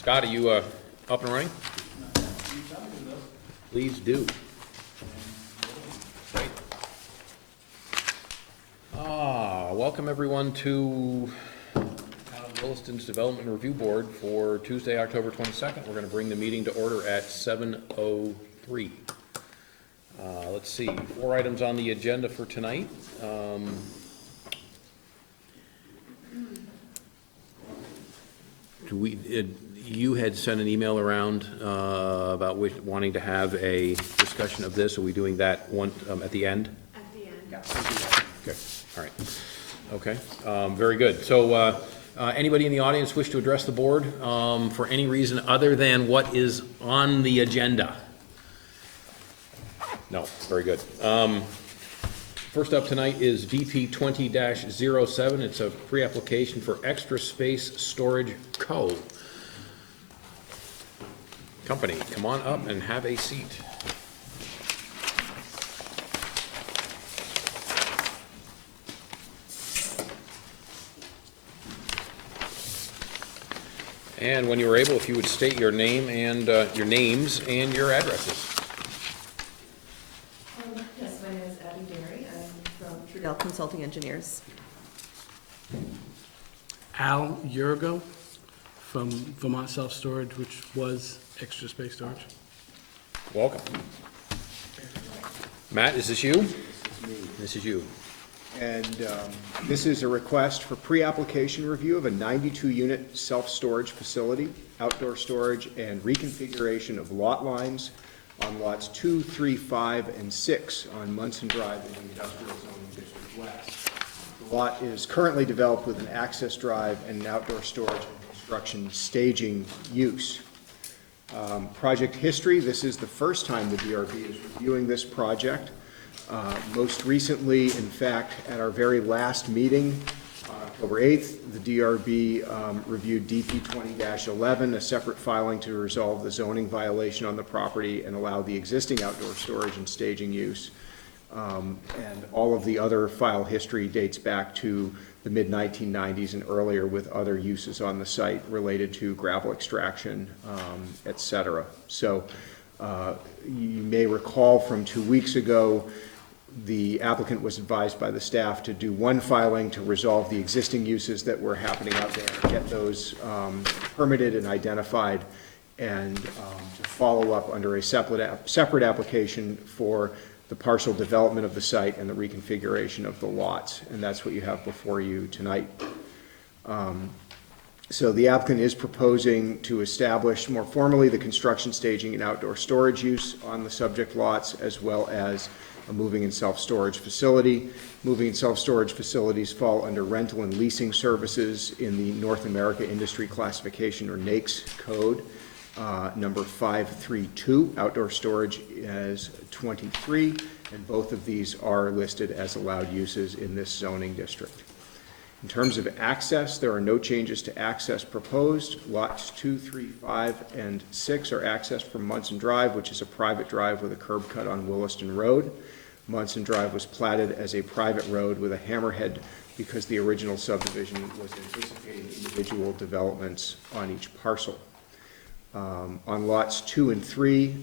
Scott, are you up and running? Please do. Great. Welcome everyone to Williston's Development Review Board for Tuesday, October 22nd. We're going to bring the meeting to order at 7:03. Let's see, 4 items on the agenda for tonight. You had sent an email around about wanting to have a discussion of this. Are we doing that one at the end? At the end. Yeah. Good. All right. Okay. Very good. So anybody in the audience wish to address the board for any reason other than what is on the agenda? No. Very good. First up tonight is DP 20-07. It's a pre-application for Extra Space Storage Co. Company. Come on up and have a seat. And when you are able, if you would state your name and your names and your addresses. Yes, my name is Abby Derry. I'm from Trudell Consulting Engineers. Al Urgo from Vermont Self Storage, which was Extra Space Storage. Welcome. Matt, is this you? This is me. This is you. And this is a request for pre-application review of a 92-unit self-storage facility, outdoor storage, and reconfiguration of lot lines on lots 2, 3, 5, and 6 on Munson Drive in the Industrial Zoning District West. The lot is currently developed with an access drive and an outdoor storage and construction staging use. Project history, this is the first time the DRB is reviewing this project. Most recently, in fact, at our very last meeting, October 8th, the DRB reviewed DP 20-11, a separate filing to resolve the zoning violation on the property and allow the existing outdoor storage and staging use. And all of the other file history dates back to the mid-1990s and earlier with other uses on the site related to gravel extraction, et cetera. So you may recall from 2 weeks ago, the applicant was advised by the staff to do one filing to resolve the existing uses that were happening out there, get those permitted and identified, and to follow up under a separate application for the partial development of the site and the reconfiguration of the lots. And that's what you have before you tonight. So the applicant is proposing to establish more formally the construction, staging, and outdoor storage use on the subject lots, as well as a moving and self-storage facility. Moving and self-storage facilities fall under rental and leasing services in the North America Industry Classification, or NAICS code, number 532. Outdoor storage as 23, and both of these are listed as allowed uses in this zoning district. In terms of access, there are no changes to access proposed. Lots 2, 3, 5, and 6 are accessed from Munson Drive, which is a private drive with a curb cut on Williston Road. Munson Drive was platted as a private road with a hammerhead because the original subdivision was anticipating individual developments on each parcel. On lots 2 and 3,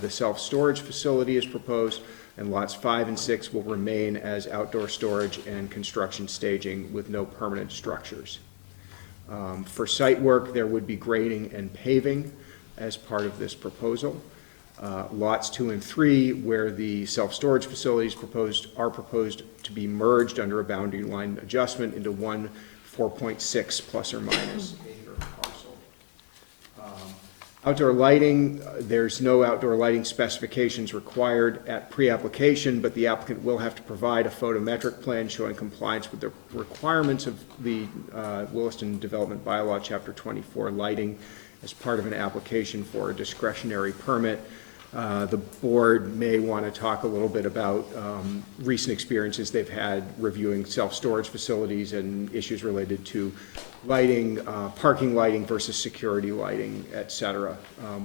the self-storage facility is proposed, and lots 5 and 6 will remain as outdoor storage and construction staging with no permanent structures. For site work, there would be grading and paving as part of this proposal. Lots 2 and 3, where the self-storage facilities are proposed to be merged under a boundary line adjustment into one 4.6 plus or minus acre parcel. Outdoor lighting, there's no outdoor lighting specifications required at pre-application, but the applicant will have to provide a photometric plan showing compliance with the requirements of the Williston Development Bylaw, Chapter 24, lighting, as part of an application for a discretionary permit. The board may want to talk a little bit about recent experiences they've had reviewing self-storage facilities and issues related to lighting, parking lighting versus security lighting, et cetera.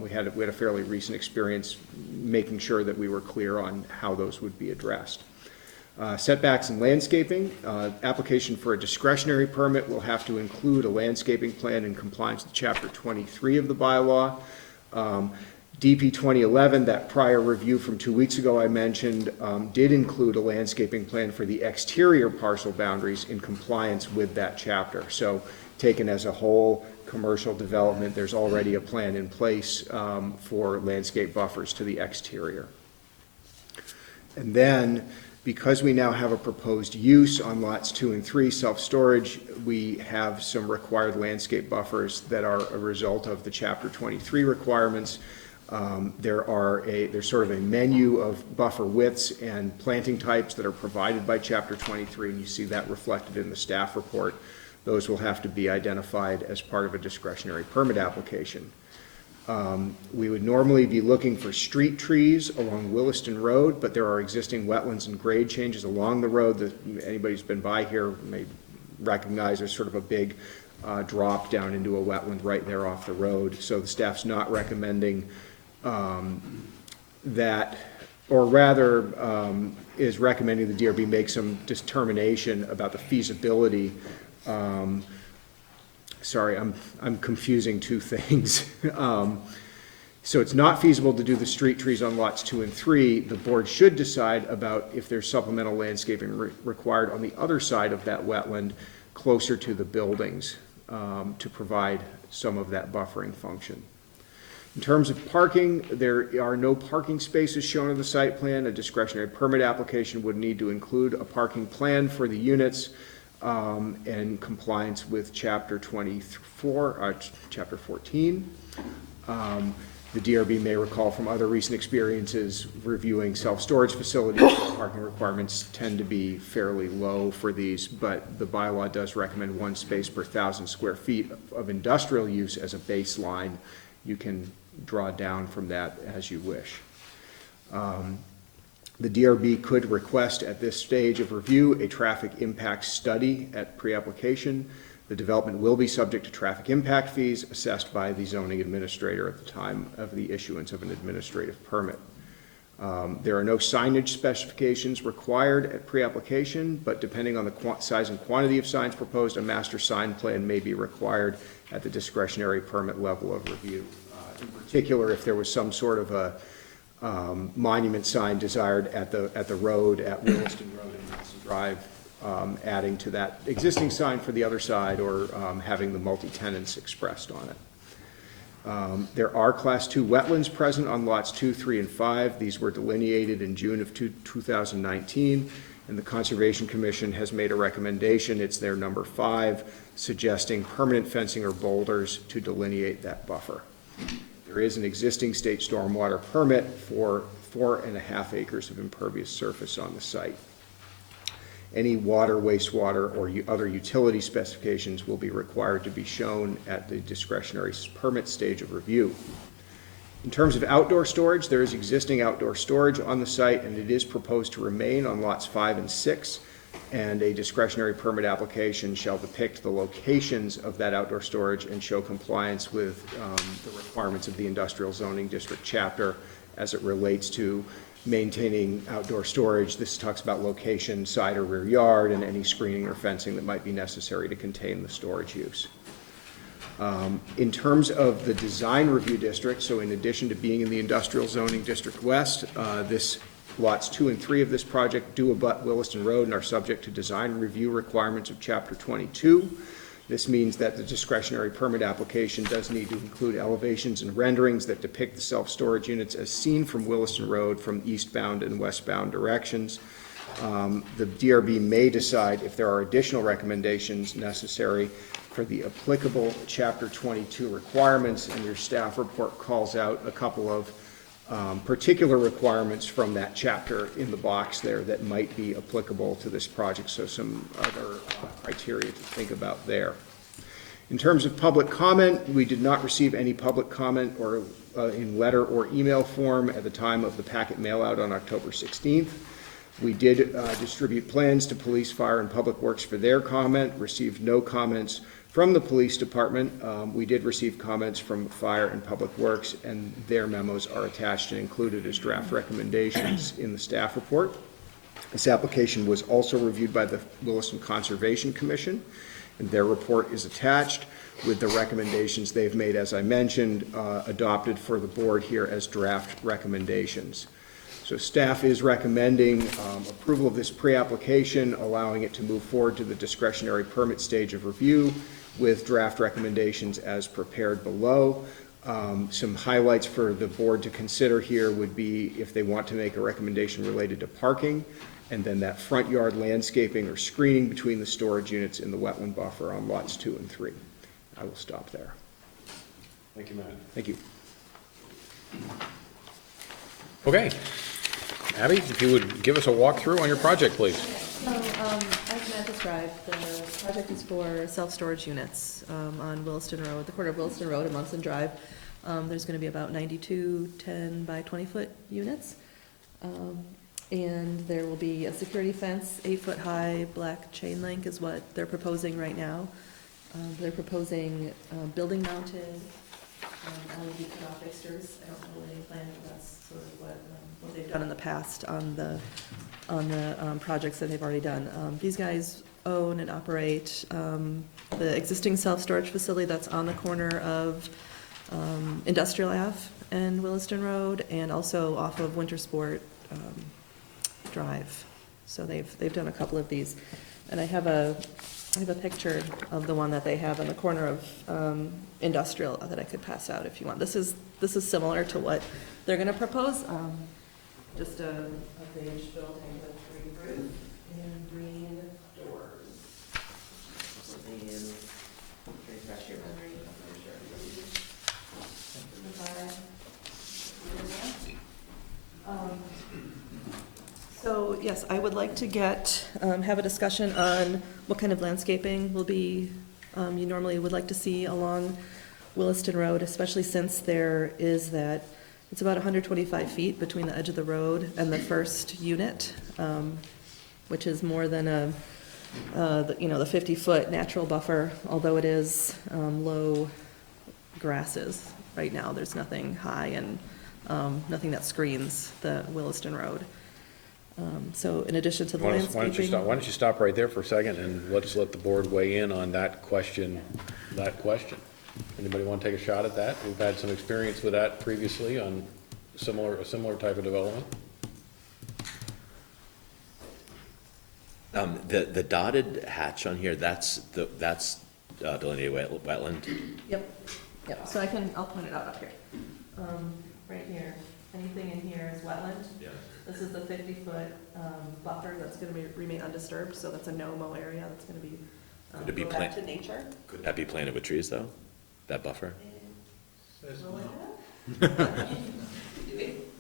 We had a fairly recent experience making sure that we were clear on how those would be addressed. Setbacks and landscaping. Application for a discretionary permit will have to include a landscaping plan in compliance with Chapter 23 of the bylaw. DP 2011, that prior review from 2 weeks ago I mentioned, did include a landscaping plan for the exterior parcel boundaries in compliance with that chapter. So taken as a whole, commercial development, there's already a plan in place for landscape buffers to the exterior. And then, because we now have a proposed use on lots 2 and 3, self-storage, we have some required landscape buffers that are a result of the Chapter 23 requirements. There's sort of a menu of buffer widths and planting types that are provided by Chapter 23, and you see that reflected in the staff report. Those will have to be identified as part of a discretionary permit application. We would normally be looking for street trees along Williston Road, but there are existing wetlands and grade changes along the road that anybody who's been by here may recognize there's sort of a big drop down into a wetland right there off the road. So the staff's not recommending that, or rather is recommending the DRB make some determination about the feasibility. Sorry, I'm confusing two things. So it's not feasible to do the street trees on lots 2 and 3. The board should decide about if there's supplemental landscaping required on the other side of that wetland closer to the buildings to provide some of that buffering function. In terms of parking, there are no parking spaces shown in the site plan. A discretionary permit application would need to include a parking plan for the units in compliance with Chapter 24, Chapter 14. The DRB may recall from other recent experiences reviewing self-storage facilities, parking requirements tend to be fairly low for these, but the bylaw does recommend 1 space per 1,000 square feet of industrial use as a baseline. You can draw down from that as you wish. The DRB could request at this stage of review a traffic impact study at pre-application. The development will be subject to traffic impact fees assessed by the zoning administrator at the time of the issuance of an administrative permit. There are no signage specifications required at pre-application, but depending on the size and quantity of signs proposed, a master sign plan may be required at the discretionary permit level of review. In particular, if there was some sort of a monument sign desired at the road, at Williston Road and Williston Drive, adding to that existing sign for the other side, or having the multi-tenants expressed on it. There are Class 2 wetlands present on lots 2, 3, and 5. These were delineated in June of 2019, and the Conservation Commission has made a recommendation, it's their number 5, suggesting permanent fencing or boulders to delineate that buffer. There is an existing state stormwater permit for 4.5 acres of impervious surface on the site. Any water, wastewater, or other utility specifications will be required to be shown at the discretionary permit stage of review. In terms of outdoor storage, there is existing outdoor storage on the site, and it is proposed to remain on lots 5 and 6, and a discretionary permit application shall depict the locations of that outdoor storage and show compliance with the requirements of the industrial zoning district chapter as it relates to maintaining outdoor storage. This talks about location, side or rear yard, and any screening or fencing that might be necessary to contain the storage use. In terms of the design review district, so in addition to being in the industrial zoning district west, lots 2 and 3 of this project do abut Williston Road and are subject to design review requirements of Chapter 22. This means that the discretionary permit application does need to include elevations and renderings that depict the self-storage units as seen from Williston Road from eastbound and westbound directions. The DRB may decide if there are additional recommendations necessary for the applicable Chapter 22 requirements, and your staff report calls out a couple of particular requirements from that chapter in the box there that might be applicable to this project, so some other criteria to think about there. In terms of public comment, we did not receive any public comment or in letter or email form at the time of the packet mail out on October 16th. We did distribute plans to police, fire, and public works for their comment, received no comments from the police department. We did receive comments from fire and public works, and their memos are attached and included as draft recommendations in the staff report. This application was also reviewed by the Williston Conservation Commission, and their report is attached with the recommendations they've made, as I mentioned, adopted for the board here as draft recommendations. So staff is recommending approval of this pre-application, allowing it to move forward to the discretionary permit stage of review with draft recommendations as prepared below. Some highlights for the board to consider here would be if they want to make a recommendation related to parking, and then that front yard landscaping or screening between the storage units in the wetland buffer on lots 2 and 3. I will stop there. Thank you, Matt. Thank you. Okay. Abby, if you would give us a walkthrough on your project, please. So, as Matt described, the project is for self-storage units on Williston Road, the corner of Williston Road and Munson Drive. There's gonna be about 92 10 by 20-foot units. And there will be a security fence, 8-foot high, black chain link is what they're proposing right now. They're proposing building mounted LED cutoff fixtures. I don't know any plan, but that's sort of what they've done in the past on the projects that they've already done. These guys own and operate the existing self-storage facility that's on the corner of Industrial Ave and Williston Road, and also off of Wintersport Drive. So they've done a couple of these, and I have a picture of the one that they have on the corner of Industrial that I could pass out if you want. This is similar to what they're going to propose. Just a beige building with green roof and green doors. So these refresh your memory. I'm sure so yes, I would like to have a discussion on what kind of landscaping will be, you normally would like to see along Williston Road, especially since there is that, it's about 125 feet between the edge of the road and the first unit, which is more than the 50-foot natural buffer, although it is low grasses right now. There's nothing high and nothing that screens the Williston Road. So in addition to the landscaping. Why don't you stop right there for a second and let's let the board weigh in on that question. Anybody want to take a shot at that? We've had some experience with that previously on a similar type of development. The dotted hatch on here, that's delineated wetland. Yep. So I'll point it out up here. Right here, anything in here is wetland. Yeah. This is the 50-foot buffer that's gonna remain undisturbed, so that's a no-mow area, that's gonna be, Could it be go back to nature. Could that be planted with trees, though? That buffer?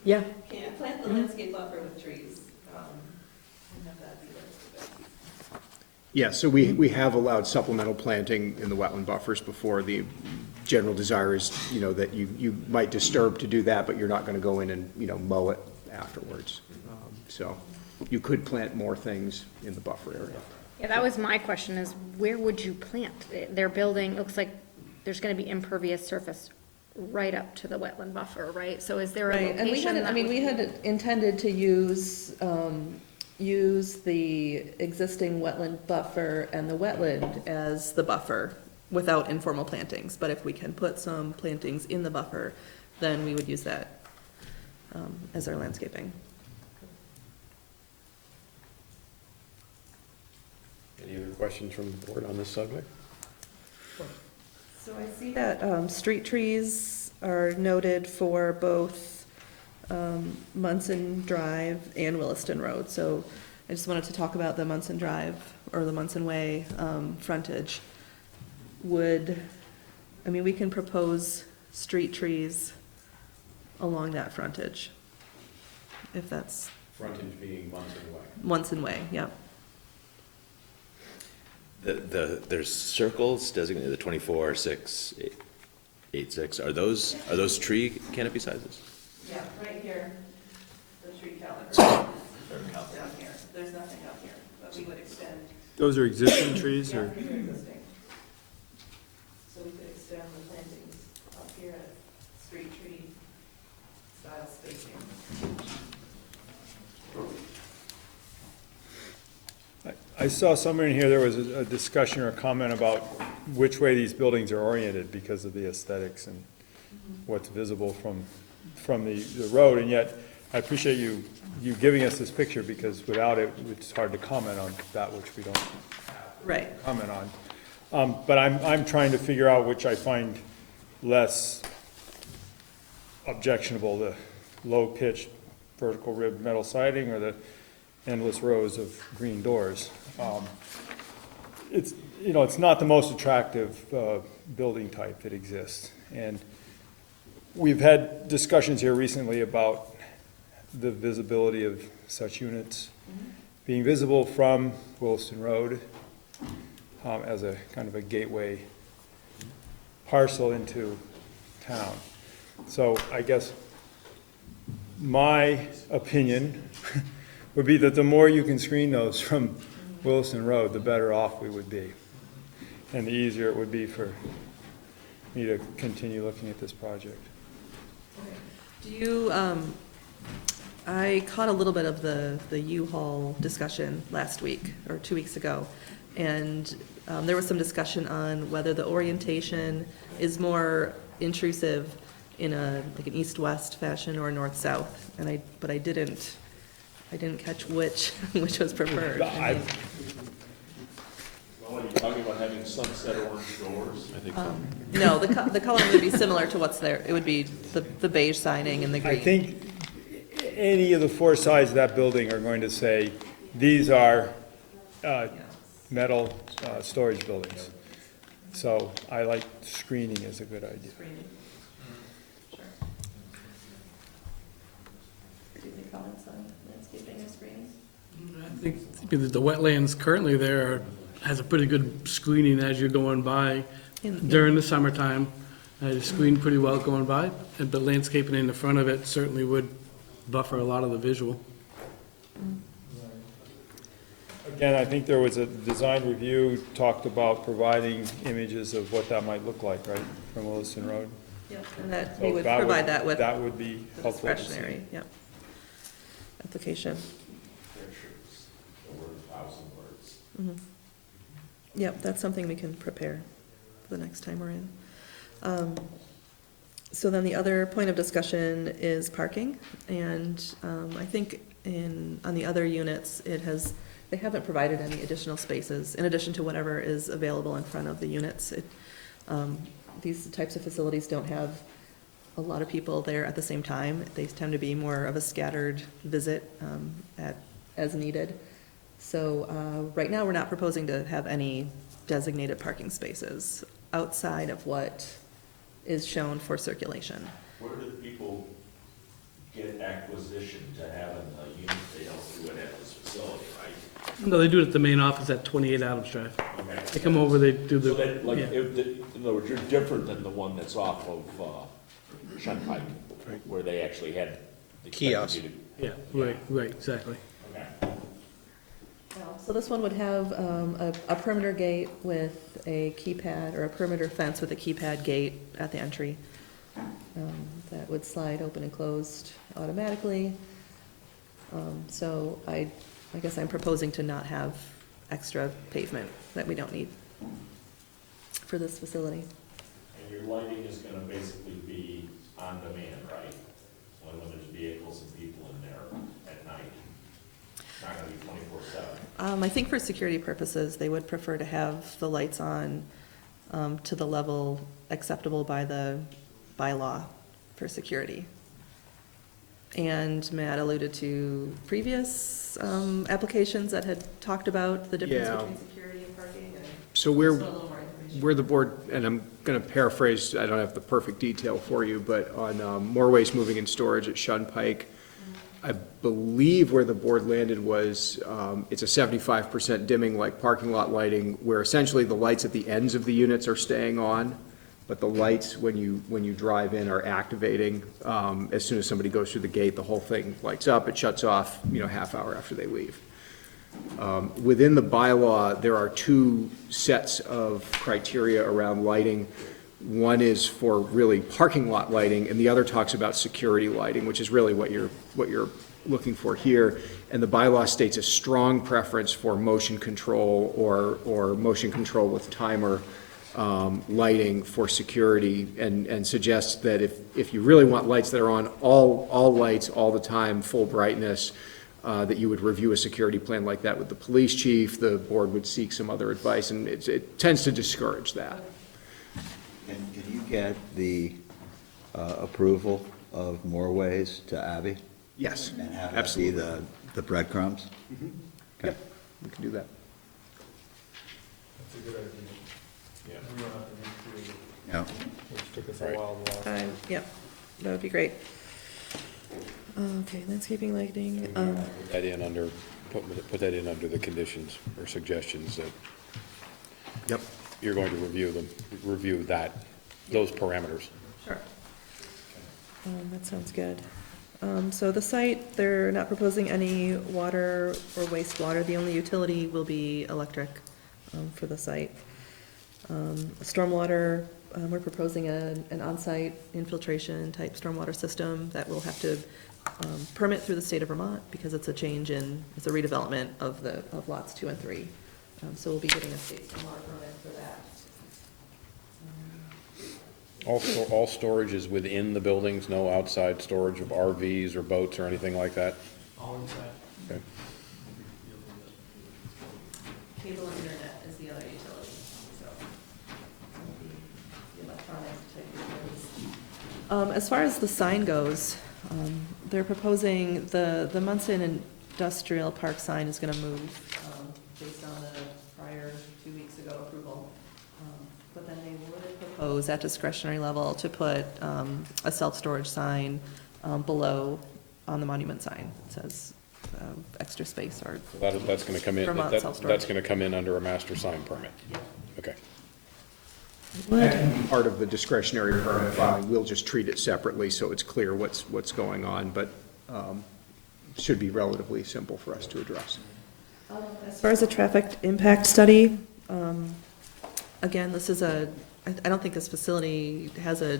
Yeah. Can't plant the landscape buffer with trees. Have that be listed. Yeah, so we have allowed supplemental planting in the wetland buffers before. The general desire is, that you might disturb to do that, but you're not gonna go in and, mow it afterwards. So you could plant more things in the buffer area. Yeah, that was my question, is where would you plant? Their building, looks like there's gonna be impervious surface right up to the wetland buffer, right? So is there a Right, and location that we had intended to use the existing wetland buffer and the wetland as the buffer without informal plantings, but if we can put some plantings in the buffer, then we would use that as our landscaping. Any other questions from the board on this subject? So I see that street trees are noted for both Munson Drive and Williston Road. So I just wanted to talk about the Munson Drive or the Munson Way frontage. We can propose street trees along that frontage, if that's Frontage being Munson Way. Munson Way, yep. There's circles designated, the 24, 6, 8, 6. Are those tree canopy sizes? Yeah, right here, the tree caliper. Down here, there's nothing up here, but we would extend. Those are existing trees, Yeah, or? these are existing. So we could extend the plantings up here at street tree style spacing. I saw somewhere in here, there was a discussion or a comment about which way these buildings are oriented because of the aesthetics and what's visible from the road, and yet I appreciate you giving us this picture, because without it, it's hard to comment on that which we don't Right. comment on. But I'm trying to figure out which I find less objectionable, the low-pitched vertical rib metal siding or the endless rows of green doors. It's, you know, it's not the most attractive building type that exists. And we've had discussions here recently about the visibility of such units being visible from Williston Road as a kind of a gateway parcel into town. So I guess my opinion would be that the more you can screen those from Williston Road, the better off we would be. And the easier it would be for me to continue looking at this project. Do you, I caught a little bit of the U-Haul discussion last week, or 2 weeks ago, and there was some discussion on whether the orientation is more intrusive in like an east-west fashion or north-south, but I didn't catch which was preferred. I- Well, are you talking about having sunset orange doors? I think so. No, the color would be similar to what's there. It would be the beige siding and the I green. think any of the four sides of that building are going to say, these are metal storage buildings. So I like screening is a good idea. Sure. Do you think comments on landscaping or screening? I think that the wetlands currently there has a pretty good screening as you're going by during the summertime. You screen pretty well going by, but landscaping in the front of it certainly would buffer a lot of the visual. Again, I think there was a design review, talked about providing images of what that might look like, right, from Williston Road. Yep, and that, So we would provide that with that would be the helpful to see. discretionary, yep. Application. Pictures, the word 1,000 words. Mhm. Yep, that's something we can prepare for the next time we're in. So then the other point of discussion is parking, and I think on the other units, they haven't provided any additional spaces in addition to whatever is available in front of the units. These types of facilities don't have a lot of people there at the same time. They tend to be more of a scattered visit as needed. So right now, we're not proposing to have any designated parking spaces outside of what is shown for circulation. Where do people get acquisition to have in the unit? They don't do it at this facility, right? No, they do it at the main office at 28 Adams Drive. Okay. They come over, they do So the, that, like, yeah. in other words, you're different than the one that's off of Shunpike, where they actually had. Kiosk. Yeah, right, exactly. Okay. So this one would have a perimeter gate with a keypad, or a perimeter fence with a keypad gate at the entry. That would slide open and closed automatically. So I guess I'm proposing to not have extra pavement that we don't need for this facility. And your lighting is gonna basically be on demand, right? When there's vehicles and people in there at night? Not gonna be 24/7. I think for security purposes, they would prefer to have the lights on to the level acceptable by the bylaw for security. And Matt alluded to previous applications that had talked about the difference Yeah. between security and parking. And So just we're, a little more information. where the board, and I'm going to paraphrase, I don't have the perfect detail for you, but on more waste moving and storage at Shunpike, I believe where the board landed was, it's a 75% dimming like parking lot lighting, where essentially the lights at the ends of the units are staying on, but the lights, when you drive in, are activating. As soon as somebody goes through the gate, the whole thing lights up, it shuts off, half hour after they leave. Within the bylaw, there are two sets of criteria around lighting. One is for really parking lot lighting, and the other talks about security lighting, which is really what you're looking for here. And the bylaw states a strong preference for motion control or motion control with timer lighting for security, and suggests that if you really want lights that are on all lights all the time, full brightness, that you would review a security plan like that with the police chief. The board would seek some other advice, and it tends to discourage that. Can you get the approval of more ways to Abby? Yes, And have that be absolutely. the breadcrumbs? Yep, we can do that. That's a good idea. Yeah. We don't have to recreate it, Yeah. which took us a Right. while to last. Yep, that would be great. Okay, landscaping, lighting, Put that in under, put that in under the conditions or suggestions that Yep. you're going to review those parameters. sure. That sounds good. So the site, they're not proposing any water or wastewater. The only utility will be electric, for the site. Stormwater, we're proposing an on-site infiltration type stormwater system that will have to, permit through the state of Vermont because it's a redevelopment of lots 2 and 3. So we'll be getting a state stormwater permit for that. All storage is within the buildings, no outside storage of RVs or boats or anything like that? All inside. Okay. Cable and internet is the other utility, so the electronic type utilities. As far as the sign goes, they're proposing, the Munson Industrial Park sign is gonna move, based on the prior 2 weeks ago approval. But then they would propose at discretionary level to put, a self-storage sign, below on the monument sign. It says, extra space or. That's gonna come in, Vermont that's self-storage. gonna come in under a master sign permit? Okay. Part of the discretionary permit filing, we'll just treat it separately so it's clear what's going on, but should be relatively simple for us to address. As far as a traffic impact study, again, this is I don't think this facility has a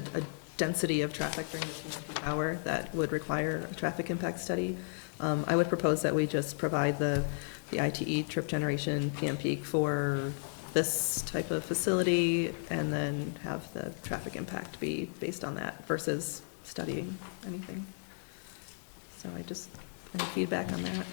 density of traffic during the peak hour that would require a traffic impact study. I would propose that we just provide the ITE trip generation PM peak for this type of facility and then have the traffic impact be based on that versus studying anything. So any feedback on that?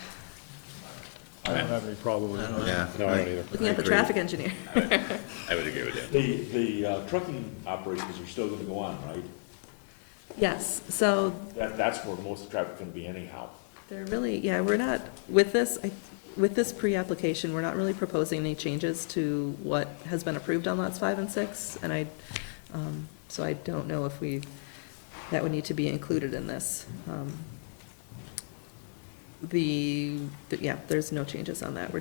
I don't have any problem with it. Yeah. No, I don't either. Looking at the agree. traffic engineer. I would agree with you. The trucking operations are still gonna go on, right? Yes, so That's where most of the traffic's gonna be anyhow. they're really, yeah, we're not, with this pre-application, we're not really proposing any changes to what has been approved on lots 5 and 6, and so I don't know if that would need to be included in this. Yeah, there's no changes on that,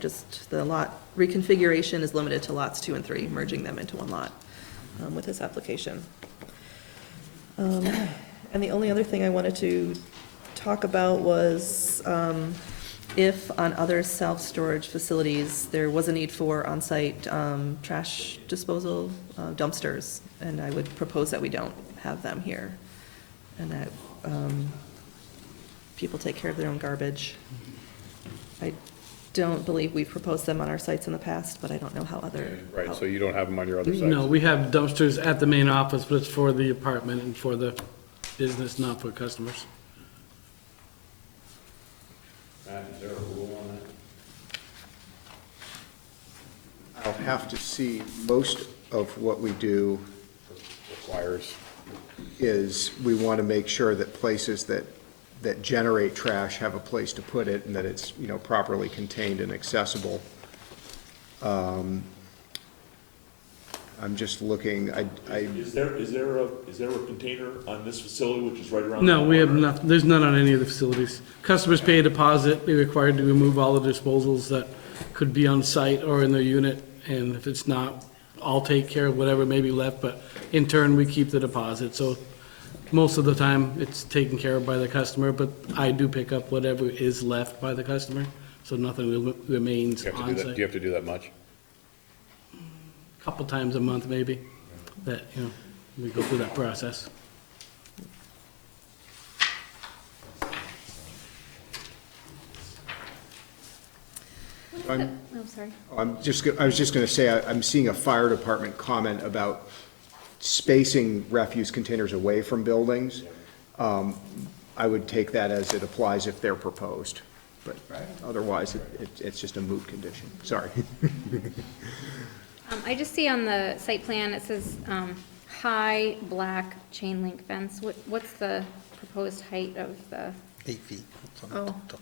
the lot reconfiguration is limited to lots 2 and 3, merging them into one lot, with this application. And the only other thing I wanted to talk about was, if on other self-storage facilities, there was a need for on-site trash disposal dumpsters, and I would propose that we don't have them here, and that people take care of their own garbage. I don't believe we've proposed them on our sites in the past, but I don't know how other. Right, so you don't have them on your other sites? No, we have dumpsters at the main office, but it's for the apartment and for the business, not for customers. Matt, is there a rule on that? I'll have to see, most of what we do Requires, is we want to make sure that places that generate trash have a place to put it and that it's, properly contained and accessible. I'm just looking, Is there a container on this facility which is right around? No, the we have corner? not, there's none on any of the facilities. Customers pay a deposit, they're required to remove all the disposals that could be on site or in their unit, and if it's not, I'll take care of whatever may be left, but in turn, we keep the deposit, so most of the time, it's taken care of by the customer, but I do pick up whatever is left by the customer, so nothing remains do you have to do on that, do you site. have to do that much? Couple times a month, maybe, that, We go through that process. I'm, Oh, sorry. I was just gonna say, I'm seeing a fire department comment about spacing refuse containers away from buildings. I would take that as it applies if they're proposed, but otherwise, it's just a moot condition, sorry. I just see on the site plan, it says, high black chain link fence. What's the proposed height of the, 8 feet. It's on the Oh. top.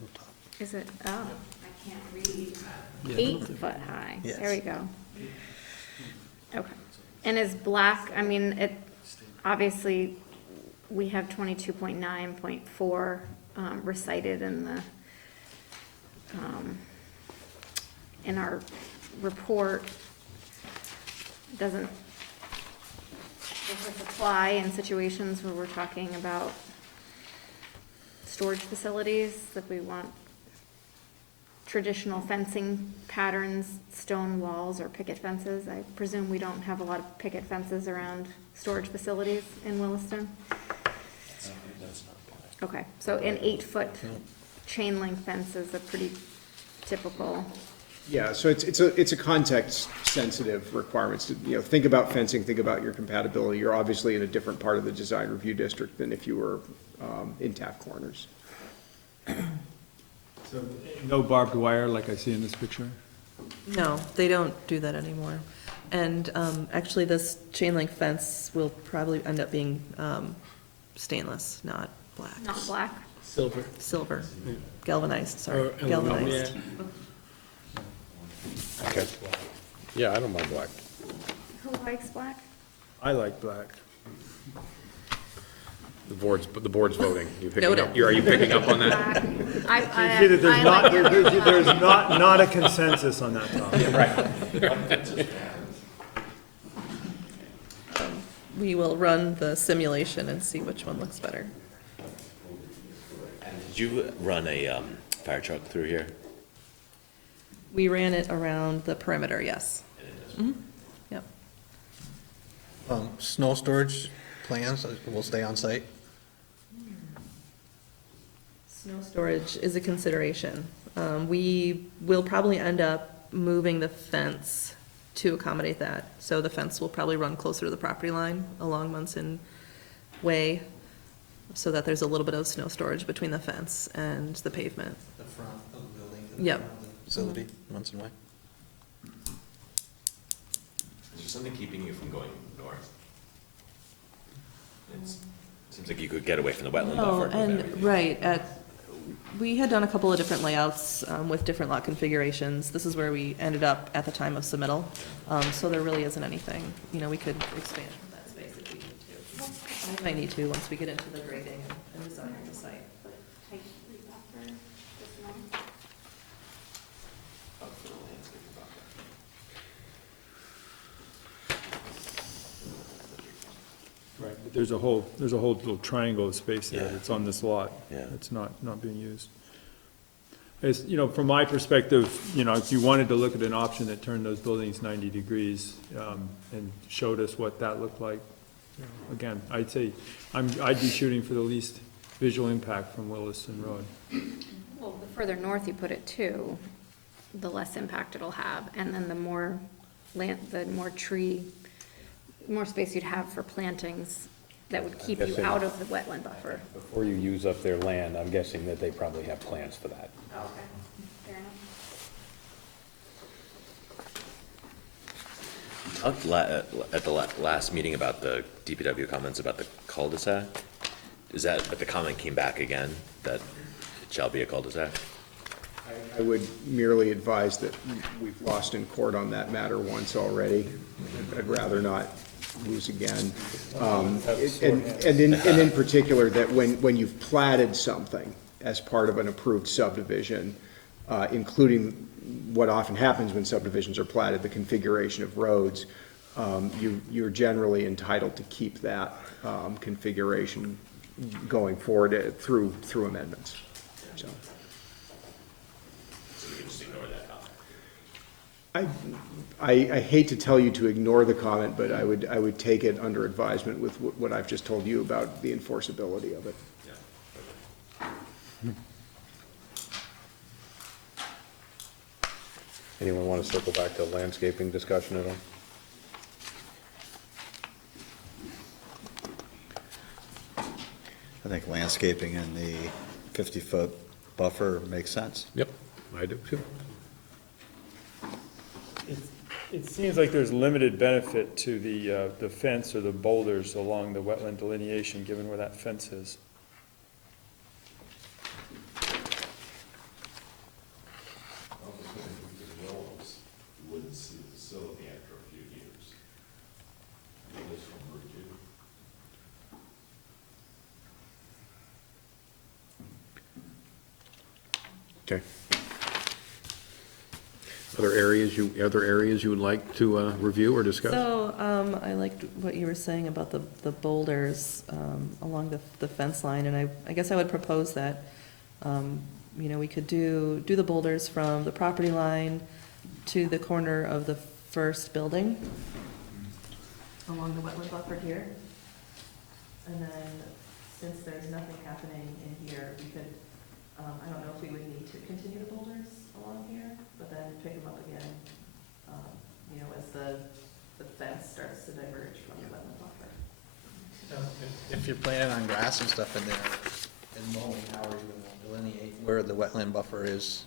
is it, I can't read. Yeah. 8 foot high. Yes. There we go. Okay. And is black, I mean, it, obviously, we have 22.9.4 recited in the, in our report. Does this apply in situations where we're talking about storage facilities, that we want traditional fencing patterns, stone walls or picket fences? I presume we don't have a lot of picket fences around storage facilities in Williston? Okay, so an 8-foot chain link fence is a pretty typical. Yeah, so it's a context-sensitive requirements. Think about fencing, think about your compatibility. You're obviously in a different part of the design review district than if you were in Taft Corners. So, no barbed wire like I see in this picture? No, they don't do that anymore. And actually, this chain link fence will probably end up being stainless, not black. Not black? Silver. Silver, galvanized, sorry, Or aluminum, galvanized. yeah. Okay. Yeah, I don't mind black. Who likes black? I like black. The board's voting. You picking Noted. up, are you picking up on that? Black. You see that there's I not, like there's not a consensus on that topic. We will run the simulation and see which one looks better. Did you run a fire truck through here? We ran it around the perimeter, yes. Mhm. Yep. Snow storage plans will stay on site? Snow storage is a consideration. We will probably end up moving the fence to accommodate that. So the fence will probably run closer to the property line along Munson Way, so that there's a little bit of snow storage between the fence and the pavement. The front of the building? Yep. front of the Facility, Munson Way? Is there something keeping you from going north? Seems like you could get away from the wetland Oh, buffer. and, right, we had done a couple of different layouts with different lot configurations. This is where we ended up at the time of submittal. So there really isn't anything, we could expand that space if we need to. We might need to once we get into the grading and design of the site. Right, but there's a whole little triangle of space there Yeah. that's on this lot. Yeah. It's not being used. As, from my perspective, if you wanted to look at an option that turned those buildings 90 degrees, and showed us what that looked like, again, I'd say, I'd be shooting for the least visual impact from Williston Road. Well, the further north you put it too, the less impact it'll have, and then the more land, the more space you'd have for plantings that would keep you guessing- out of the wetland buffer. Before you use up their land, I'm guessing that they probably have plans for that. Okay, fair enough. Talked at the last meeting about the DPW comments about the cul-de-sac. Is that, but the comment came back again, that it shall be a cul-de-sac? I would merely advise that we've lost in court on that matter once already. I'd rather not lose again. And in particular, that when you've platted something as part of an approved subdivision, including what often happens when subdivisions are platted, the configuration of roads, you're generally entitled to keep that configuration going forward through amendments, so. So we can just ignore that I hate to tell you to ignore the comment, but I would take it under advisement with what I've just told you about the enforceability of it. Anyone want to circle back to landscaping discussion at all? I think landscaping in the 50-foot buffer makes sense. Yep, I do too. It seems like there's limited benefit to the fence or the boulders along the wetland delineation, given where that fence is. You wouldn't see the facility after a few years. This from Route 2. Okay. Other areas you would like to review or discuss? So, I liked what you were saying about the boulders, along the fence line, and I guess I would propose that, you know, we could do the boulders from the property line to the corner of the first building, along the wetland buffer here. And then, since there's nothing happening in here, we could, I don't know if we would need to continue the boulders along here, but then pick them up again, you know, as the fence starts to diverge from the wetland buffer. If you're planning on grass and stuff in there and mowing, how are you gonna delineate where the wetland buffer is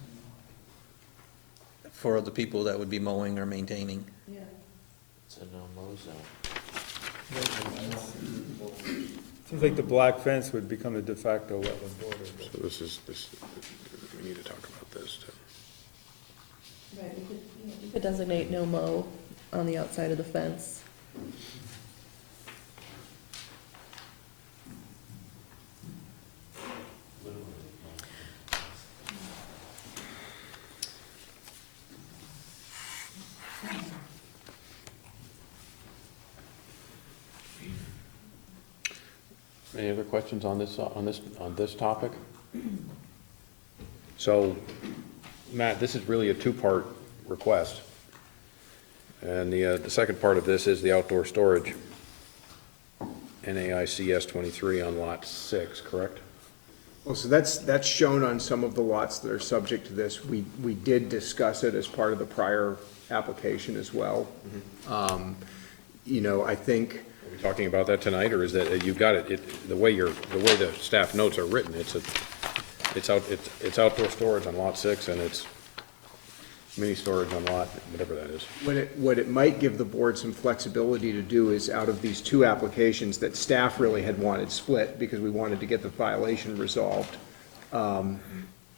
for the people that would be mowing or maintaining? Yeah. It's a no-mow zone. Seems like the black fence would become the de facto wetland border. So this, we need to talk about this too. Right, we could designate no mow on the outside of the fence. Any other questions on this topic? So, Matt, this is really a two-part request. And the second part of this is the outdoor storage. NAICS 23 on lot 6, correct? Well, so that's shown on some of the lots that are subject to this. We did discuss it as part of the prior application as well. You know, I think, Are we talking about that tonight, or is that, you've got it, the way the staff notes are written, it's outdoor storage on lot 6, and it's mini storage on lot, whatever that is. what it might give the board some flexibility to do is, out of these two applications that staff really had wanted split, because we wanted to get the violation resolved,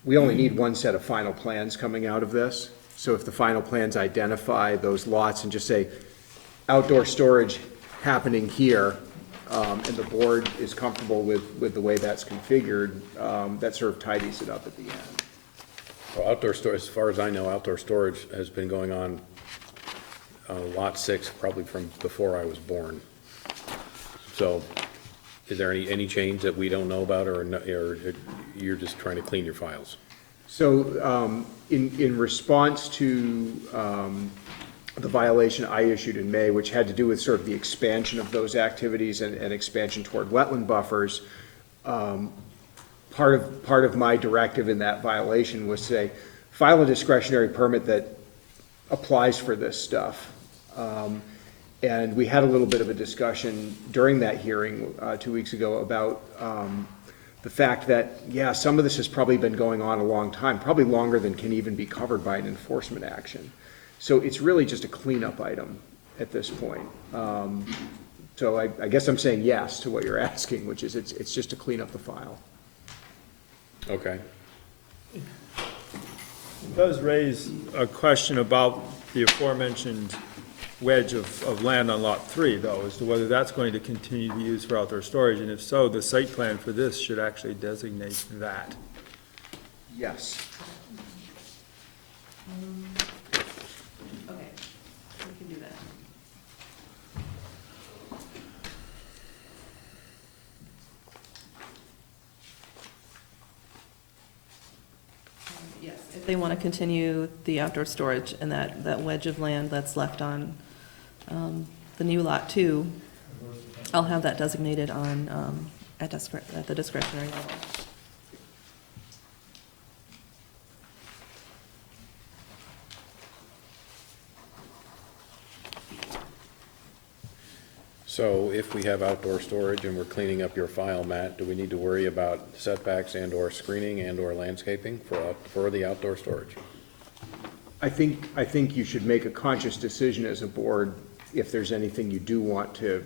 we only need one set of final plans coming out of this. So if the final plans identify those lots and just say, outdoor storage happening here, and the board is comfortable with the way that's configured, that sort of tidies it up at the end. Well, outdoor storage, as far as I know, outdoor storage has been going on lot 6 probably from before I was born. So, is there any change that we don't know about, or you're just trying to clean your files? So, in response to the violation I issued in May, which had to do with sort of the expansion of those activities and expansion toward wetland buffers, part of my directive in that violation was to say, file a discretionary permit that applies for this stuff. And we had a little bit of a discussion during that hearing 2 weeks ago about the fact that, yeah, some of this has probably been going on a long time, probably longer than can even be covered by an enforcement action. So it's really just a cleanup item at this point. So I guess I'm saying yes to what you're asking, which is it's just to clean up the file. Okay. It does raise a question about the aforementioned wedge of land on lot 3, though, as to whether that's going to continue to be used for outdoor storage, and if so, the site plan for this should actually designate that. Yes. Okay, we can do that. Yes, if They want to continue the outdoor storage and that wedge of land that's left on the new lot 2. I'll have that designated on, at the discretionary level. So if we have outdoor storage and we're cleaning up your file, Matt, do we need to worry about setbacks and/or screening and/or landscaping for the outdoor storage? I think you should make a conscious decision as a board if there's anything you do want to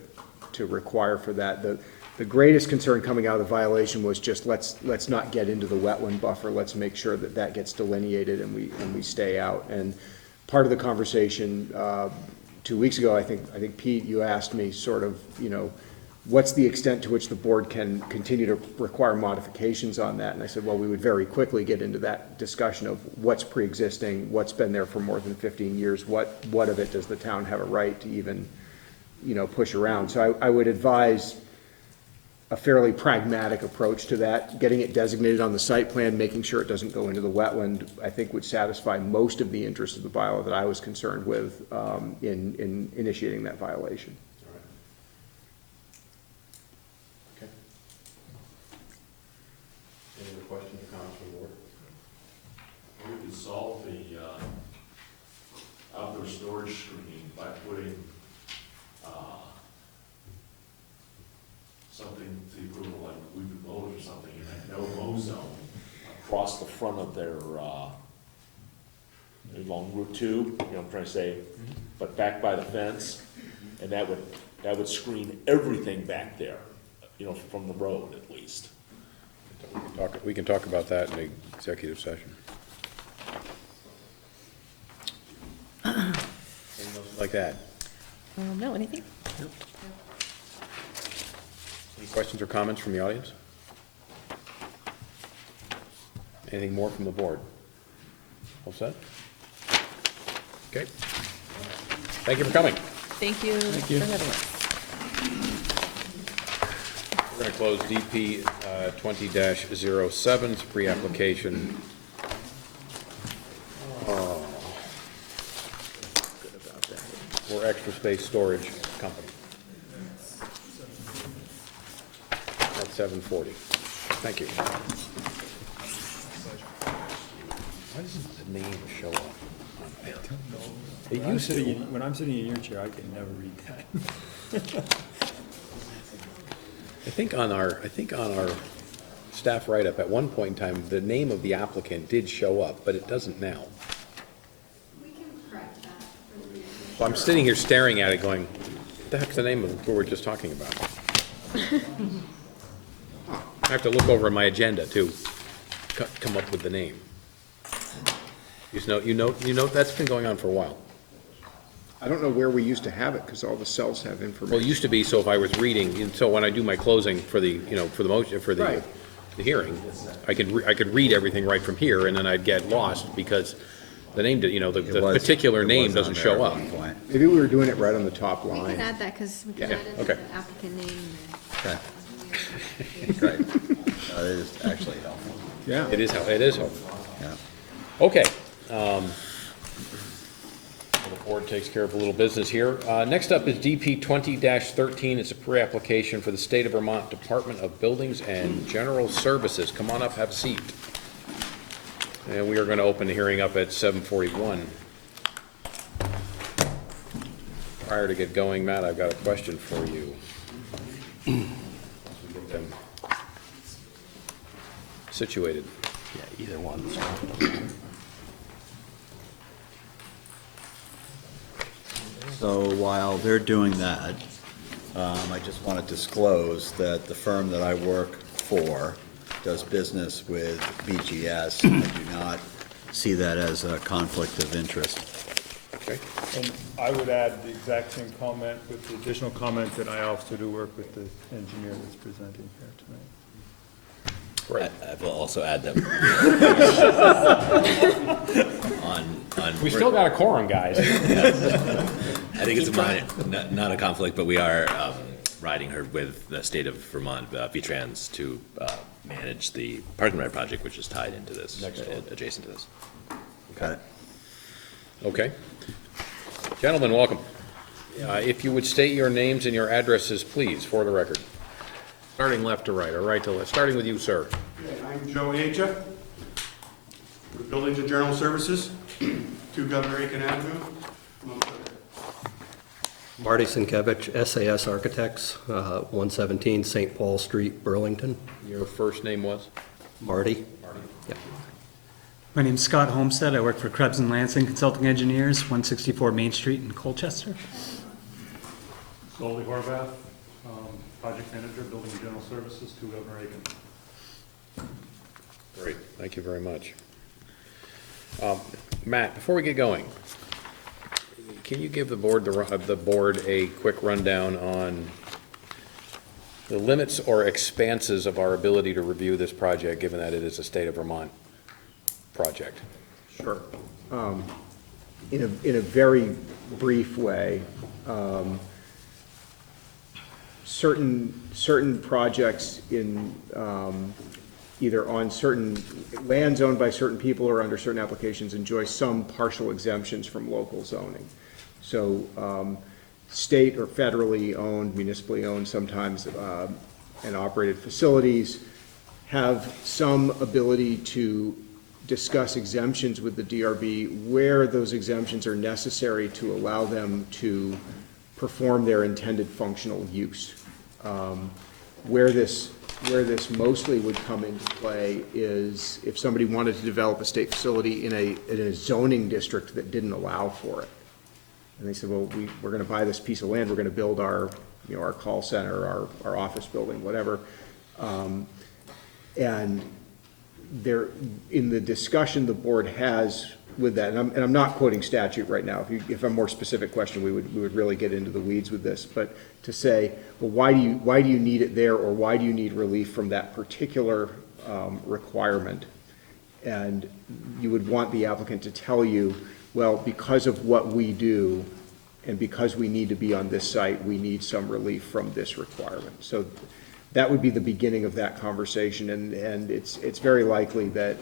require for that. The greatest concern coming out of the violation was just let's not get into the wetland buffer. Let's make sure that that gets delineated and we stay out. And part of the conversation 2 weeks ago, I think Pete, you asked me sort of, what's the extent to which the board can continue to require modifications on that? And I said, well, we would very quickly get into that discussion of what's pre-existing, what's been there for more than 15 years, what of it does the town have a right to even, push around? So I would advise a fairly pragmatic approach to that. Getting it designated on the site plan, making sure it doesn't go into the wetland, I think would satisfy most of the interests of the bylaw that I was concerned with in initiating that violation. Okay. Any other questions or comments from the board? We could solve the outdoor storage screening by putting something to the approval, like Weeping Willows or something, in that no-mow zone across the front of their, along Route 2, you know what I'm trying to say, but back by the fence, and that would screen everything back there, from the road at least. We can talk about that in the executive session. Anything else like that? No, anything? Any questions or comments from the audience? Anything more from the board? All set? Okay. Thank you for coming. Thank you for having us. We're going to close DP 20-07, pre-application. For Extra Space Storage Company. At 7:40. Thank you. Why doesn't the name show up? It used to. When I'm sitting in your chair, I can never read that. I think on our staff write-up, at one point in time, the name of the applicant did show up, but it doesn't now. We can correct that. So I'm sitting here staring at it going, what the heck's the name of who we were just talking about? I have to look over my agenda to come up with the name. You know, that's been going on for a while. I don't know where we used to have it, because all the cells have information. Well, it used to be, so if I was reading, so when I do my closing for the, for the motion, for the, Right. the hearing, I could read everything right from here, and then I'd get lost, because the name, the particular name doesn't show up. Maybe we were doing it right on the top We can line. add that, because we can Yeah, add it to okay. the applicant name. Okay, great. That is actually helpful, Yeah. It is helpful. yeah. Okay. The board takes care of a little business here. Next up is DP 20-13. It's a pre-application for the State of Vermont Department of Buildings and General Services. Come on up, have a seat. And we are going to open the hearing up at 7:41. Prior to get going, Matt, I've got a question for you. Once we get them situated. Yeah, either one. So while they're doing that, I just want to disclose that the firm that I work for does business with BGS. I do not see that as a conflict of interest. Okay? And I would add the exact same comment with the additional comment that I also do work with the engineer that's presenting here tonight. Right. I will also add that. We still got a quorum, guys. I think it's a minor, not a conflict, but we are riding her with the state of Vermont, V-Trans, to manage the parking ride project, which is tied into this, adjacent to this. Got it. Okay. Gentlemen, welcome. If you would state your names and your addresses, please, for the record. Starting left to right, or right to left. Starting with you, sir. I'm Joe Aja, with Buildings and Journal Services, 2 Governor Aiken Avenue. Marty Sienkiewicz, SAS Architects, 117 St. Paul Street, Burlington. Your first name was? Marty? Yep. My name's Scott Homestead. I work for Krebs and Lansing Consulting Engineers, 164 Main Street in Colchester. Solly Horvath, Project Manager, Building and General Services, 2 Governor Aiken. Great, thank you very much. Matt, before we get going, can you give the board a quick rundown on the limits or expanses of our ability to review this project, given that it is a state of Vermont project? Sure. In a very brief way, certain projects in, either on certain lands owned by certain people or under certain applications enjoy some partial exemptions from local zoning. So state or federally owned, municipally owned sometimes, and operated facilities have some ability to discuss exemptions with the DRB where those exemptions are necessary to allow them to perform their intended functional use. Where this mostly would come into play is if somebody wanted to develop a state facility in a zoning district that didn't allow for it. And they said, well, we're going to buy this piece of land, we're going to build our call center, our office building, whatever. And there, in the discussion the board has with that, and I'm not quoting statute right now. If a more specific question, we would really get into the weeds with this. But to say, well, why do you need it there, or why do you need relief from that particular requirement? And you would want the applicant to tell you, well, because of what we do, and because we need to be on this site, we need some relief from this requirement. So that would be the beginning of that conversation, and it's very likely that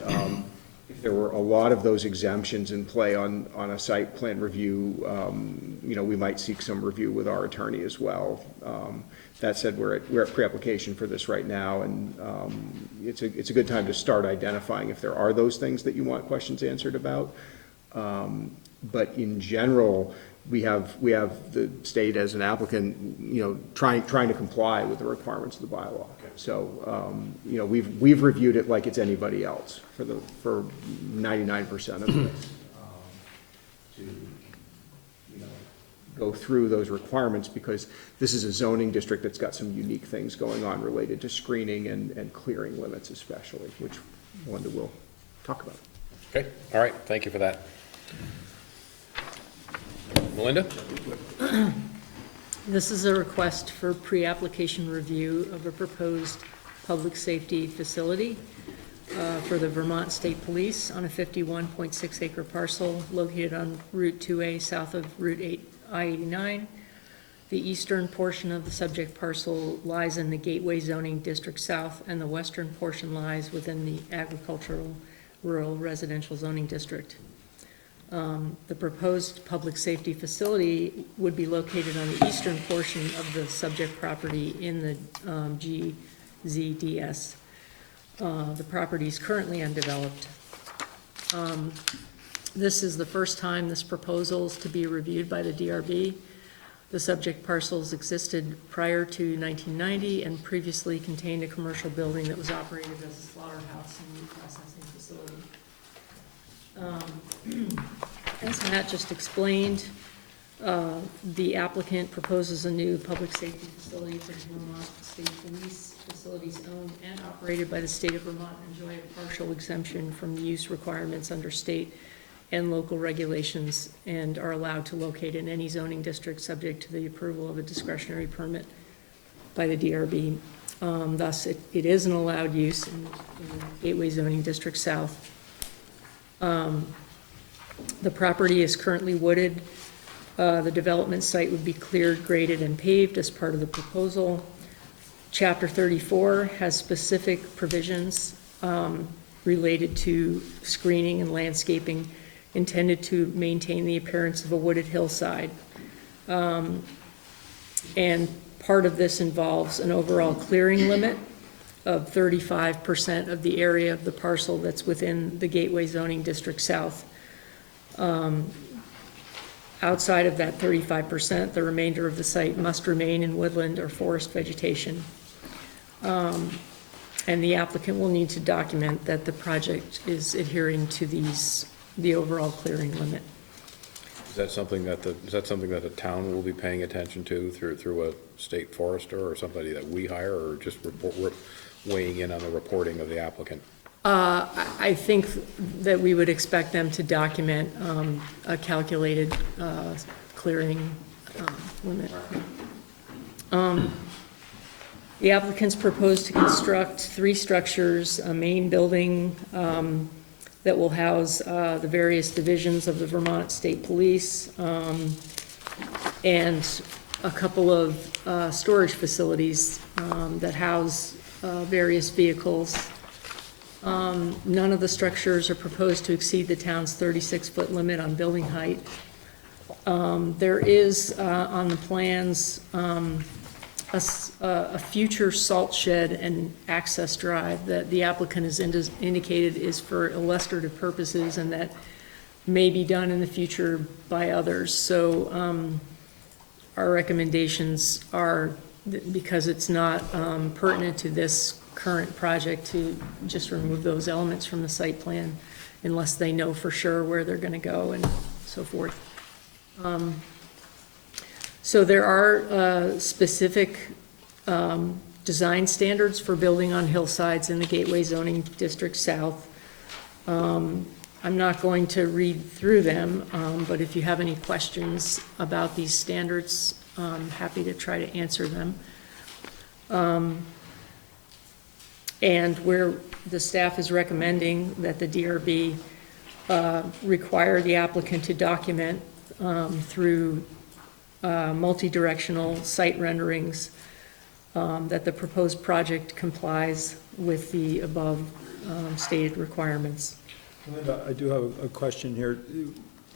if there were a lot of those exemptions in play on a site plan review, we might seek some review with our attorney as well. That said, we're at pre-application for this right now, and it's a good time to start identifying if there are those things that you want questions answered about. But in general, we have the state as an applicant, trying to comply with the requirements of the bylaw. So, we've reviewed it like it's anybody else for 99% of this, to go through those requirements, because this is a zoning district that's got some unique things going on related to screening and clearing limits especially, which Melinda will talk about. Okay, all right, thank you for that. Melinda? This is a request for pre-application review of a proposed public safety facility for the Vermont State Police on a 51.6 acre parcel located on Route 2A south of Route I-89. The eastern portion of the subject parcel lies in the Gateway Zoning District South, and the western portion lies within the Agricultural Rural Residential Zoning District. The proposed public safety facility would be located on the eastern portion of the subject property in the GZDS. The property is currently undeveloped. This is the first time this proposal is to be reviewed by the DRB. The subject parcels existed prior to 1990 and previously contained a commercial building that was operated as a slaughterhouse and meat processing facility. As Matt just explained, the applicant proposes a new public safety facility for the Vermont State Police. Facilities owned and operated by the state of Vermont enjoy a partial exemption from the use requirements under state and local regulations, and are allowed to locate in any zoning district subject to the approval of a discretionary permit by the DRB. Thus, it is an allowed use in the Gateway Zoning District South. The property is currently wooded. The development site would be cleared, graded, and paved as part of the proposal. Chapter 34 has specific provisions related to screening and landscaping intended to maintain the appearance of a wooded hillside. And part of this involves an overall clearing limit of 35% of the area of the parcel that's within the Gateway Zoning District South. Outside of that 35%, the remainder of the site must remain in woodland or forest vegetation. And the applicant will need to document that the project is adhering to the overall clearing limit. Is that something that the town will be paying attention to through a state forester or somebody that we hire, or just weighing in on the reporting of the applicant? I think that we would expect them to document a calculated clearing limit. The applicants propose to construct 3 structures, a main building that will house the various divisions of the Vermont State Police, and a couple of storage facilities that house various vehicles. None of the structures are proposed to exceed the town's 36-foot limit on building height. There is on the plans a future salt shed and access drive that the applicant has indicated is for illustrative purposes and that may be done in the future by others. So our recommendations are, because it's not pertinent to this current project, to just remove those elements from the site plan unless they know for sure where they're going to go and so forth. So there are specific design standards for building on hillsides in the Gateway Zoning District South. I'm not going to read through them, but if you have any questions about these standards, I'm happy to try to answer them. And where the staff is recommending that the DRB require the applicant to document through multi-directional site renderings that the proposed project complies with the above stated requirements. Linda, I do have a question here.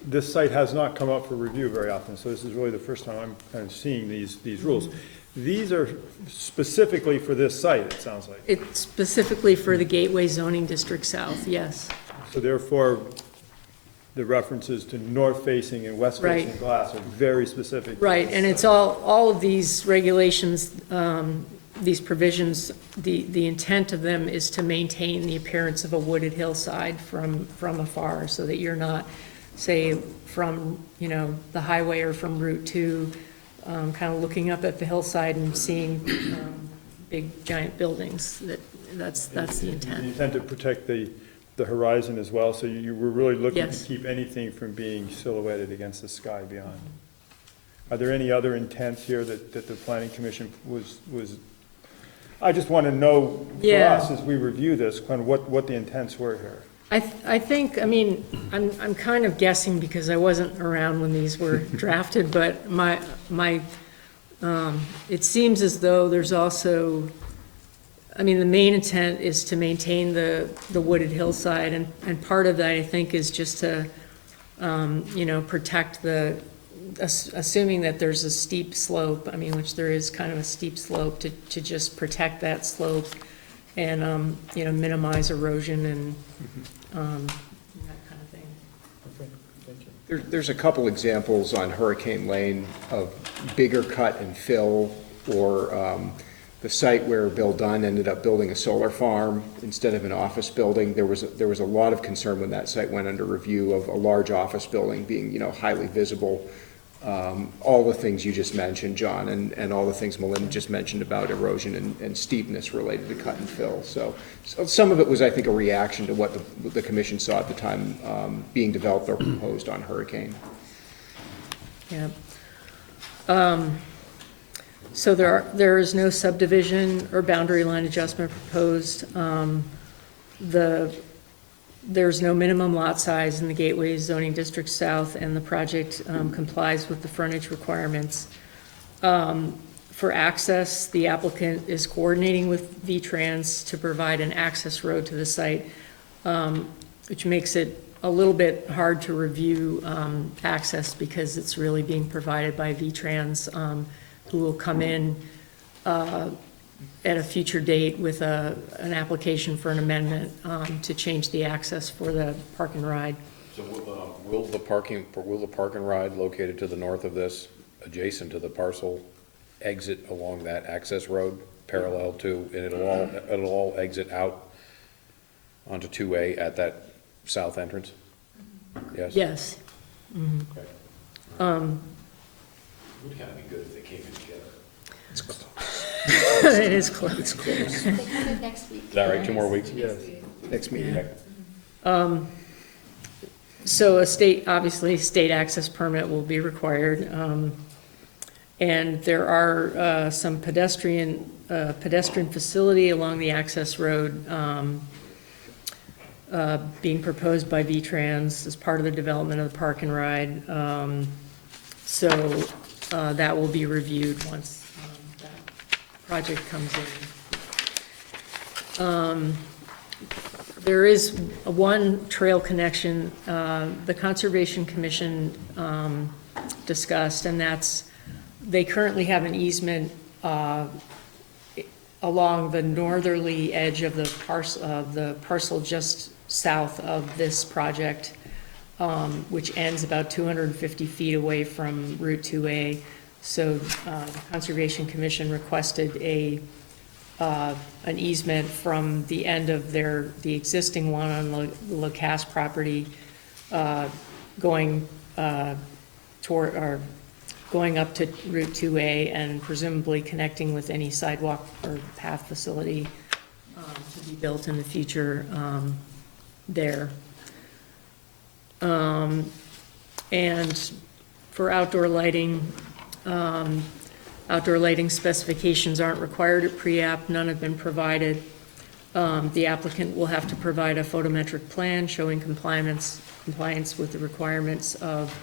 This site has not come up for review very often, so this is really the first time I'm kind of seeing these rules. These are specifically for this site, it sounds like. It's specifically for the Gateway Zoning District South, yes. So therefore, the references to north-facing and west-facing Right. glass are very specific. Right, and it's all of these regulations, these provisions, the intent of them is to maintain the appearance of a wooded hillside from afar, so that you're not, say, from, the highway or from Route 2, kind of looking up at the hillside and seeing big giant buildings. That's the intent. The intent to protect the horizon as well, so you were really looking Yes. to keep anything from being silhouetted against the sky beyond. Are there any other intents here that the planning commission was, I just want to know for Yeah. us as we review this, kind of what the intents were here. I think, I'm kind of guessing because I wasn't around when these were drafted, but it seems as though there's also, the main intent is to maintain the wooded hillside, and part of that, I think, is just to, protect assuming that there's a steep slope, which there is kind of a steep slope, to just protect that slope and, minimize erosion and, that kind of thing. Okay, thank you. There's a couple examples on Hurricane Lane of bigger cut and fill, or the site where Bill Dunn ended up building a solar farm instead of an office building. There was a lot of concern when that site went under review of a large office building being, highly visible. All the things you just mentioned, John, and all the things Melinda just mentioned about erosion and steepness related to cut and fill. So some of it was, I think, a reaction to what the commission saw at the time being developed or proposed on Hurricane. Yeah. So there is no subdivision or boundary line adjustment proposed. There's no minimum lot size in the Gateway Zoning District South, and the project complies with the frontage requirements. For access, the applicant is coordinating with V-Trans to provide an access road to the site, which makes it a little bit hard to review access because it's really being provided by V-Trans, who will come in at a future date with an application for an amendment to change the access for the park and ride. So will the park and ride located to the north of this, adjacent to the parcel, exit along that access road parallel to, and it'll all exit out onto 2A at that south entrance? Yes? Yes. Okay. It would kind of be good if they came in together. It's close. It is close. It's close. They come in next week. Is that right, 2 more weeks? Yes. Next meeting. Okay. So obviously, state access permit will be required. And there are some pedestrian facility along the access road being proposed by V-Trans as part of the development of the park and ride. So that will be reviewed once that project comes in. There is one trail connection the Conservation Commission discussed, and that's, they currently have an easement along the northerly edge of the parcel just south of this project, which ends about 250 feet away from Route 2A. So the Conservation Commission requested an easement from the end of the existing one on the LaCasse property, going going up to Route 2A and presumably connecting with any sidewalk or path facility to be built in the future there. And for outdoor lighting specifications aren't required at pre-app, none have been provided. The applicant will have to provide a photometric plan showing compliance with the requirements of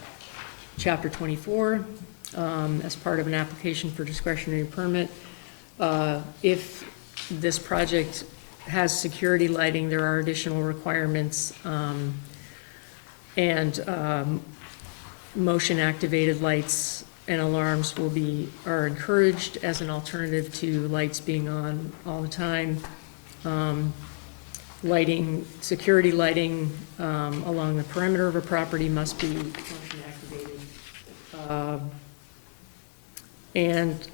Chapter 24 as part of an application for discretionary permit. If this project has security lighting, there are additional requirements, and motion-activated lights and alarms are encouraged as an alternative to lights being on all the time. Security lighting along the perimeter of a property must be motion-activated. And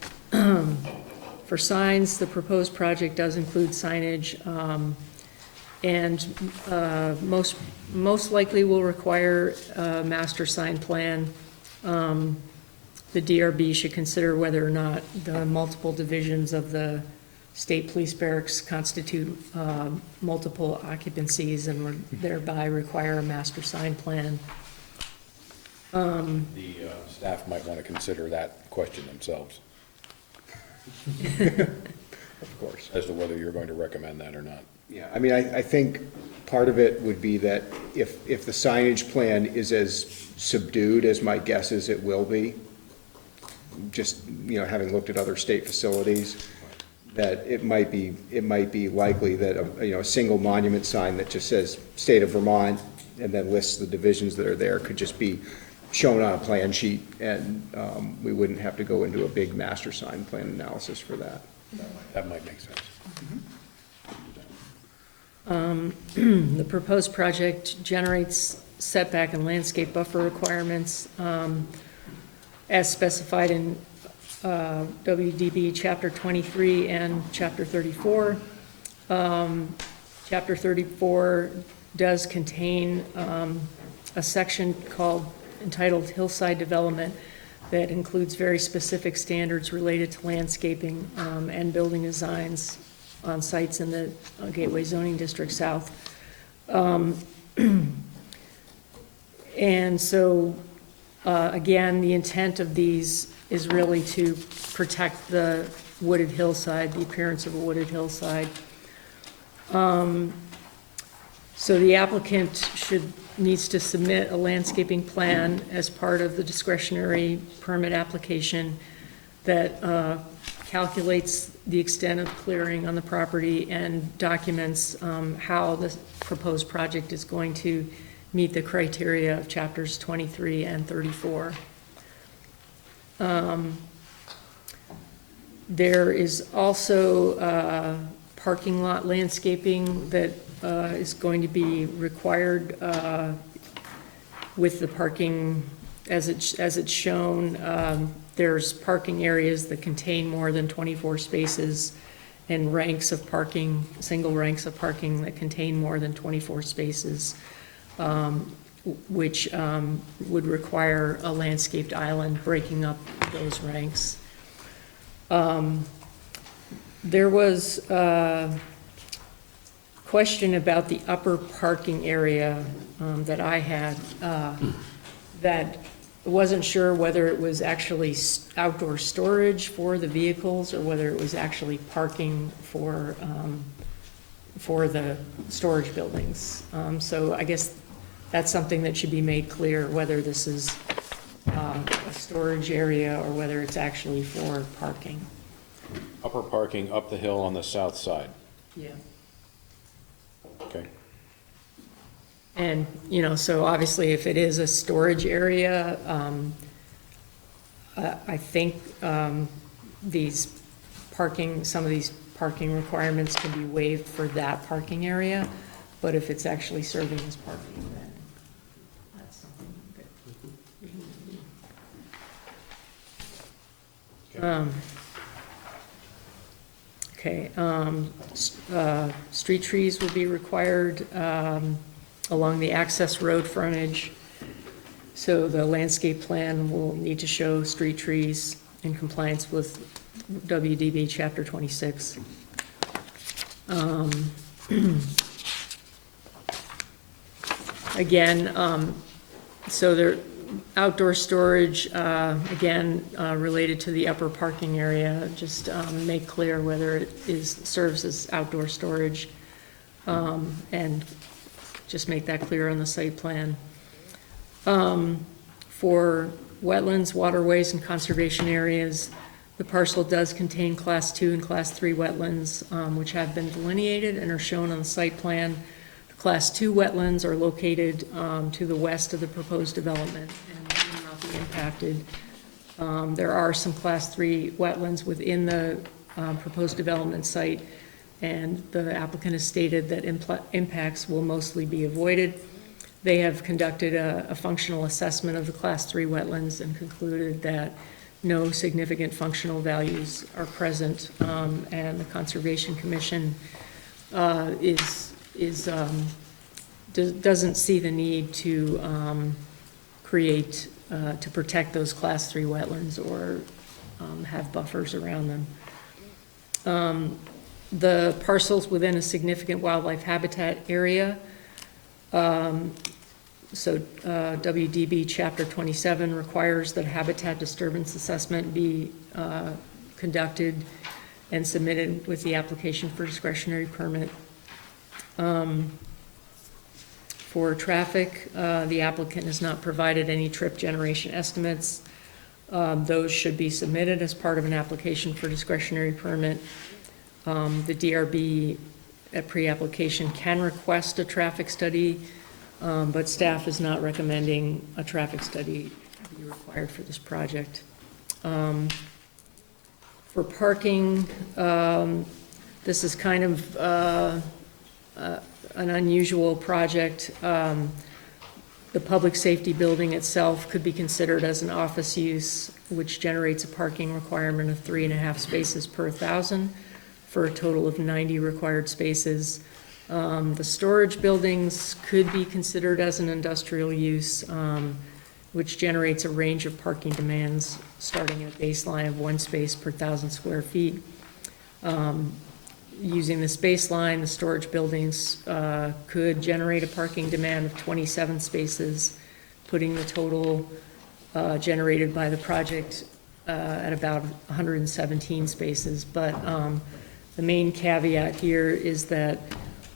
for signs, the proposed project does include signage, and most likely will require a master sign plan. The DRB should consider whether or not the multiple divisions of the state police barracks constitute multiple occupancies and would thereby require a master sign plan. The staff might want to consider that question themselves. Of course. As to whether you're going to recommend that or not. Yeah, I mean, I think part of it would be that if the signage plan is as subdued as my guess is it will be, just, having looked at other state facilities, that it might be likely that a single monument sign that just says State of Vermont and then lists the divisions that are there could just be shown on a plan sheet, and we wouldn't have to go into a big master sign plan analysis for that. That might make sense. The proposed project generates setback and landscape buffer requirements as specified in WDB Chapter 23 and Chapter 34. Chapter 34 does contain a section entitled Hillside Development that includes very specific standards related to landscaping and building designs on sites in the Gateway Zoning District South. And so, again, the intent of these is really to protect the wooded hillside, the appearance of a wooded hillside. So the applicant needs to submit a landscaping plan as part of the discretionary permit application that calculates the extent of clearing on the property and documents how the proposed project is going to meet the criteria of chapters 23 and 34. There is also parking lot landscaping that is going to be required with the parking as it's shown. There's parking areas that contain more than 24 spaces and ranks of parking, single ranks of parking that contain more than 24 spaces, which would require a landscaped island breaking up those ranks. There was a question about the upper parking area that I had, that wasn't sure whether it was actually outdoor storage for the vehicles or whether it was actually parking for the storage buildings. So I guess that's something that should be made clear, whether this is a storage area or whether it's actually for parking. Upper parking up the hill on the south side. Yeah. Okay. And, you know, so obviously if it is a storage area, I think these parking, some of these parking requirements can be waived for that parking area, but if it's actually serving as parking, then that's something that we need to do. Okay, street trees will be required along the access road frontage. So the landscape plan will need to show street trees in compliance with WDB Chapter 26. Again, so there, outdoor storage, again, related to the upper parking area, just make clear whether it serves as outdoor storage, and just make that clear on the site plan. For wetlands, waterways, and conservation areas, the parcel does contain Class 2 and Class 3 wetlands, which have been delineated and are shown on the site plan. The Class 2 wetlands are located to the west of the proposed development and will not be impacted. There are some Class 3 wetlands within the proposed development site, and the applicant has stated that impacts will mostly be avoided. They have conducted a functional assessment of the Class 3 wetlands and concluded that no significant functional values are present, and the Conservation Commission doesn't see the need to to protect those Class 3 wetlands or have buffers around them. The parcels within a significant wildlife habitat area, so WDB Chapter 27 requires that a habitat disturbance assessment be conducted and submitted with the application for discretionary permit. For traffic, the applicant has not provided any trip generation estimates. Those should be submitted as part of an application for discretionary permit. The DRB at pre-application can request a traffic study, but staff is not recommending a traffic study be required for this project. For parking, this is kind of an unusual project. The public safety building itself could be considered as an office use, which generates a parking requirement of 3.5 spaces per 1,000 for a total of 90 required spaces. The storage buildings could be considered as an industrial use, which generates a range of parking demands starting at a baseline of 1 space per 1,000 square feet. Using this baseline, the storage buildings could generate a parking demand of 27 spaces, putting the total generated by the project at about 117 spaces. But the main caveat here is that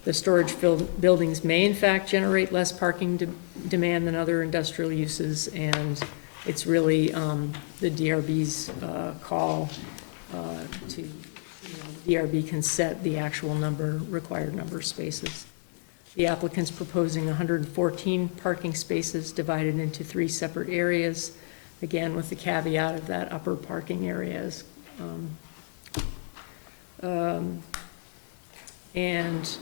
the storage buildings may in fact generate less parking demand than other industrial uses, and it's really the DRB's call to, DRB can set the actual required number of spaces. The applicant's proposing 114 parking spaces divided into 3 separate areas, again, with the caveat of that upper parking areas. And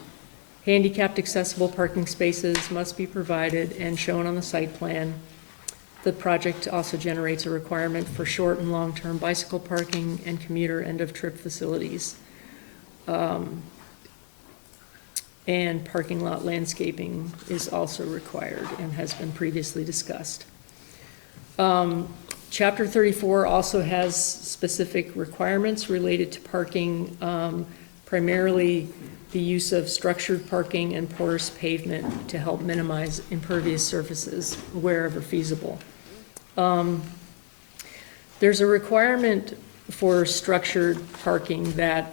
handicapped accessible parking spaces must be provided and shown on the site plan. The project also generates a requirement for short and long-term bicycle parking and commuter end-of-trip facilities. And parking lot landscaping is also required and has been previously discussed. Chapter 34 also has specific requirements related to parking, primarily the use of structured parking and porous pavement to help minimize impervious surfaces wherever feasible. There's a requirement for structured parking that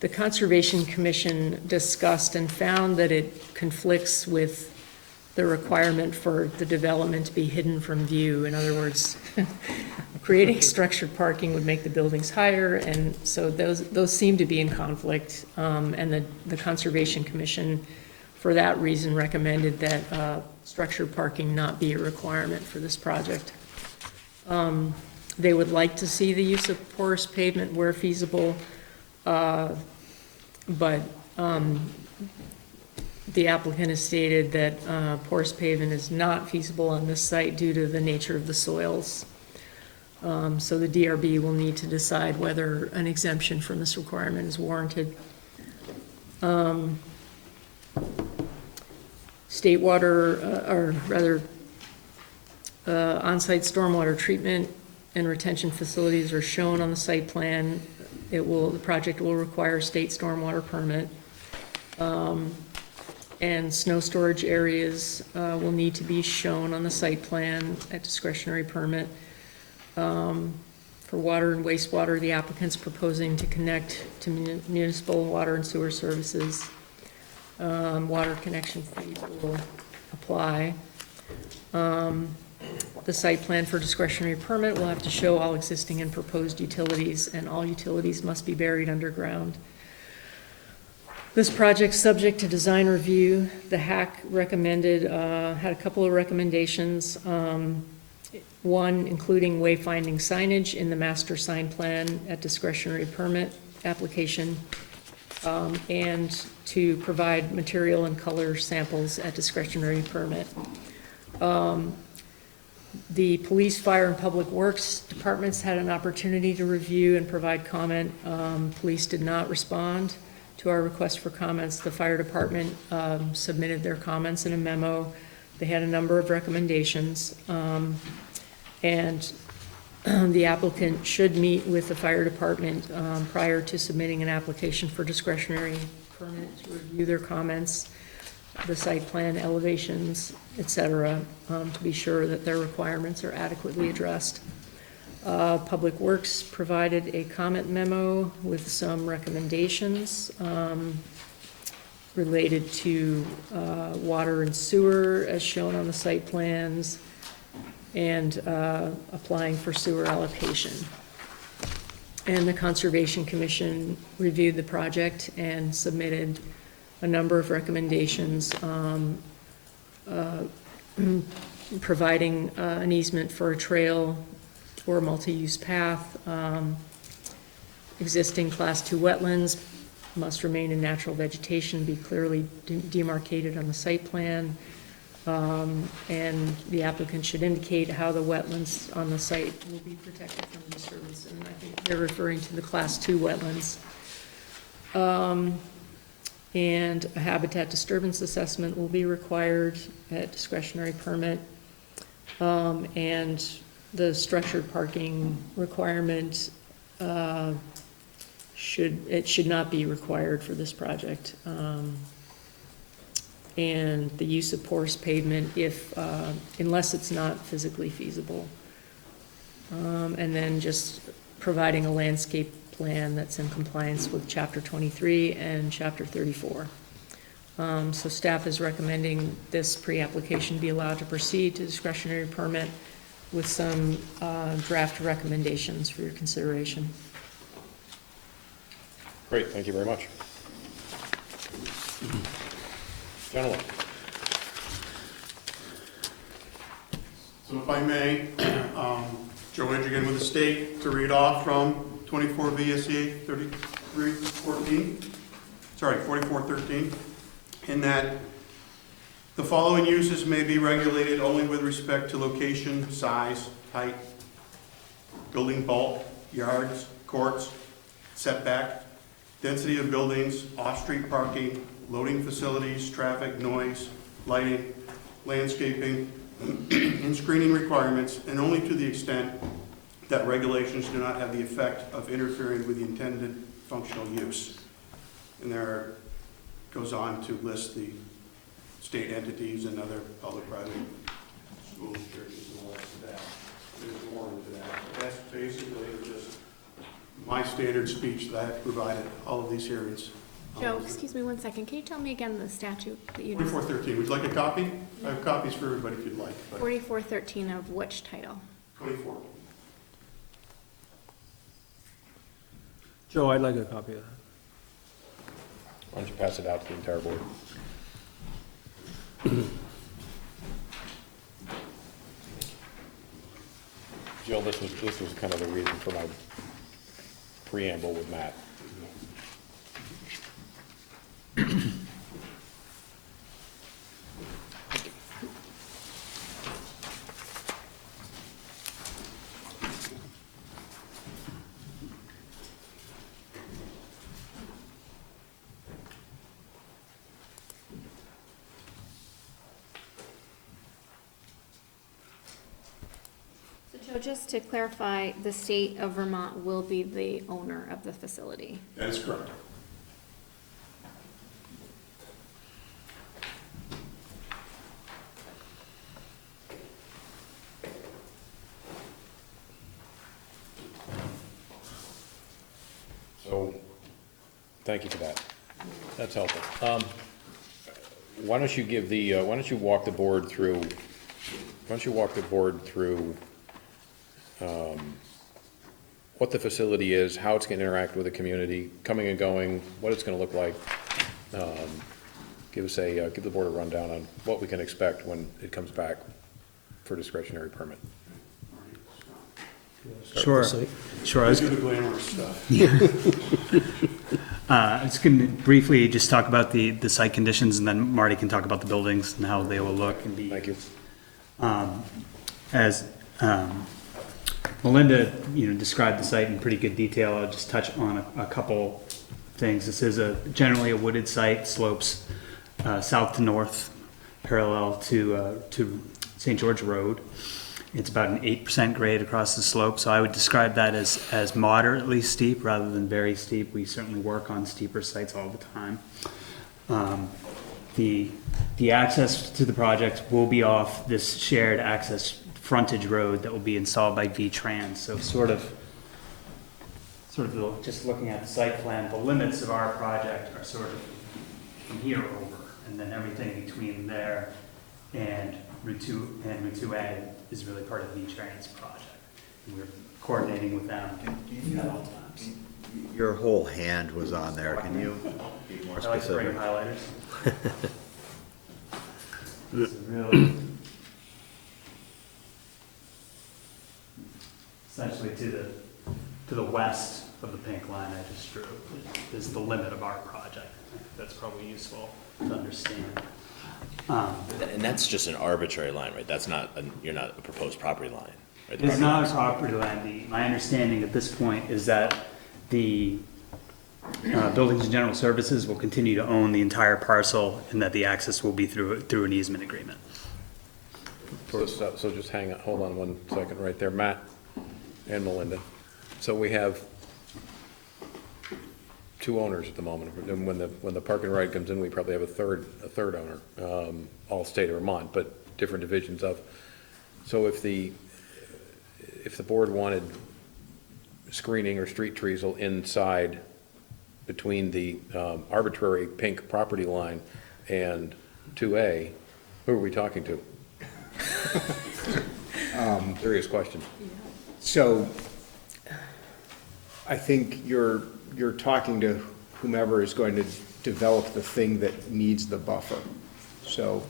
the Conservation Commission discussed and found that it conflicts with the requirement for the development to be hidden from view. In other words, creating structured parking would make the buildings higher, and so those seem to be in conflict. And the Conservation Commission, for that reason, recommended that structured parking not be a requirement for this project. They would like to see the use of porous pavement where feasible, but the applicant has stated that porous pavement is not feasible on this site due to the nature of the soils. So the DRB will need to decide whether an exemption from this requirement is warranted. State water, or rather, on-site stormwater treatment and retention facilities are shown on the site plan. The project will require a state stormwater permit. And snow storage areas will need to be shown on the site plan at discretionary permit. For water and wastewater, the applicant's proposing to connect to municipal water and sewer services. Water connection fees will apply. The site plan for discretionary permit will have to show all existing and proposed utilities, and all utilities must be buried underground. This project's subject to design review. The HAC recommended, had a couple of recommendations. One, including wayfinding signage in the master sign plan at discretionary permit application, and to provide material and color samples at discretionary permit. The police, fire, and public works departments had an opportunity to review and provide comment. Police did not respond to our request for comments. The fire department submitted their comments in a memo. They had a number of recommendations, and the applicant should meet with the fire department prior to submitting an application for discretionary permit to review their comments, the site plan, elevations, et cetera, to be sure that their requirements are adequately addressed. Public Works provided a comment memo with some recommendations related to water and sewer as shown on the site plans, and applying for sewer allocation. And the Conservation Commission reviewed the project and submitted a number of recommendations, providing an easement for a trail or a multi-use path. Existing Class 2 wetlands must remain in natural vegetation, be clearly demarcated on the site plan. And the applicant should indicate how the wetlands on the site will be protected from disturbance. And I think they're referring to the Class 2 wetlands. And a habitat disturbance assessment will be required at discretionary permit. And the structured parking requirement should not be required for this project. And the use of porous pavement unless it's not physically feasible. And then just providing a landscape plan that's in compliance with Chapter 23 and Chapter 34. So staff is recommending this pre-application be allowed to proceed to discretionary permit with some draft recommendations for your consideration. Great, thank you very much. Gentlemen. So if I may, Joe Edgerton with the state to read off from 24 VSA 3314, sorry, 4413, in that the following uses may be regulated only with respect to location, size, height, building bulk, yards, courts, setback, density of buildings, off-street parking, loading facilities, traffic, noise, lighting, landscaping, and screening requirements, and only to the extent that regulations do not have the effect of interfering with the intended functional use. And there goes on to list the state entities and other public-private schools, churches, and all that. There's more into that. But that's basically just my standard speech that I provided all of these hearings. Joe, excuse me one second, can you tell me again the statute that you just? 4413, would you like a copy? I have copies for everybody if you'd like. 4413 of which title? 24. Joe, I'd like a copy of that. Why don't you pass it out to the entire board? Jill, this was kind of the reason for my preamble with Matt. So Joe, just to clarify, the state of Vermont will be the owner of the facility. That is correct. So, thank you for that. That's helpful. Why don't you give the, why don't you walk the board through, what the facility is, how it's gonna interact with the community, coming and going, what it's gonna look like. Give the board a rundown on what we can expect when it comes back for discretionary permit. Sure, sure. I was Do the glamorous stuff. I was going to briefly just talk about the site conditions, and then Marty can talk about the buildings and how they will look and be. Thank you. As Melinda, described the site in pretty good detail, I'll just touch on a couple things. This is generally a wooded site, slopes south to north, parallel to St. George Road. It's about an 8% grade across the slope, so I would describe that as moderately steep rather than very steep. We certainly work on steeper sites all the time. The access to the project will be off this shared access frontage road that will be installed by V-Trans. So sort of just looking at the site plan, the limits of our project are sort of from here over, and then everything between there and Route 2 and Route 2A is really part of V-Trans project. And we're coordinating with them at all times. Your whole hand was on there, can you be more I like to bring specific? highlighters. This is really essentially to the west of the pink line I just drew is the limit of our project. That's probably useful to understand. And that's just an arbitrary line, right? That's not, you're not a proposed property line, right? The It's property not line's- a property line. My understanding at this point is that the Buildings and General Services will continue to own the entire parcel and that the access will be through an easement agreement. So just hold on one second right there, Matt and Melinda. So we have two owners at the moment. And when the park and ride comes in, we probably have a third owner, all state of Vermont, but different divisions of. So if the board wanted screening or street trees inside between the arbitrary pink property line and 2A, who are we talking to? Serious question. So I think you're talking to whomever is going to develop the thing that needs the buffer. So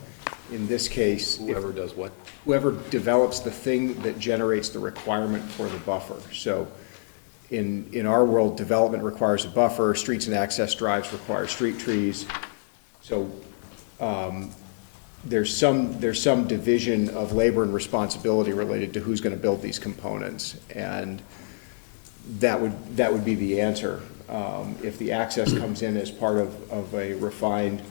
in this case, Whoever does what? whoever develops the thing that generates the requirement for the buffer. So in our world, development requires a buffer, streets and access drives require street trees. So there's some division of labor and responsibility related to who's gonna build these components. And that would be the answer. If the access comes in as part of a refined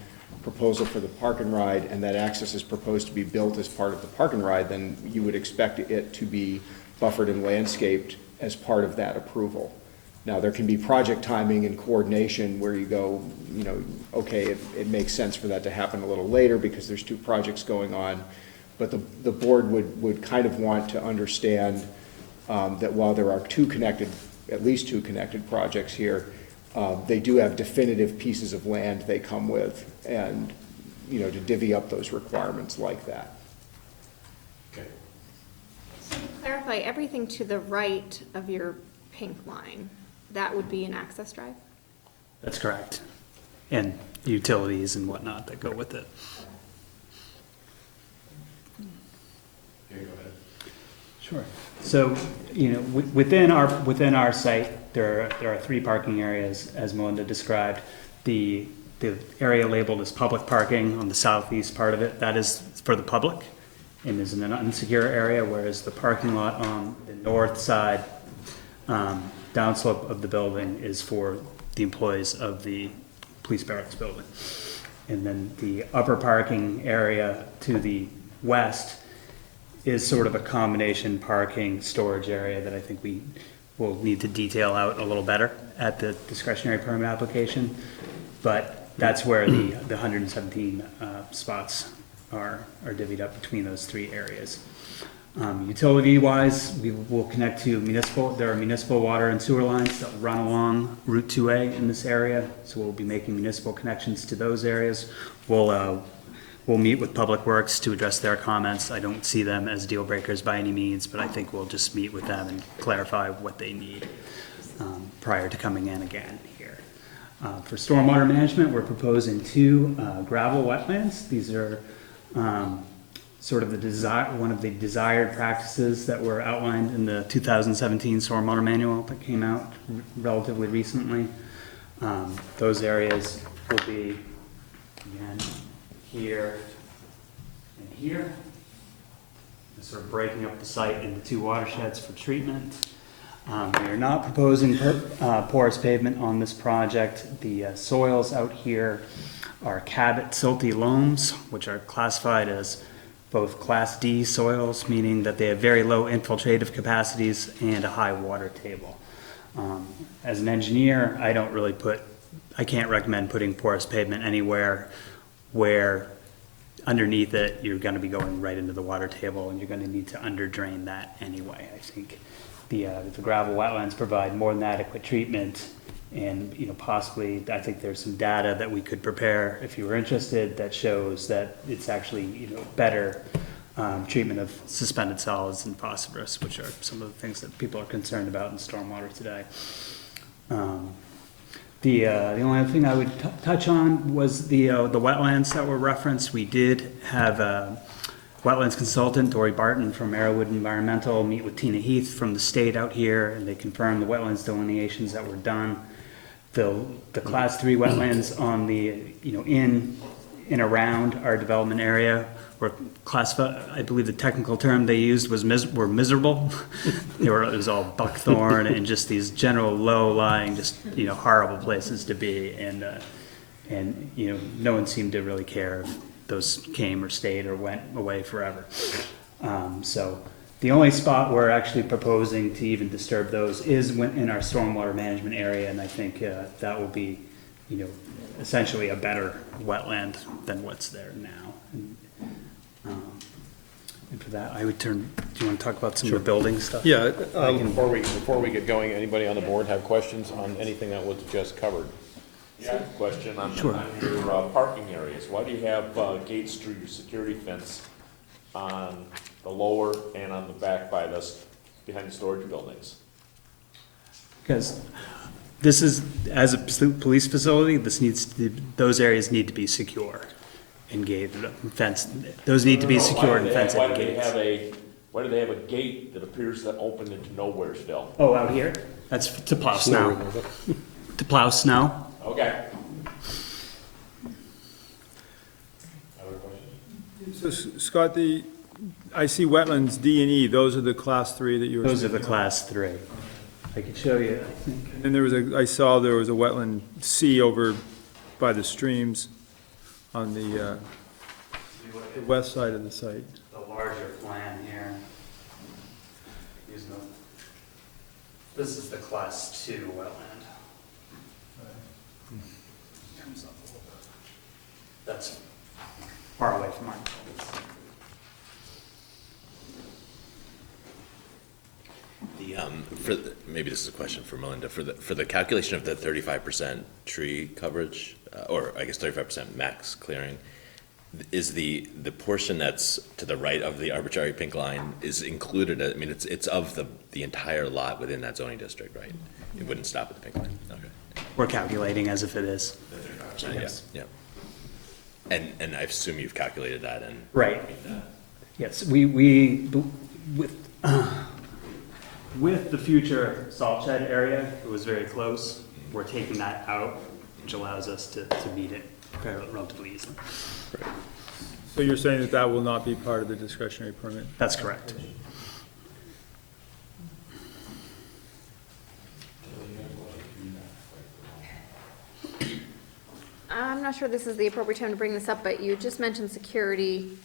proposal for the park and ride, and that access is proposed to be built as part of the park and ride, then you would expect it to be buffered and landscaped as part of that approval. Now, there can be project timing and coordination where you go, you know, okay, it makes sense for that to happen a little later because there's two projects going on. But the board would kind of want to understand that while there are at least two connected projects here, they do have definitive pieces of land they come with, and, you know, to divvy up those requirements like that. Okay. So to clarify, everything to the right of your pink line, that would be an access drive? That's correct. And utilities and whatnot that go with it. Here, go ahead. Sure. So, you know, within our site, there are three parking areas, as Melinda described. The area labeled as public parking on the southeast part of it, that is for the public and is in an unsecure area, whereas the parking lot on the north side, downslope of the building, is for the employees of the police barracks building. And then the upper parking area to the west is sort of a combination parking storage area that I think we will need to detail out a little better at the discretionary permit application. But that's where the 117 spots are divvied up between those three areas. Utility-wise, we will connect to there are municipal water and sewer lines that run along Route 2A in this area, so we'll be making municipal connections to those areas. We'll meet with Public Works to address their comments. I don't see them as deal breakers by any means, but I think we'll just meet with them and clarify what they need prior to coming in again here. For stormwater management, we're proposing two gravel wetlands. These are sort of one of the desired practices that were outlined in the 2017 stormwater manual that came out relatively recently. Those areas will be, again, here and here, sort of breaking up the site into two watersheds for treatment. We are not proposing porous pavement on this project. The soils out here are Cabot silty loams, which are classified as both Class D soils, meaning that they have very low infiltrative capacities and a high water table. As an engineer, I can't recommend putting porous pavement anywhere where underneath it you're going to be going right into the water table, and you're going to need to under drain that anyway. I think the gravel wetlands provide more than adequate treatment, and possibly I think there's some data that we could prepare if you were interested that shows that it's actually better treatment of suspended solids and phosphorus, which are some of the things that people are concerned about in stormwater today. The only other thing I would touch on was the wetlands that were referenced. We did have a wetlands consultant, Dory Barton from Arrowwood Environmental, meet with Tina Heath from the state out here, and they confirmed the wetlands delineations that were done. The Class 3 wetlands on the in and around our development area were classified. I believe the technical term they used were miserable. It was all buckthorn and just these general low-lying, just horrible places to be, and no one seemed to really care if those came or stayed or went away forever. So the only spot we're actually proposing to even disturb those is in our stormwater management area, and I think that will be essentially a better wetland than what's there now. And for that, I would turn. Do you want to talk about some of the building stuff? Yeah. Before we get going, anybody on the board have questions on anything that was just covered? Yeah, question on Sure. on your parking areas. Why do you have gates through your security fence on the lower and on the back behind the storage buildings? Because this is, as a police facility, those areas need to be secure. and gated, fenced. Those need to be secured and fenced Why at do they gates. why do they have a gate that appears to open into nowhere still? Oh, out here? That's to plow snow. removal. To plow snow. Okay. Other questions? So Scott, I see wetlands D and E, those are the class 3 that you were. Those are the class 3. I can show you, I think. And I saw there was a wetland C over by the streams on the west side of the site. The larger plan here. This is the class 2 wetland. Comes up a little bit. That's far away from our. Maybe this is a question for Melinda, for the calculation of the 35% tree coverage, or I guess 35% max clearing, is the portion that's to the right of the arbitrary pink line is included, I mean, it's of the entire lot within that zoning district, right? It wouldn't stop at the pink line, okay. We're calculating as if it is. Yes. Yeah. And I assume you've calculated that and. Right. Yes, with the future salt shed area, it was very close. We're taking that out, which allows us to meet it relatively easily. So you're saying that will not be part of the discretionary permit? That's correct. I'm not sure this is the appropriate time to bring this up, but you just mentioned security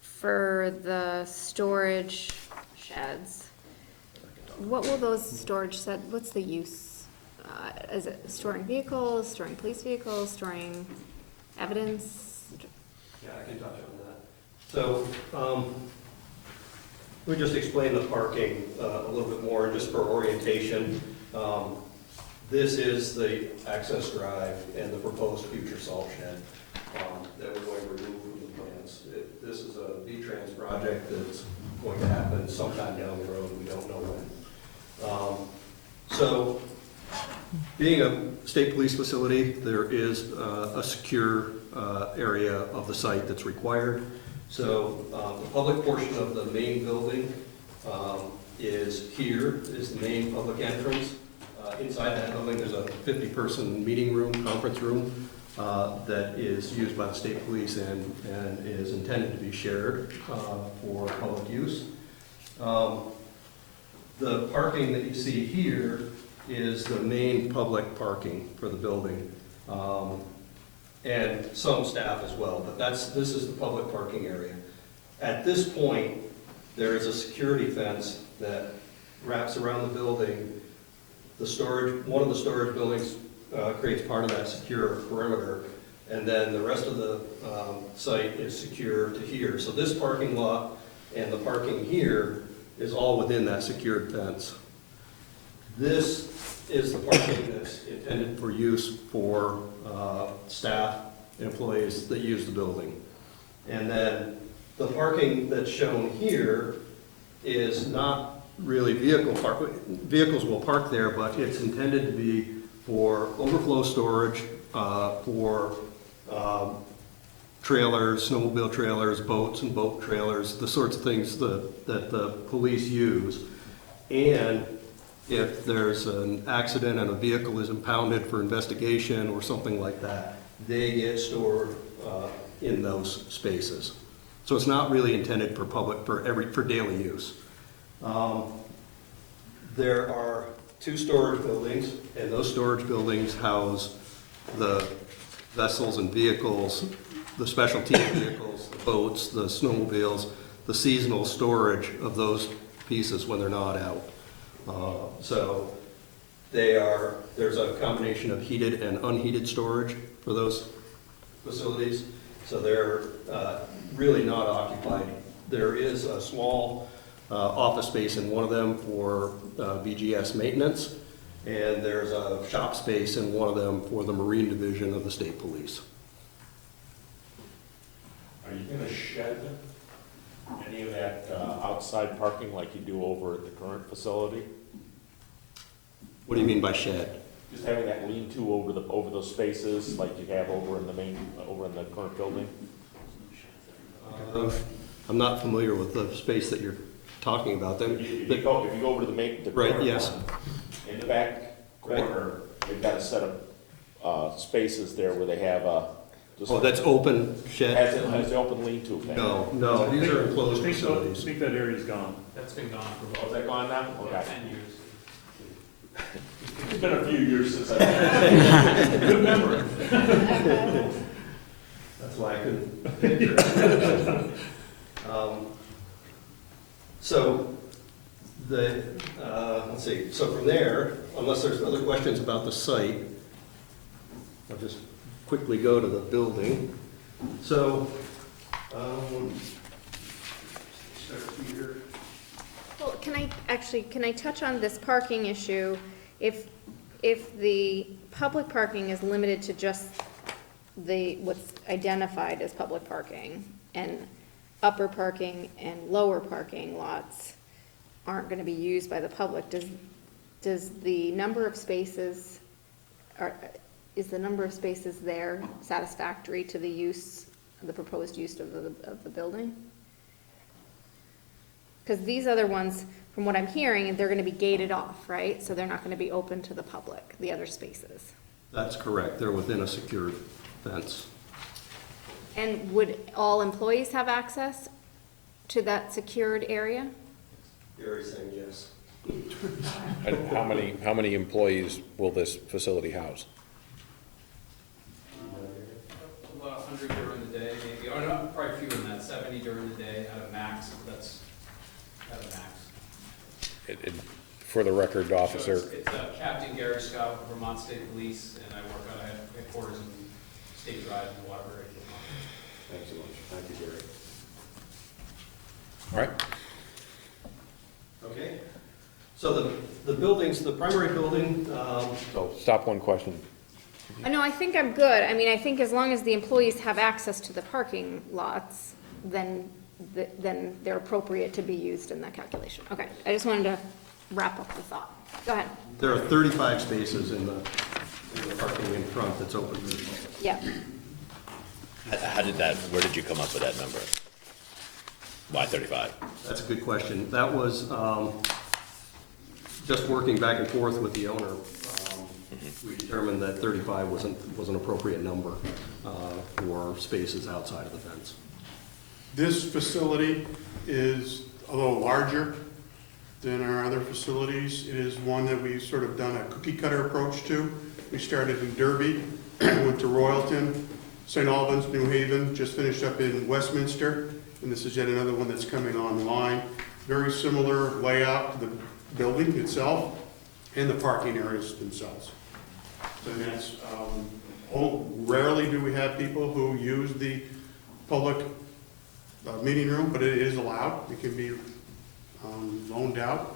for the storage sheds. What will those storage shed, what's the use? Is it storing vehicles, storing police vehicles, storing evidence? Yeah, I can touch on that. So, we just explain the parking a little bit more, just for orientation. This is the access drive and the proposed future salt shed that we're going to remove from the plans. This is a V-Trans project that's going to happen sometime down the road. We don't know when. So, being a state police facility, there is a secure area of the site that's required. So the public portion of the main building is here, is the main public entrance. Inside that building, there's a 50-person meeting room, conference room, that is used by the state police and is intended to be shared for public use. The parking that you see here is the main public parking for the building, and some staff as well, but this is the public parking area. At this point, there is a security fence that wraps around the building. One of the storage buildings creates part of that secure perimeter, and then the rest of the site is secure to here. So this parking lot and the parking here is all within that secured fence. This is the parking that's intended for use for staff and employees that use the building. And then the parking that's shown here is not really vehicles will park there, but it's intended to be for overflow storage, for trailers, snowmobile trailers, boats and boat trailers, the sorts of things that the police use. And if there's an accident and a vehicle is impounded for investigation or something like that, they get stored in those spaces. So it's not really intended for for daily use. There are 2 storage buildings, and those storage buildings house the vessels and vehicles, the specialty vehicles, the boats, the snowmobiles, the seasonal storage of those pieces when they're not out. So there's a combination of heated and unheated storage for those facilities. So they're really not occupied. There is a small office space in one of them for BGS maintenance, and there's a shop space in one of them for the Marine Division of the State Police. Are you gonna shed any of that outside parking like you do over at the current facility? What do you mean by shed? Just having that lean-to over those spaces like you have over in the current building? I'm not familiar with the space that you're talking about. Then, If you go over to the Right, corner yes. one, in the back corner, they've got a set of, spaces there where they have, just. Oh, that's open shed? Has the open lean-to thing. No, these are enclosed I facilities. think that area's gone. That's been gone for Oh, is that gone now? Okay. 10 years. It's been a few years since I've. Good memory. That's why I couldn't picture it. So, let's see, so from there, unless there's other questions about the site, I'll just quickly go to the building. So, start here. Well, can I touch on this parking issue? If the public parking is limited to just what's identified as public parking, and upper parking and lower parking lots aren't gonna be used by the public, does the number of spaces, is the number of spaces there satisfactory to the proposed use of the building? Because these other ones, from what I'm hearing, they're gonna be gated off, right? So they're not gonna be open to the public, the other spaces. That's correct, they're within a secured fence. And would all employees have access to that secured area? Gary's saying yes. And how many employees will this facility house? About 100 during the day, maybe, or no, probably fewer than that, 70 during the day out of max, that's out of max. For the record, So officer, it's Captain Gary Scott, Vermont State Police, and I work out of headquarters in State Drive in Waterbury. Thanks so much. Thank you, Gary. all right? Okay, so the buildings, the primary building, So stop one question. No, I think I'm good. I mean, I think as long as the employees have access to the parking lots, then they're appropriate to be used in that calculation. Okay, I just wanted to wrap up the thought. Go ahead. there are 35 spaces in the parking in front that's open to the public. Yeah. Where did you come up with that number? Why 35? That's a good question. That was just working back and forth with the owner. We determined that 35 was an appropriate number for spaces outside of the fence. This facility is a little larger than our other facilities. It is one that we've sort of done a cookie cutter approach to. We started in Derby, went to Royalton, St. Albans, New Haven, just finished up in Westminster, and this is yet another one that's coming online. Very similar layout to the building itself and the parking areas themselves. So that's, rarely do we have people who use the public meeting room, but it is allowed. It can be loaned out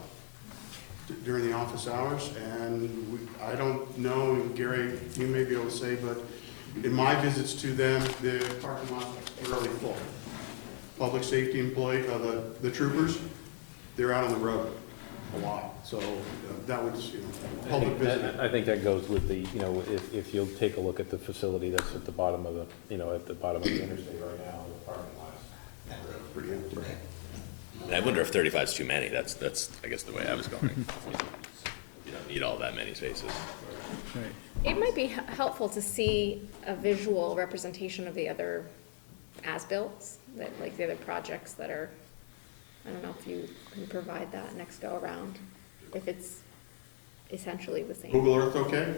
during the office hours, and I don't know, and Gary, you may be able to say, but in my visits to them, the parking lots are really full. Public safety employee, the troopers, they're out on the road a lot, so that would, public visit. I think that goes with the, if you'll take a look at the facility that's at the bottom of the, at the bottom of the interstate right now, the parking lots. Pretty empty. And I wonder if 35 is too many. That's I guess the way I was going. You don't need all that many spaces. It might be helpful to see a visual representation of the other as-builts, that, like the other projects that are, I don't know if you can provide that next go around, if it's essentially the same. Google Earth, okay?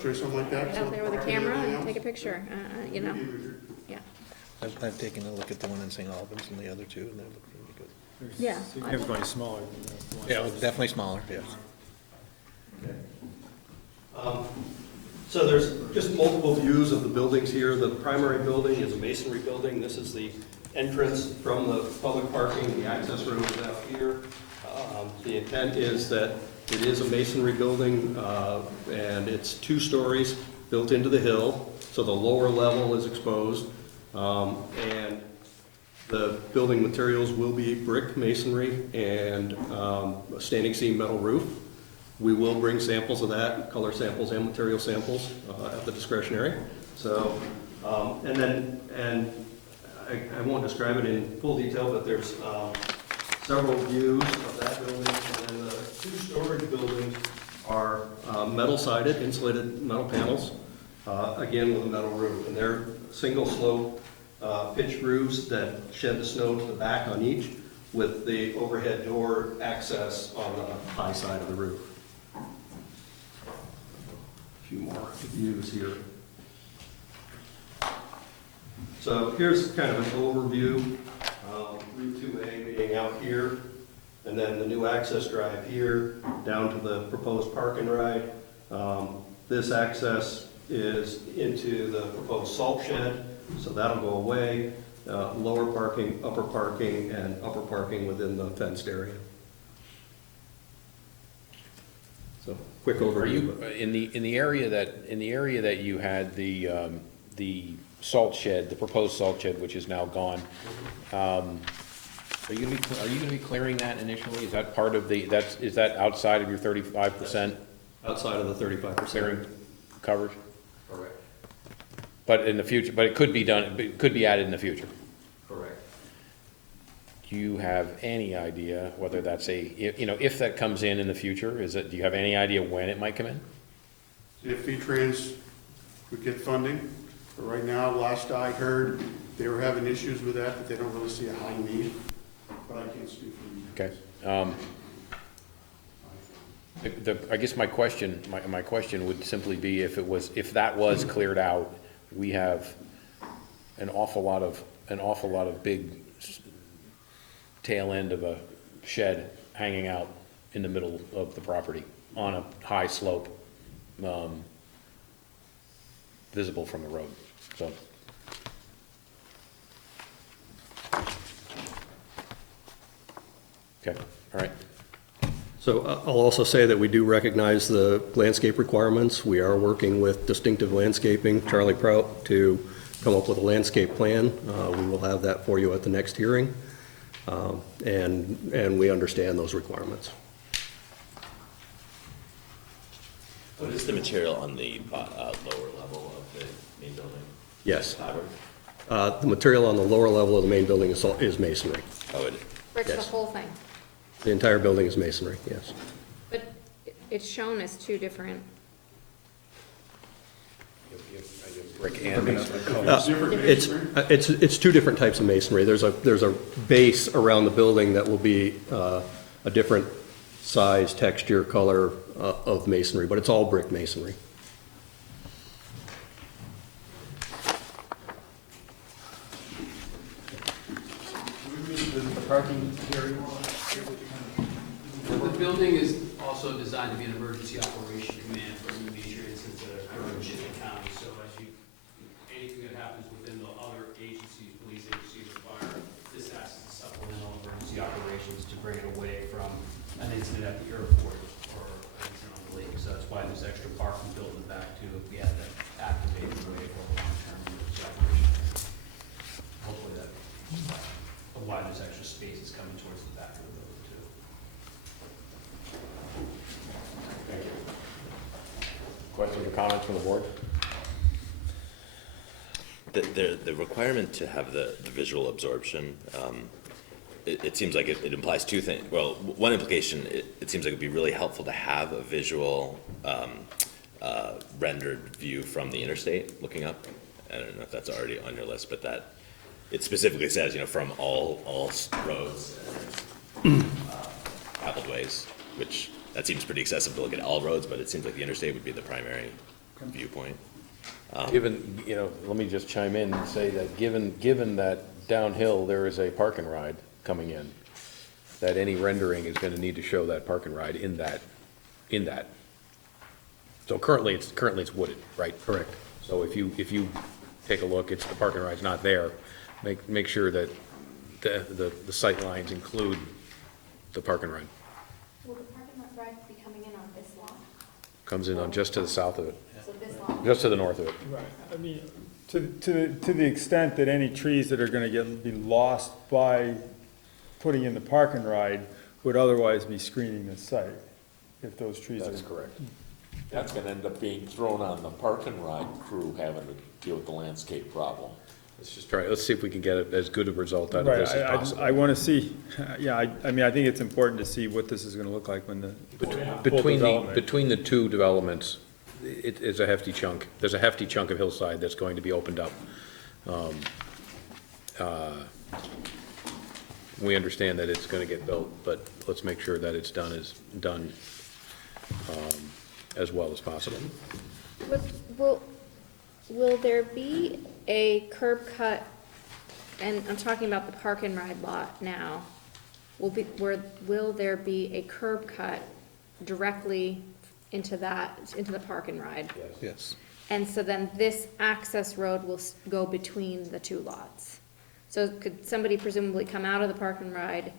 Sure, something like that. Get out there with a camera and take a picture, yeah. I've taken a look at the one in St. Albans and the other two, and they look really good. Yeah. Significantly smaller than the one. Yeah, definitely smaller, yes. So there's just multiple views of the buildings here. The primary building is a masonry building. This is the entrance from the public parking. The access road is out here. The intent is that it is a masonry building, and it's 2 stories built into the hill, so the lower level is exposed. And the building materials will be brick masonry and a standing seam metal roof. We will bring samples of that, color samples and material samples at the discretionary. So, and I won't describe it in full detail, but there's several views of that building. And then the two storage buildings are metal-sided, insulated metal panels, again with a metal roof. And they're single slope pitch roofs that shed the snow to the back on each, with the overhead door access on the high side of the roof. A few more views here. So here's kind of an overview, Route 2A being out here, and then the new access drive here, down to the proposed park and ride. This access is into the proposed salt shed, so that'll go away. Lower parking, upper parking, and upper parking within the fenced area. So, quick overview. Are you, in the area that you had the salt shed, the proposed salt shed, which is now gone, are you gonna be clearing that initially? Is that part of is that outside of your 35%? Outside of the 35%. Clearing coverage? Correct. But in the future, but it could be done, it could be added in the future? Correct. Do you have any idea whether that's if that comes in the future, do you have any idea when it might come in? If V-Trans would get funding, but right now, last I heard, they were having issues with that, but they don't really see a high need, but I can't speak for you. Okay. I guess my question would simply be if that was cleared out, we have an awful lot of big tail end of a shed hanging out in the middle of the property on a high slope, visible from the road, so. Okay, all right. So I'll also say that we do recognize the landscape requirements. We are working with Distinctive Landscaping, Charlie Prout, to come up with a landscape plan. We will have that for you at the next hearing. And we understand those requirements. What is the material on the lower level of the main building? Yes. Fiber? The material on the lower level of the main building is masonry. Oh, it, Brick, the Yes. whole thing. The entire building is masonry, yes. But it's shown as two different, Brick and masonry. It's two different types of masonry. There's a base around the building that will be a different size, texture, color of masonry, but it's all brick masonry. The parking area. The building is also designed to be an emergency operation command for any major incidents that occur in the county. So anything that happens within the other agencies, police agencies or fire, this acts as a supplemental emergency operations to bring it away from an incident at the airport or an incident on the lake. So that's why there's extra parking built in the back too, if we had to activate it away for a long-term emergency operation. Hopefully that, why there's extra spaces coming towards the back of the building too. Thank you. Questions or comments from the board? the requirement to have the visual absorption, it seems like it implies two things. Well, one implication, it seems like it'd be really helpful to have a visual rendered view from the interstate looking up. I don't know if that's already on your list, but that, it specifically says, from all roads and traveled ways, which that seems pretty excessive to look at all roads, but it seems like the interstate would be the primary viewpoint. Given, let me just chime in and say that given that downhill there is a park and ride coming in, that any rendering is gonna need to show that park and ride in that. So currently it's wooded, right? Correct. So if you take a look, the park and ride's not there, make sure that the sight lines include the park and ride. will the parking lot ride be coming in on this lot? Comes in on just to the south of it, So this lot? just to the north of it. Right, I mean, to the extent that any trees that are gonna be lost by putting in the park and ride would otherwise be screening the site, if those trees are. That's correct. That's gonna end up being thrown on the park and ride crew having to deal with the landscape problem. Let's just try, let's see if we can get as good a result out of Right, this as possible. I want to see, yeah, I mean, I think it's important to see what this is going to look like when the full development. Between the two developments, it is a hefty chunk. There's a hefty chunk of hillside that's going to be opened up. We understand that it's gonna get built, but let's make sure that it's done as well as possible. Will there be a curb cut, and I'm talking about the park and ride lot now, will there be a curb cut directly into the park and ride? Yes. And so then this access road will go between the two lots? So could somebody presumably come out of the park and ride,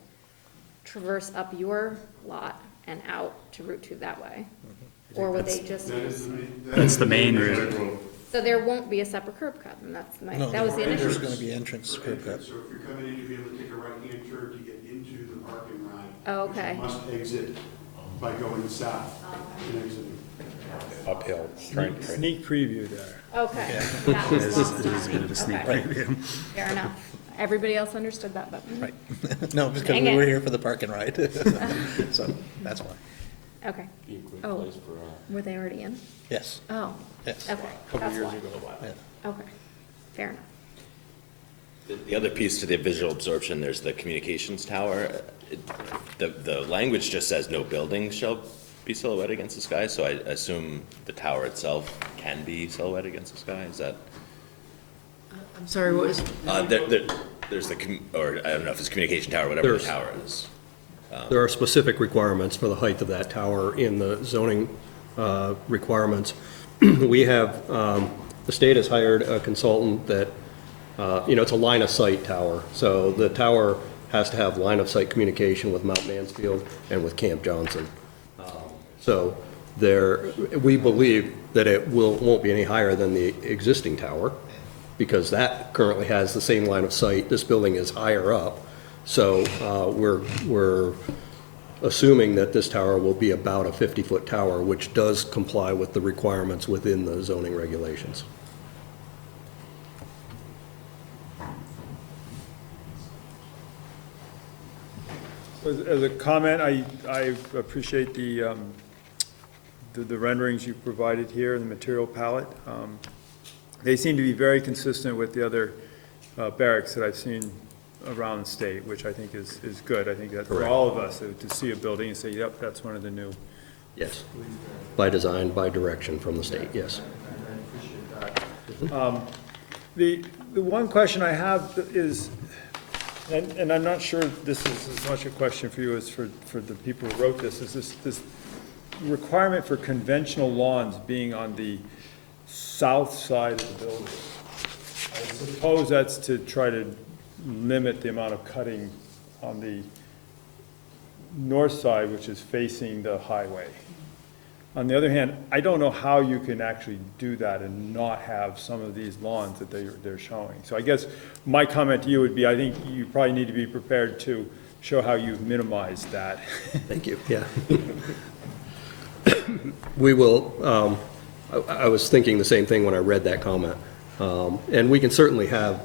traverse up your lot and out to Route 2 that way? Or would they just? That's the main route. So there won't be a separate curb cut, and that's my, No, that was the initial. there's gonna be entrance curb cut. So if you're coming in, you'll be able to take a right-hand turn to get into the park and ride. Oh, which okay. you must exit by going south and exiting. Uphill, Sneak preview there. Okay. That was lost on me. a bit of a sneak Okay. preview. Fair enough. Everybody else understood that, but. Right. No, because Dang we it. were here for the park and ride. So, that's why. Okay. Oh, were they already in? Yes, Oh, yes. okay. That's why. Yeah. Okay, fair enough. The other piece to the visual absorption, there's the communications tower. The language just says no building shall be silhouetted against the sky, so I assume the tower itself can be silhouetted against the sky, is that? I'm sorry, what was, There's or I don't know if it's communication tower, whatever the There's- tower is. There are specific requirements for the height of that tower in the zoning requirements. We have, the state has hired a consultant that, it's a line-of-sight tower. So the tower has to have line-of-sight communication with Mount Mansfield and with Camp Johnson. So we believe that it won't be any higher than the existing tower, because that currently has the same line of sight. This building is higher up. So we're assuming that this tower will be about a 50-foot tower, which does comply with the requirements within the zoning regulations. As a comment, I appreciate the renderings you provided here in the material palette. They seem to be very consistent with the other barracks that I've seen around the state, which I think is good. I think that for all of us, to see a building and say, yep, that's one of the new. Yes. By design, by direction from the state, yes. I appreciate that. The one question I have is, and I'm not sure this is as much a question for you as for the people who wrote this, is this requirement for conventional lawns being on the south side of the building. I suppose that's to try to limit the amount of cutting on the north side, which is facing the highway. On the other hand, I don't know how you can actually do that and not have some of these lawns that they're showing. So I guess my comment to you would be, I think you probably need to be prepared to show how you've minimized that. Thank you, yeah. We will, I was thinking the same thing when I read that comment. And we can certainly have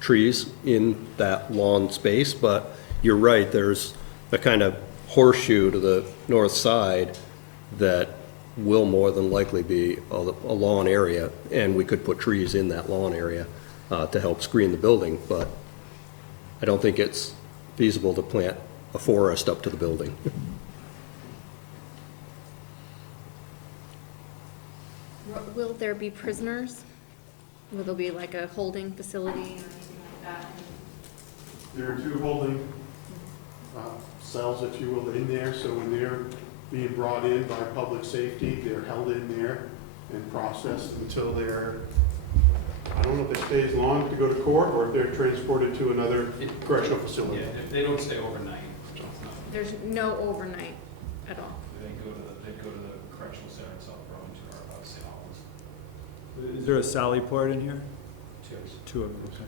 trees in that lawn space, but you're right, there's a kind of horseshoe to the north side that will more than likely be a lawn area, and we could put trees in that lawn area to help screen the building, but I don't think it's feasible to plant a forest up to the building. Will there be prisoners? Will there be like a holding facility or anything like that? There are two holding cells, if you will, in there, so when they're being brought in by public safety, they're held in there and processed until they're, I don't know if they stay as long to go to court, or if they're transported to another correctional facility. Yeah, if they don't stay overnight, it's not. There's no overnight at all. They go to the correctional center in South Burlington or out of St. Albans. Is there a Sally port in here? Two. Two of them, okay.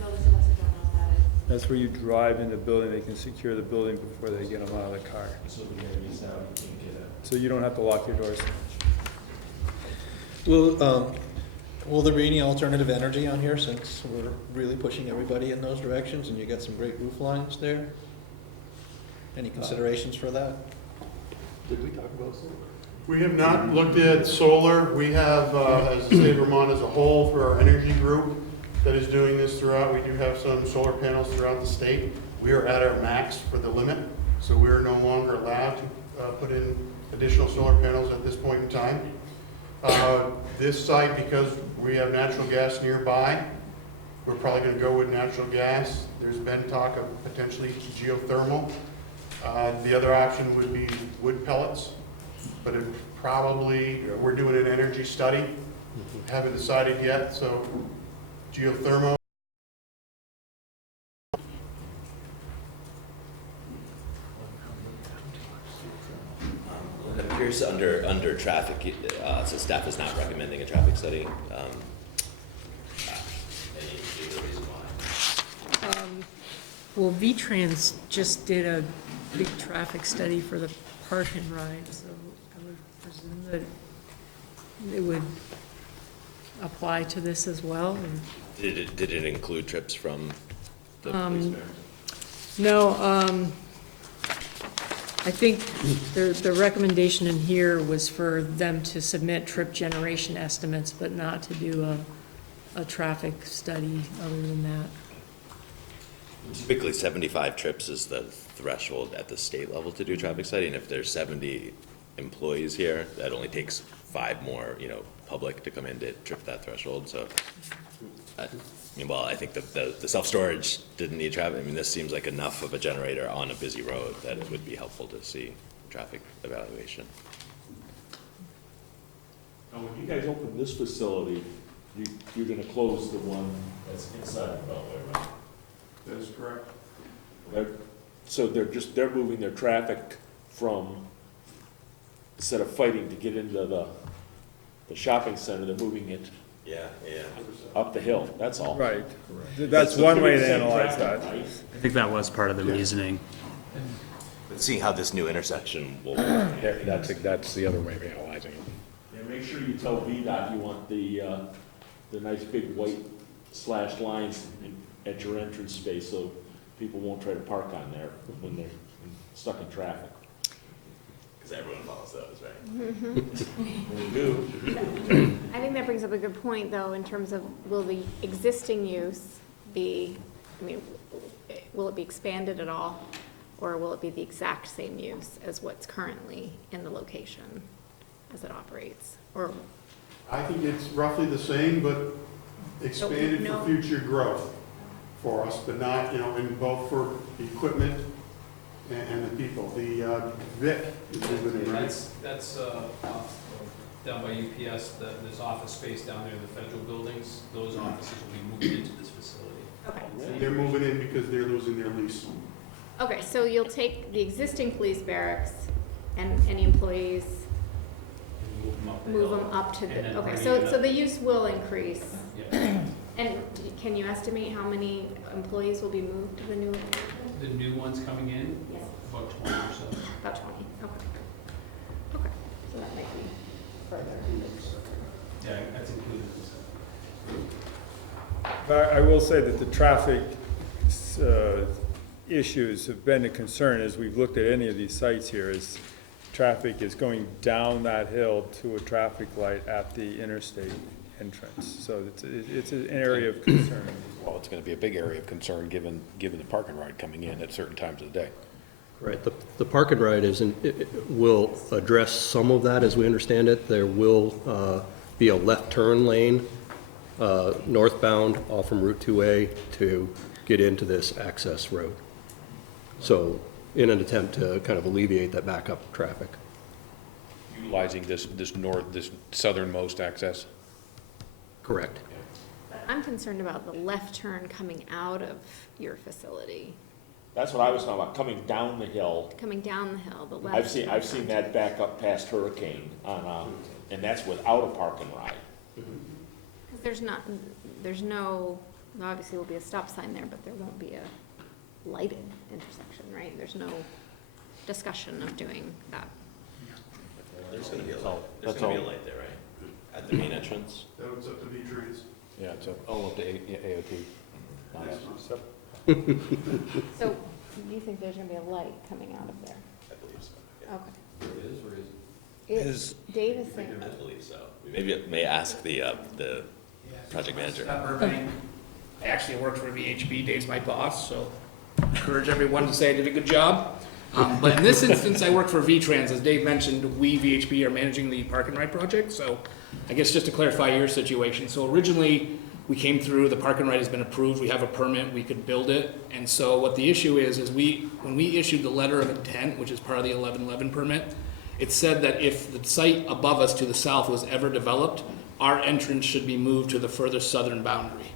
Those of us who don't know that is. That's where you drive in the building, they can secure the building before they get them out of the car. So the areas now, you can get So you don't have to lock your doors. Well, Will there be any alternative energy on here, since we're really pushing everybody in those directions and you got some great roof lines there? Any considerations for that? Did we talk about solar? We have not looked at solar. We have, as the state of Vermont as a whole, for our energy group that is doing this throughout, we do have some solar panels throughout the state. We are at our max for the limit, so we are no longer allowed to put in additional solar panels at this point in time. This site, because we have natural gas nearby, we're probably going to go with natural gas. There's been talk of potentially geothermal. The other option would be wood pellets, but it probably, we're doing an energy study, haven't decided yet, so geothermal. I'm curious, under traffic, so staff is not recommending a traffic study. Any particular reason why? Well, V-Trans just did a big traffic study for the park and ride, so I would presume that it would apply to this as well. And Did it include trips from the police bear? no, I think the recommendation in here was for them to submit trip generation estimates, but not to do a traffic study other than that. Typically, 75 trips is the threshold at the state level to do traffic study, and if there's 70 employees here, that only takes 5 more, public to come in to trip that threshold, so. I think the self-storage didn't need traffic. I mean, this seems like enough of a generator on a busy road that it would be helpful to see traffic evaluation. Now, when you guys open this facility, you're gonna close the one that's inside the Beltway, right? That is correct. So they're moving their traffic from, instead of fighting to get into the shopping center, they're moving it up the hill, that's all. Right. That's one way to analyze that. I think that was part of the reasoning. Let's see how this new intersection will. That's the other way of analyzing it. Yeah, make sure you tell VDOT you want the nice big white slashed lines at your entrance space, so people won't try to park on there when they're stuck in traffic. Because everyone follows those, right? They do. I think that brings up a good point, though, in terms of, will the existing use be, will it be expanded at all? Or will it be the exact same use as what's currently in the location as it operates? Or I think it's roughly the same, but expanded for future growth for us, but not, in both for the equipment and the people. The Vic is moving in, right? That's down by UPS, there's office space down there in the federal buildings. Those offices will be moving into this facility. okay. They're moving in because they're losing their lease. Okay, so you'll take the existing police barracks and any employees, move them up to the, okay, so the use will increase. Yeah. And can you estimate how many employees will be moved to the new location? The new ones coming in, Yes, about 20 or so. about 20, okay. Okay, so that might be further. Yeah, that's included in this. But I will say that the traffic issues have been a concern as we've looked at any of these sites here, is traffic is going down that hill to a traffic light at the interstate entrance. So it's an area of concern. Well, it's going to be a big area of concern given the park and ride coming in at certain times of the day. Right, the park and ride will address some of that as we understand it. There will be a left turn lane northbound off from Route 2A to get into this access road. So in an attempt to kind of alleviate that backup traffic. Utilizing this southernmost access? Correct. But I'm concerned about the left turn coming out of your facility, That's what I was talking about, coming down the hill. coming down the hill, the left. I've seen that back up past Hurricane on, and that's without a park and ride. Because there's no, there obviously will be a stop sign there, but there won't be a lighted intersection, right? There's no discussion of doing that. There's gonna be a light, there's gonna be a light there, right? At the main entrance? That was up to V-Trans. Yeah, it's up to AOT. So, do you think there's gonna be a light coming out of there? I believe so. Yeah. Okay. It is, or is it? Dave is saying, I believe so. Maybe it may ask the project manager. Scott Burbank. I actually work for VHB, Dave's my boss, so encourage everyone to say I did a good job. But in this instance, I work for V-Trans. As Dave mentioned, we, VHB, are managing the park and ride project, so I guess just to clarify your situation. So originally, we came through, the park and ride has been approved, we have a permit, we could build it. And so what the issue is when we issued the letter of intent, which is part of the 1111 permit, it said that if the site above us to the south was ever developed, our entrance should be moved to the further southern boundary.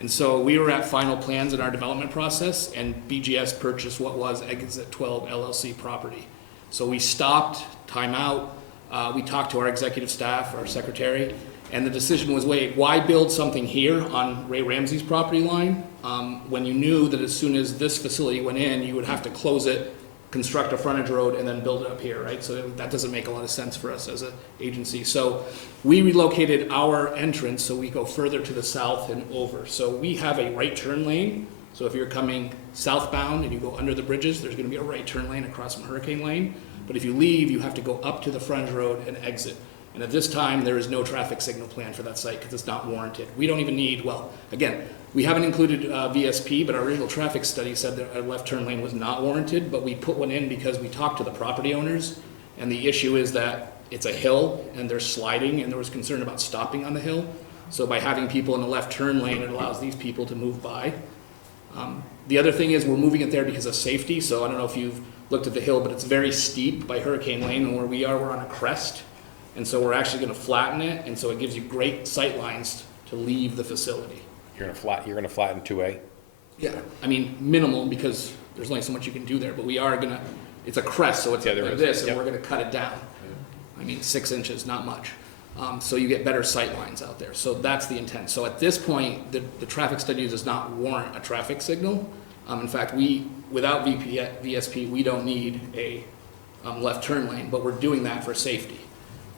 And so we were at final plans in our development process, and BGS purchased what was Exit 12 LLC property. So we stopped, time out, we talked to our executive staff, our secretary, and the decision was, wait, why build something here on Ray Ramsey's property line when you knew that as soon as this facility went in, you would have to close it, construct a frontage road, and then build it up here, right? So that doesn't make a lot of sense for us as an agency. So we relocated our entrance so we go further to the south and over. So we have a right turn lane. So if you're coming southbound and you go under the bridges, there's gonna be a right turn lane across from Hurricane Lane. But if you leave, you have to go up to the frontage road and exit. And at this time, there is no traffic signal plan for that site because it's not warranted. We don't even need, well, again, we haven't included VSP, but our original traffic study said that a left turn lane was not warranted, but we put one in because we talked to the property owners, and the issue is that it's a hill, and they're sliding, and there was concern about stopping on the hill. So by having people in the left turn lane, it allows these people to move by. The other thing is we're moving it there because of safety, so I don't know if you've looked at the hill, but it's very steep by Hurricane Lane, and where we are, we're on a crest. And so we're actually gonna flatten it, and so it gives you great sight lines to leave the facility. You're gonna flatten 2A? Yeah. I mean, minimal, because there's only so much you can do there, but we are gonna, it's a crest, so it's Yeah, there like is. this, and Yep. we're gonna cut it down. I mean, 6 inches, not much. So you get better sight lines out there. So that's the intent. So at this point, the traffic study does not warrant a traffic signal. In fact, without VSP, we don't need a left turn lane, but we're doing that for safety.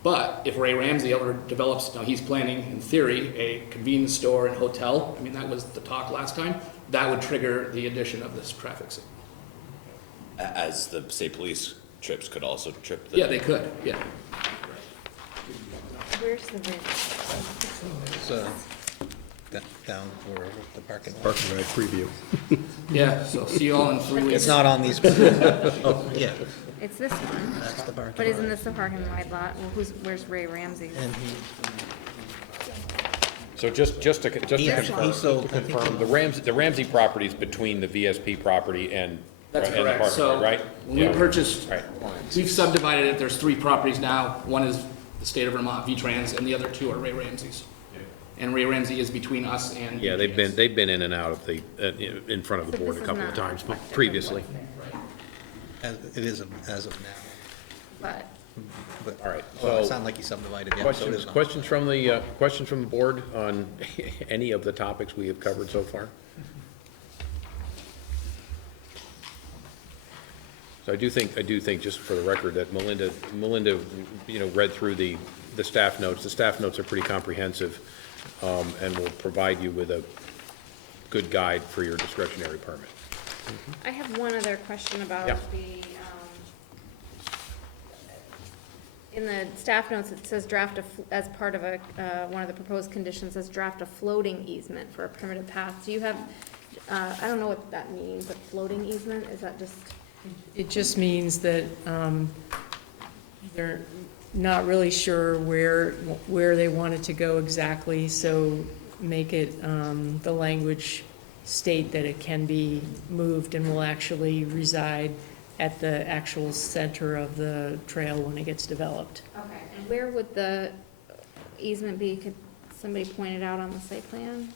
But if Ray Ramsey ever develops, now he's planning, in theory, a convenience store and hotel, I mean, that was the talk last time, that would trigger the addition of this traffic signal. As the state police trips could also trip the. Yeah, they could, yeah. where's the ridge? It's down where the parking lot. Park and ride preview. Yeah, so see you all in 3 weeks. It's not on these. Oh, yeah, It's this one, that's the parking lot. but isn't this the parking ride lot? Well, where's Ray Ramsey? And he, So just to sold, I think confirm, the Ramsey property is between the VSP property and. That's and the correct. parking lot, So right? when we Yeah. purchased, Right. we've subdivided it, there's 3 properties now. One is the state of Vermont, V-Trans, and the other 2 are Ray Ramsey's. And Ray Ramsey is between us and. Yeah, they've been in and out of the, in front of the So board this a is couple of not times, but reflective of previously. it is as of now, But but, All right, well, it so- sounded like you subdivided, yeah, so it is Questions, not. questions from the board on any of the topics we have covered so far? So I do think, just for the record, that Melinda, read through the staff notes. The staff notes are pretty comprehensive, and will provide you with a good guide for your discretionary permit. I have one other question about Yeah. in the staff notes, it says draft as part of one of the proposed conditions, says draft a floating easement for a primitive path. Do you have, I don't know what that means, but floating easement, is that just? It just means that they're not really sure where they want it to go exactly, so make it, the language state that it can be moved and will actually reside at the actual center of the trail when it gets developed. Okay, and where would the easement be? Could somebody point it out on the site plan?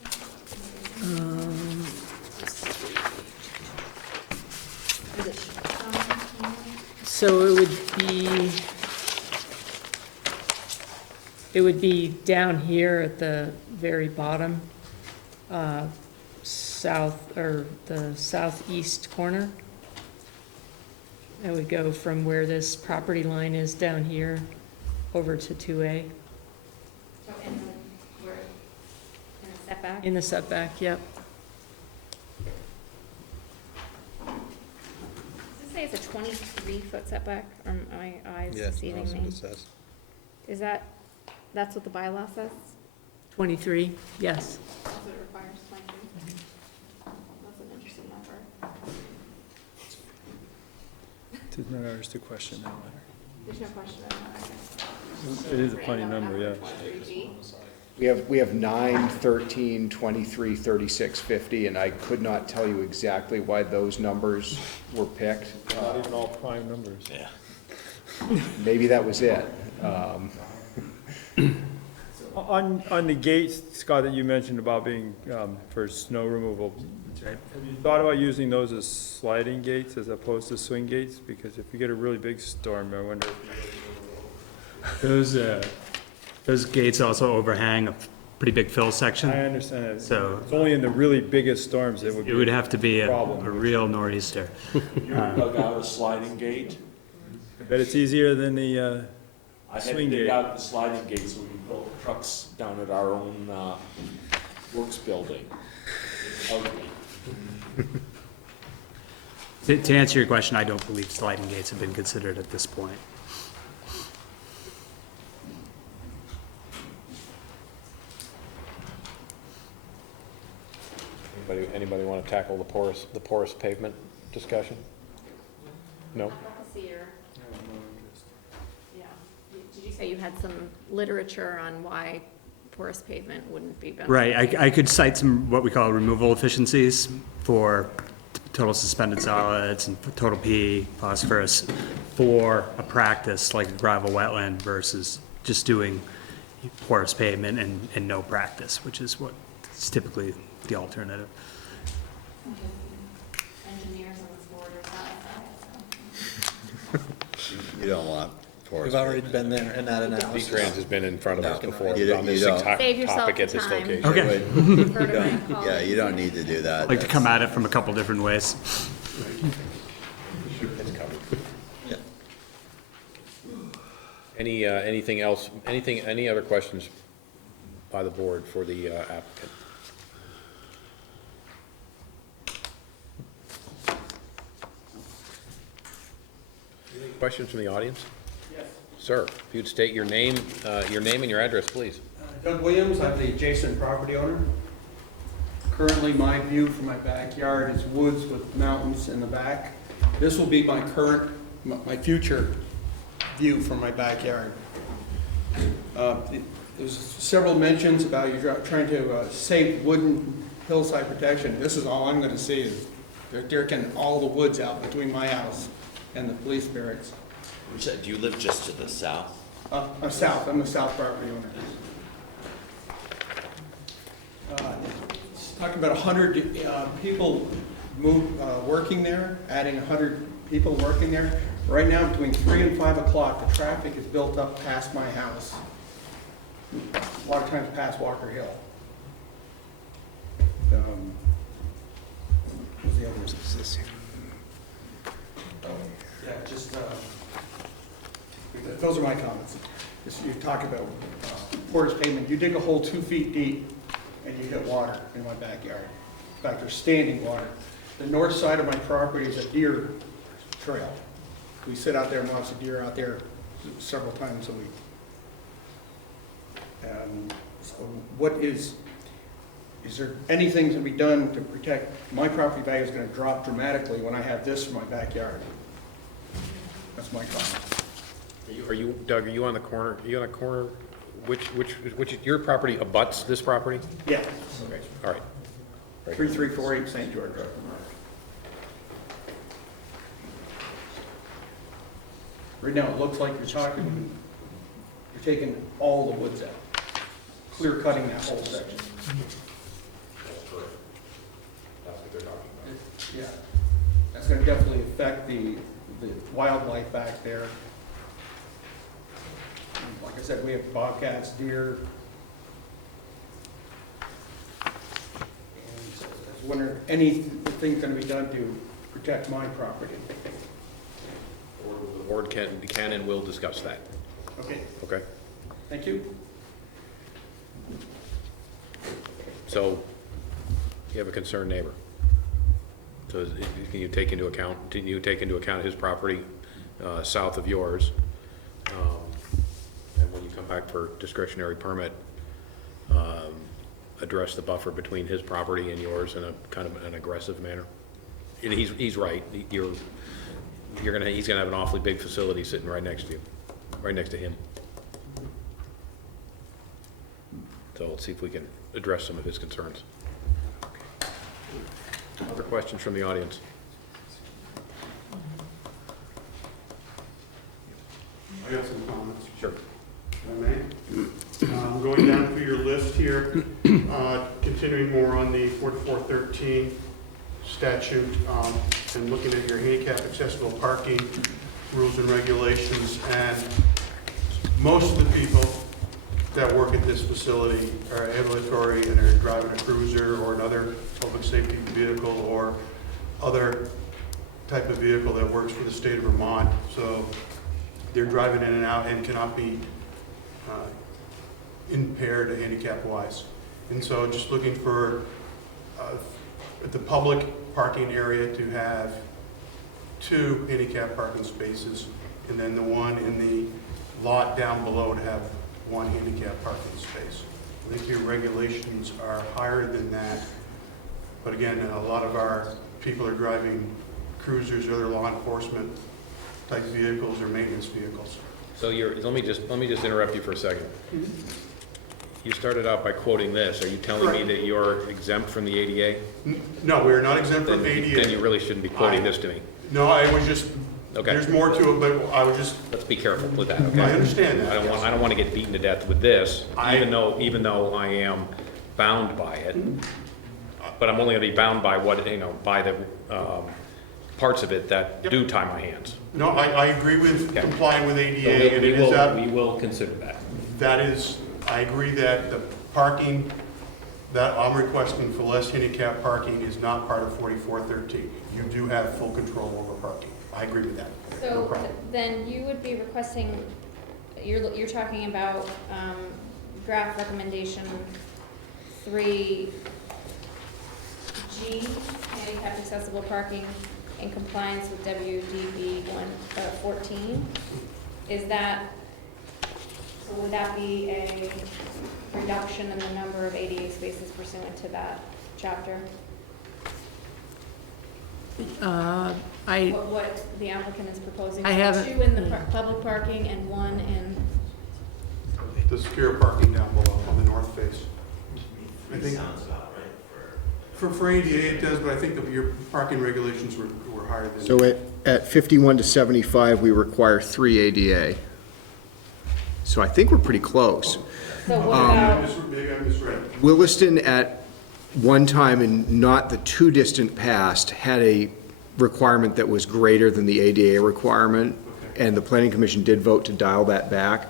Is it shown? So it would be down here at the very bottom, south, or the southeast corner. It would go from where this property line is down here over to 2A. setback? In the setback, yep. Does it say it's a 23-foot setback, or am my eyes Yes, deceiving that's what me? it says. Is that's what the bylaw says? 23, yes. That's what it requires, 23? That's an interesting number. There's no others to question that matter. There's no question about that. It is a funny number, yeah. 23 feet. We have 9, 13, 23, 36, 50, and I could not tell you exactly why those numbers were picked. Not even all prime numbers. Yeah. Maybe that was it. On the gates, Scott, that you mentioned about being, for snow removal, have you thought about using those as sliding gates as opposed to swing gates? Because if you get a really big storm, I wonder if Those gates also overhang a pretty big fill section. I understand that. So- It's only in the really biggest storms that would be. It would have to be a problem. real nor'easter. You dug out a sliding gate? Bet it's easier than the, I had to swing dig gate. out the sliding gate so we could build trucks down at our own, works building. It's ugly. To answer your question, I don't believe sliding gates have been considered at this point. Anybody want to tackle the porous pavement discussion? No? I'd love to see your, yeah. Did you say you had some literature on why porous pavement wouldn't be beneficial? Right, I could cite some, what we call removal efficiencies for total suspended solids and total P, phosphorus, for a practice like a gravel wetland versus just doing porous pavement and no practice, which is what is typically the alternative. Engineers on this board are satisfied, You don't want porous We've already pavement. been there in that analysis. V-Trans has been in front of us No. before You don't- on this you don't. exact Save yourself topic at the this time. location. Okay. Refer to my Yeah, colleagues. you don't need to do that. I'd like to come at it from a couple different ways. It's covered. Yeah. Anything else, any other questions by the board for the applicant? Any questions from the audience? Yes. Sir, if you'd state your name and your address, please. Doug Williams, I'm the adjacent property owner. Currently, my view from my backyard is woods with mountains in the back. This will be my future view from my backyard. There's several mentions about you trying to save wooden hillside protection. This is all I'm gonna see is they're digging all the woods out between my house and the police barracks. Do you live just to the south? I'm the south property owner. Talking about 100 people working there, adding 100 people working there. Right now, between 3 and 5 o'clock, the traffic is built up past my house. A lot of times past Walker Hill. What's the other? Yeah, just, those are my comments. You talk about porous pavement. You dig a hole 2 feet deep and you hit water in my backyard. In fact, there's standing water. The north side of my property is a deer trail. We sit out there and watch the deer out there several times a week. So what is there anything to be done to protect, my property value is gonna drop dramatically when I have this in my backyard. That's my comment. Are you, Doug, are you on the corner, which, your property abuts this property? Yeah. Okay, all right. 3348 St. George Road. Right now, it looks like you're taking all the woods out, clear cutting that whole section. That's what they're talking about. Yeah, that's gonna definitely affect the wildlife back there. And like I said, we have bobcats, deer. And I was wondering, if anything's gonna be done to protect my property? The board can and will discuss that. Okay, Okay? thank you. So you have a concerned neighbor. So can you take into account his property south of yours? And when you come back for discretionary permit, address the buffer between his property and yours in a kind of an aggressive manner? And he's right. He's gonna have an awfully big facility sitting right next to you, right next to him. So let's see if we can address some of his concerns. Other questions from the audience? I got some comments. Sure. If I may. Going down through your list here, continuing more on the 4413 statute, and looking at your handicap accessible parking rules and regulations, and most of the people that work at this facility are ambulatory and are driving a cruiser or another public safety vehicle or other type of vehicle that works for the state of Vermont. So they're driving in and out and cannot be impaired handicap-wise. And so just looking for the public parking area to have 2 handicap parking spaces, and then the one in the lot down below to have 1 handicap parking space. I think your regulations are higher than that, but again, a lot of our people are driving cruisers or other law enforcement type vehicles or maintenance vehicles. So let me just interrupt you for a second. You started out by quoting this. Are you telling me that you're exempt from the ADA? No, we're not exempt from ADA. Then you really shouldn't be quoting this to me. No, I was just, Okay. there's more to it, but I was just, Let's be careful with that, okay? I understand that, I don't want to get beaten to death with this, I- even though I am bound by it. But I'm only going to be bound by by the parts of it that do tie my hands. no, I agree with Okay. complying with So ADA, and it is out. we will consider that. That is, I agree that the parking that I'm requesting for less handicap parking is not part of 4413. You do have full control over parking. I agree with that. No So problem. then you would be requesting, you're talking about draft recommendation 3G, handicap accessible parking in compliance with WDB 14. Is that, so would that be a reduction in the number of ADA spaces pursuant to that chapter? What the applicant is proposing? I haven't- 2 in the public parking and 1 in, The secure parking down below on the north face. I think Sounds about right for ADA it does, but I think that your parking regulations were higher than. So at 51 to 75, we require 3 ADA. So I think we're pretty close. so what about, Maybe I misread. Williston at one time, and not the too distant past, had a requirement that was greater than the ADA requirement, and the Planning Commission did vote to dial that back.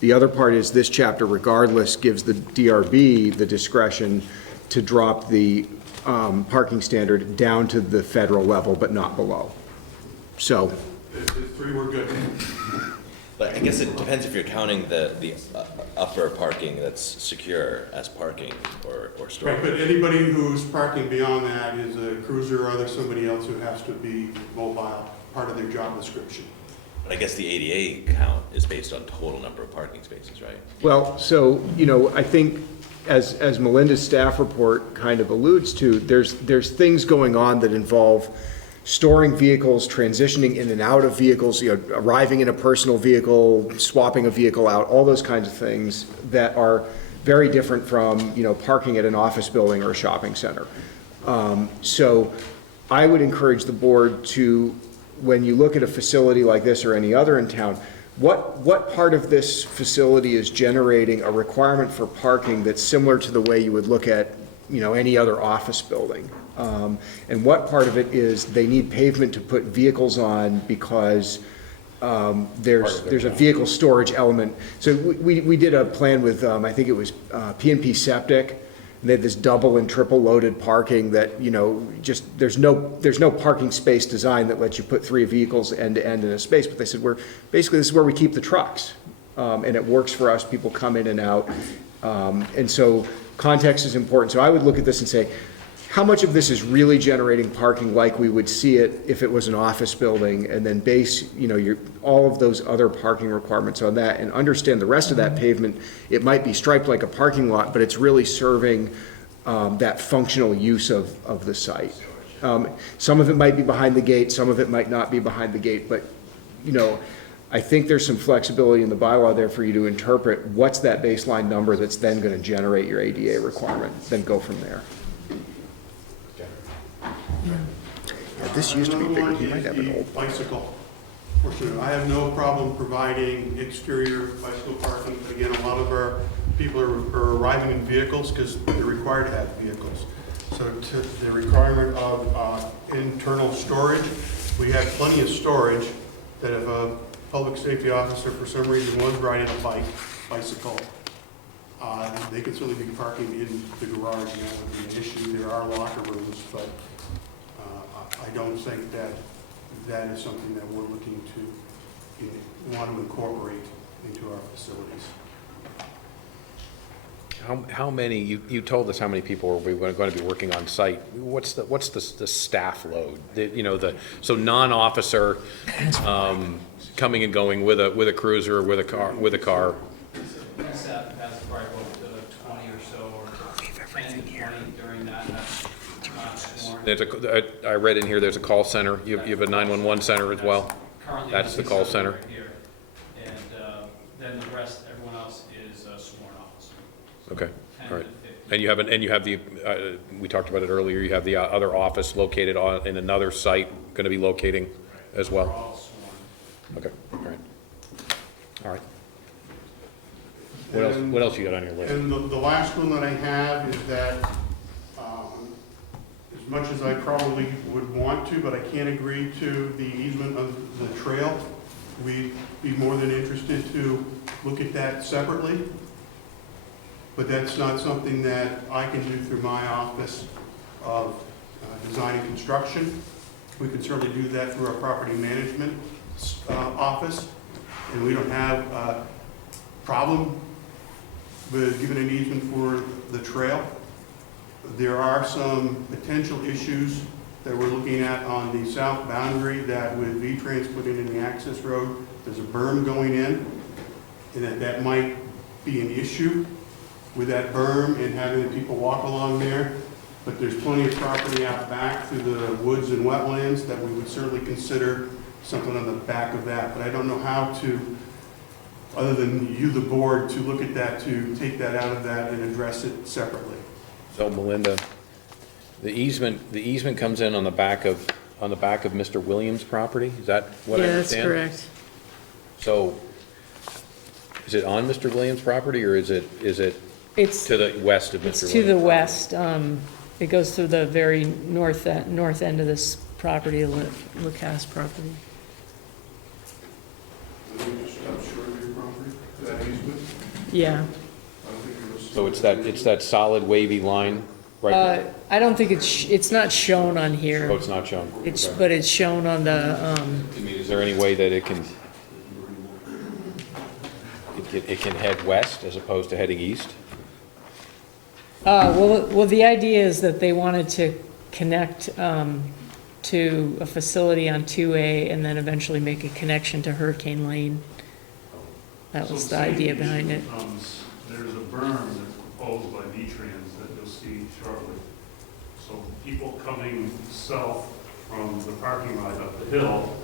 The other part is this chapter, regardless, gives the DRB the discretion to drop the parking standard down to the federal level, but not below. So, The 3 were good. But I guess it depends if you're counting the upper parking that's secure as parking or Right, storage. but anybody who's parking beyond that is a cruiser or other somebody else who has to be mobile, part of their job description. But I guess the ADA count is based on total number of parking spaces, right? well, so, I think as Melinda's staff report kind of alludes to, there's things going on that involve storing vehicles, transitioning in and out of vehicles, arriving in a personal vehicle, swapping a vehicle out, all those kinds of things that are very different from, parking at an office building or a shopping center. So I would encourage the board to, when you look at a facility like this or any other in town, what part of this facility is generating a requirement for parking that's similar to the way you would look at, any other office building? And what part of it is they need pavement to put vehicles on because there's a vehicle storage element. So we did a plan with, I think it was P&P Septic. They had this double and triple loaded parking that, just, there's no parking space design that lets you put 3 vehicles end to end in a space. But they said, basically this is where we keep the trucks. And it works for us. People come in and out. And so context is important. So I would look at this and say, how much of this is really generating parking like we would see it if it was an office building, and then base, all of those other parking requirements on that, and understand the rest of that pavement, it might be striped like a parking lot, but it's really serving that functional use of the site. Some of it might be behind the gate, some of it might not be behind the gate, but, I think there's some flexibility in the bylaw there for you to interpret what's that baseline number that's then gonna generate your ADA requirement, then go from there. Yeah, this used to be bigger, he might have an old. Bicycle portion. I have no problem providing exterior bicycle parking, but again, a lot of our people are arriving in vehicles because they're required to have vehicles. So to the requirement of internal storage, we have plenty of storage that if a public safety officer for some reason was riding a bicycle, they could certainly be parking in the garage, and that would be an issue. There are locker rooms, but I don't think that is something that we're looking to want to incorporate into our facilities. How many, you told us how many people are we going to be working on site. What's the staff load? So non-officer, coming and going with a cruiser, with a car. Staff has probably about 20 or so, or 10 to 20 during that. That's not sworn. I read in here, there's a call center. You have a 911 center as well? Currently, That's the call center? right here. And then the rest, everyone else is sworn officer. Okay, 10 all right. to 15. And you have the, we talked about it earlier, you have the other office located in another site, going to be locating as We're well? all sworn. Okay, all right. All right. What else you got on your list? And the last one that I have is that, as much as I probably would want to, but I can't agree to the easement of the trail, we'd be more than interested to look at that separately. But that's not something that I can do through my office of design and construction. We can certainly do that through our property management office, and we don't have a problem with giving an easement for the trail. There are some potential issues that we're looking at on the south boundary that with V-Trans put in the access road, there's a berm going in, and that might be an issue with that berm and having the people walk along there. But there's plenty of property out back through the woods and wetlands that we would certainly consider something on the back of that. But I don't know how to, other than you, the board, to look at that, to take that out of that and address it separately. So Melinda, the easement comes in on the back of Mr. Williams' property? Is that what I understand? Yeah, that's correct. So, is it on Mr. Williams' property, or is it It's, to the west of Mr. Williams? it's to the west. It goes through the very north end of this property, Lacasse property. Just up short of your property, that easement? Yeah. I don't think it was. So it's that solid wavy line, right? I don't think it's not shown on here. Oh, it's not shown? Okay. But it's shown on the, I mean, is there any way that it can head west as opposed to heading east? well, the idea is that they wanted to connect, to a facility on 2A and then eventually make a connection to Hurricane Lane. That was the idea behind it. There's a berm that's proposed by V-Trans that you'll see shortly. So people coming south from the parking lot up the hill,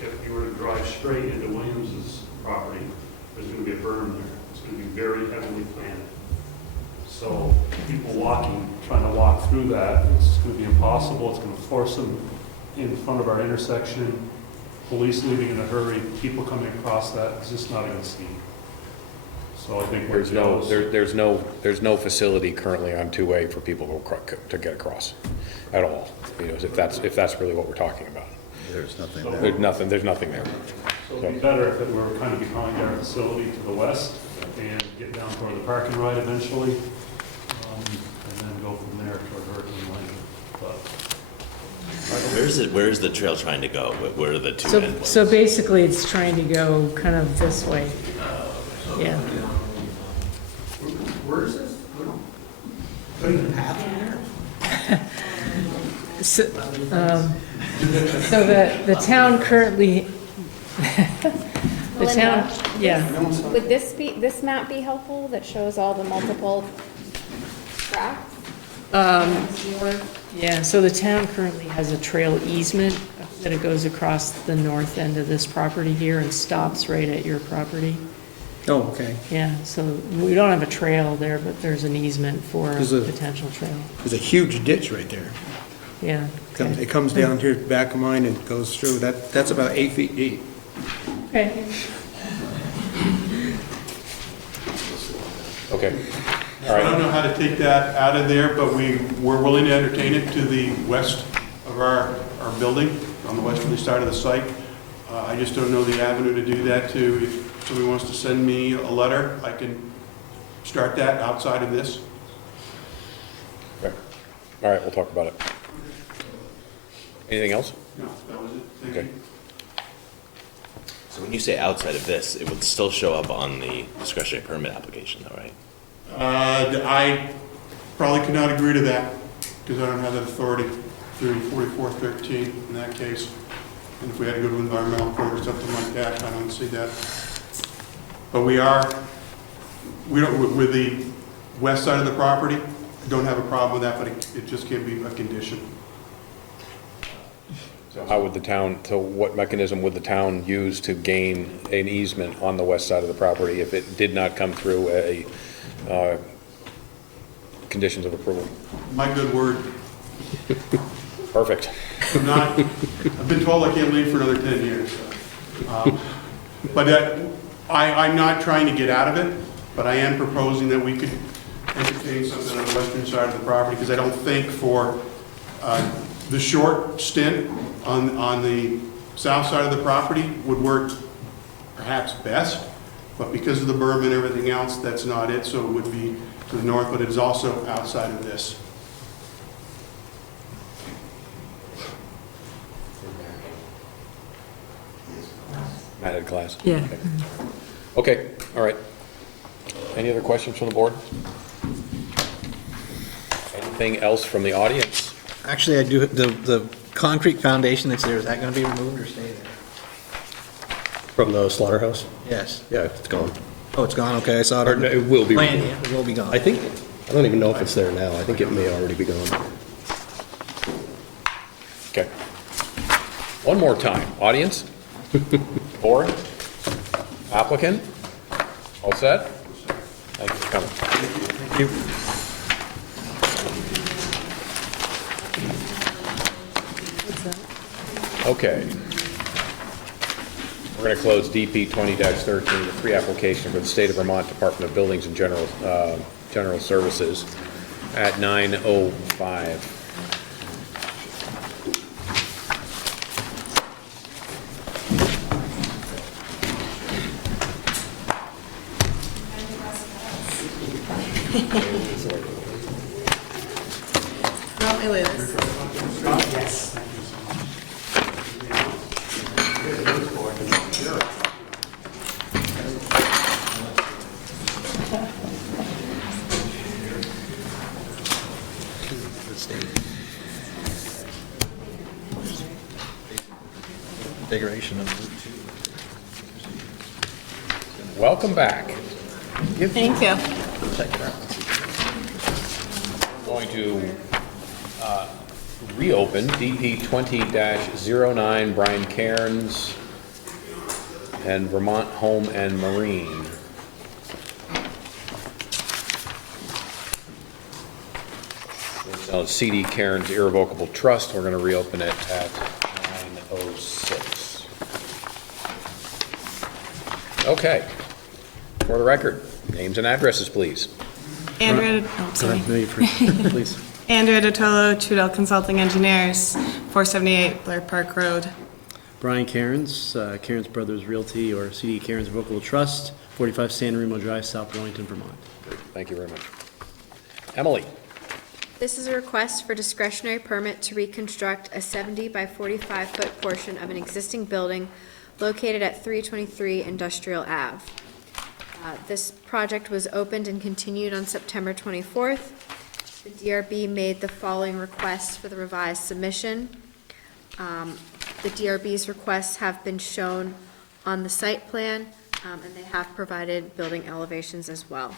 if you were to drive straight into Williams's property, there's gonna be a berm there. It's gonna be very heavily planted. So people trying to walk through that, it's gonna be impossible. It's gonna force them in front of our intersection. Police leaving in a hurry, people coming across that, it's just not gonna see. So I think There's no facility currently on 2A for people to get across at all, if that's really what we're talking about. There's nothing So- there. There's nothing there. So it'd be better if it were kind of behind our facility to the west and get down toward the parking lot eventually, and then go from there toward Hurricane Lane. But Where's the trail trying to go? Where are the two endpoints? So basically, it's trying to go kind of this way. Yeah. Putting a path in there? So the town currently, the town, yeah. Would this map be helpful that shows all the multiple tracks? Yeah, so the town currently has a trail easement that it goes across the north end of this property here and stops right at your property. Oh, okay. Yeah, so we don't have a trail there, but there's an easement for a There's a- potential trail. There's a huge ditch right there. Yeah. It comes down here, back of mine, and goes through. That's about 8 feet deep. Okay. Okay, all I right. don't know how to take that out of there, but we're willing to entertain it to the west of our building, on the westerly side of the site. I just don't know the avenue to do that to. If somebody wants to send me a letter, I can start that outside of this. Okay. All right, we'll talk about it. Anything else? No, that was it. Thank Okay. you. So when you say outside of this, it would still show up on the discretionary permit application though, right? I probably could not agree to that, because I don't have that authority through 4413 in that case. And if we had to go to environmental court or something like that, I don't see that. But we don't, with the west side of the property, don't have a problem with that, but it just can't be a condition. So how would the town, so what mechanism would the town use to gain an easement on the west side of the property if it did not come through a conditions of approval? My good word. Perfect. I've been told I can't leave for another 10 years. But I'm not trying to get out of it, but I am proposing that we could entertain something on the western side of the property, because I don't think for the short stint on the south side of the property would work perhaps best, but because of the berm and everything else, that's not it, so it would be to the north, but it is also outside of this. Matt had class? Yeah. Okay, all right. Any other questions from the board? Anything else from the audience? Actually, I do, the concrete foundation that's there, is that gonna be removed or stay there? From the slaughterhouse? Yes. Yeah, it's gone. Oh, it's gone, okay, I saw it. Or on no, the it will be plan, removed. yeah, it will be gone. I think, I don't even know if it's there now. I think it may already be gone. Okay. One more time, audience, board, applicant, all set? Thank you for coming. Thank you. Okay. We're going to close DP 20-13, the pre-application for the State of Vermont Department of Buildings and General Services at 9:05. Not my latest. Configuration of Route 2. Welcome back. Thank you. Check it out. Going to reopen DP 20-09, Brian Cairns and Vermont Home and Marine. It's CD Cairns Irrevocable Trust. We're going to reopen it at 9:06. Okay. For the record, names and addresses, please. Andrea, oh, sorry. Please. Andrea Dotolo, Trudell Consulting Engineers, 478 Blair Park Road. Brian Cairns, Cairns Brothers Realty, or CD Cairns Revocable Trust, 45 San Remo Drive, South Burlington, Vermont. Great. Thank you very much. Emily. This is a request for discretionary permit to reconstruct a 70 by 45-foot portion of an existing building located at 323 Industrial Ave. This project was opened and continued on September 24th. The DRB made the following requests for the revised submission. The DRB's requests have been shown on the site plan, and they have provided building elevations as well.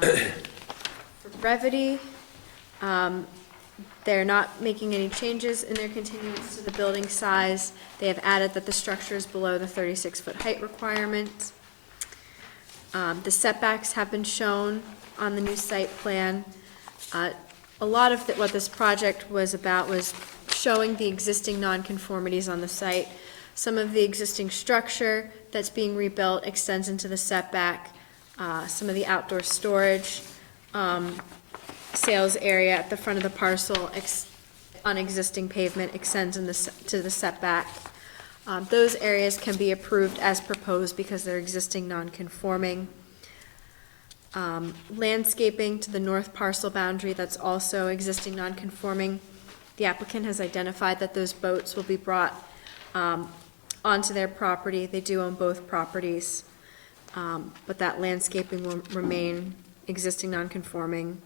For brevity, they're not making any changes in their continuance to the building size. They have added that the structure is below the 36-foot height requirement. The setbacks have been shown on the new site plan. A lot of what this project was about was showing the existing nonconformities on the site. Some of the existing structure that's being rebuilt extends into the setback. Some of the outdoor storage, sales area at the front of the parcel on existing pavement extends to the setback. Those areas can be approved as proposed because they're existing non-conforming. Landscaping to the north parcel boundary, that's also existing non-conforming. The applicant has identified that those boats will be brought onto their property. They do own both properties, but that landscaping will remain existing non-conforming.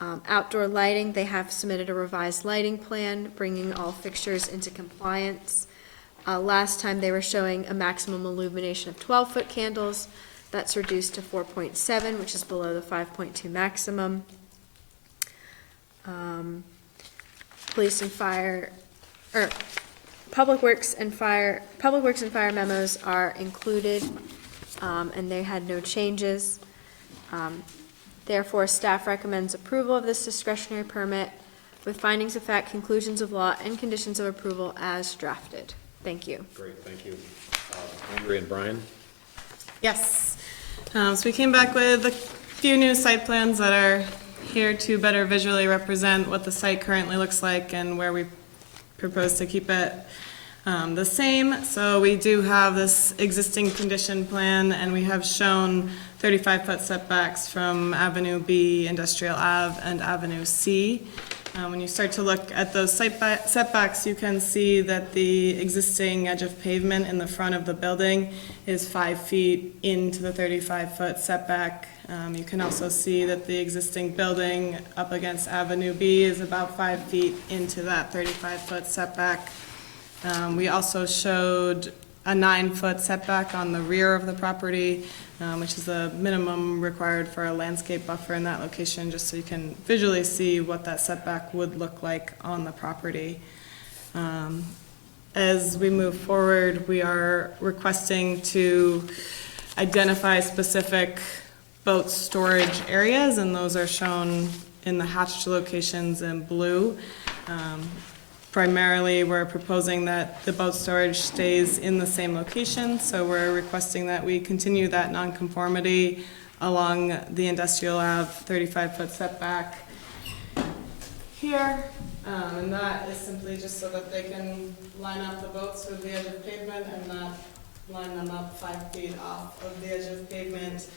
Outdoor lighting, they have submitted a revised lighting plan, bringing all fixtures into compliance. Last time they were showing a maximum illumination of 12-foot candles. That's reduced to 4.7, which is below the 5.2 maximum. Police and fire, or Public Works and Fire memos are included, and they had no changes. Therefore, staff recommends approval of this discretionary permit with findings of fact, conclusions of law, and conditions of approval as drafted. Thank you. Great, thank you. Andrea and Brian? Yes. So we came back with a few new site plans that are here to better visually represent what the site currently looks like and where we propose to keep it the same. So we do have this existing condition plan, and we have shown 35-foot setbacks from Avenue B, Industrial Ave, and Avenue C. When you start to look at those setbacks, you can see that the existing edge of pavement in the front of the building is 5 feet into the 35-foot setback. You can also see that the existing building up against Avenue B is about 5 feet into that 35-foot setback. We also showed a 9-foot setback on the rear of the property, which is the minimum required for a landscape buffer in that location, just so you can visually see what that setback would look like on the property. As we move forward, we are requesting to identify specific boat storage areas, and those are shown in the hatched locations in blue. Primarily, we're proposing that the boat storage stays in the same location, so we're requesting that we continue that nonconformity along the Industrial Ave 35-foot setback here. And that is simply just so that they can line up the boats with the edge of pavement and not line them up 5 feet off of the edge of pavement.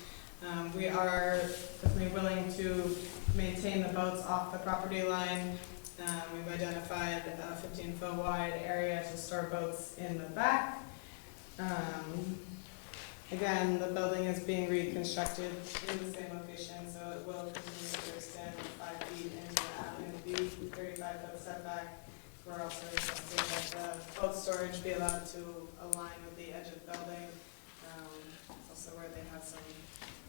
We are definitely willing to maintain the boats off the property line. We've identified a 15-foot wide area to store boats in the back. Again, the building is being reconstructed in the same location, so it will continue to extend 5 feet into the Avenue B 35-foot setback. We're also requesting that the boat storage be allowed to align with the edge of the building. Also where they have some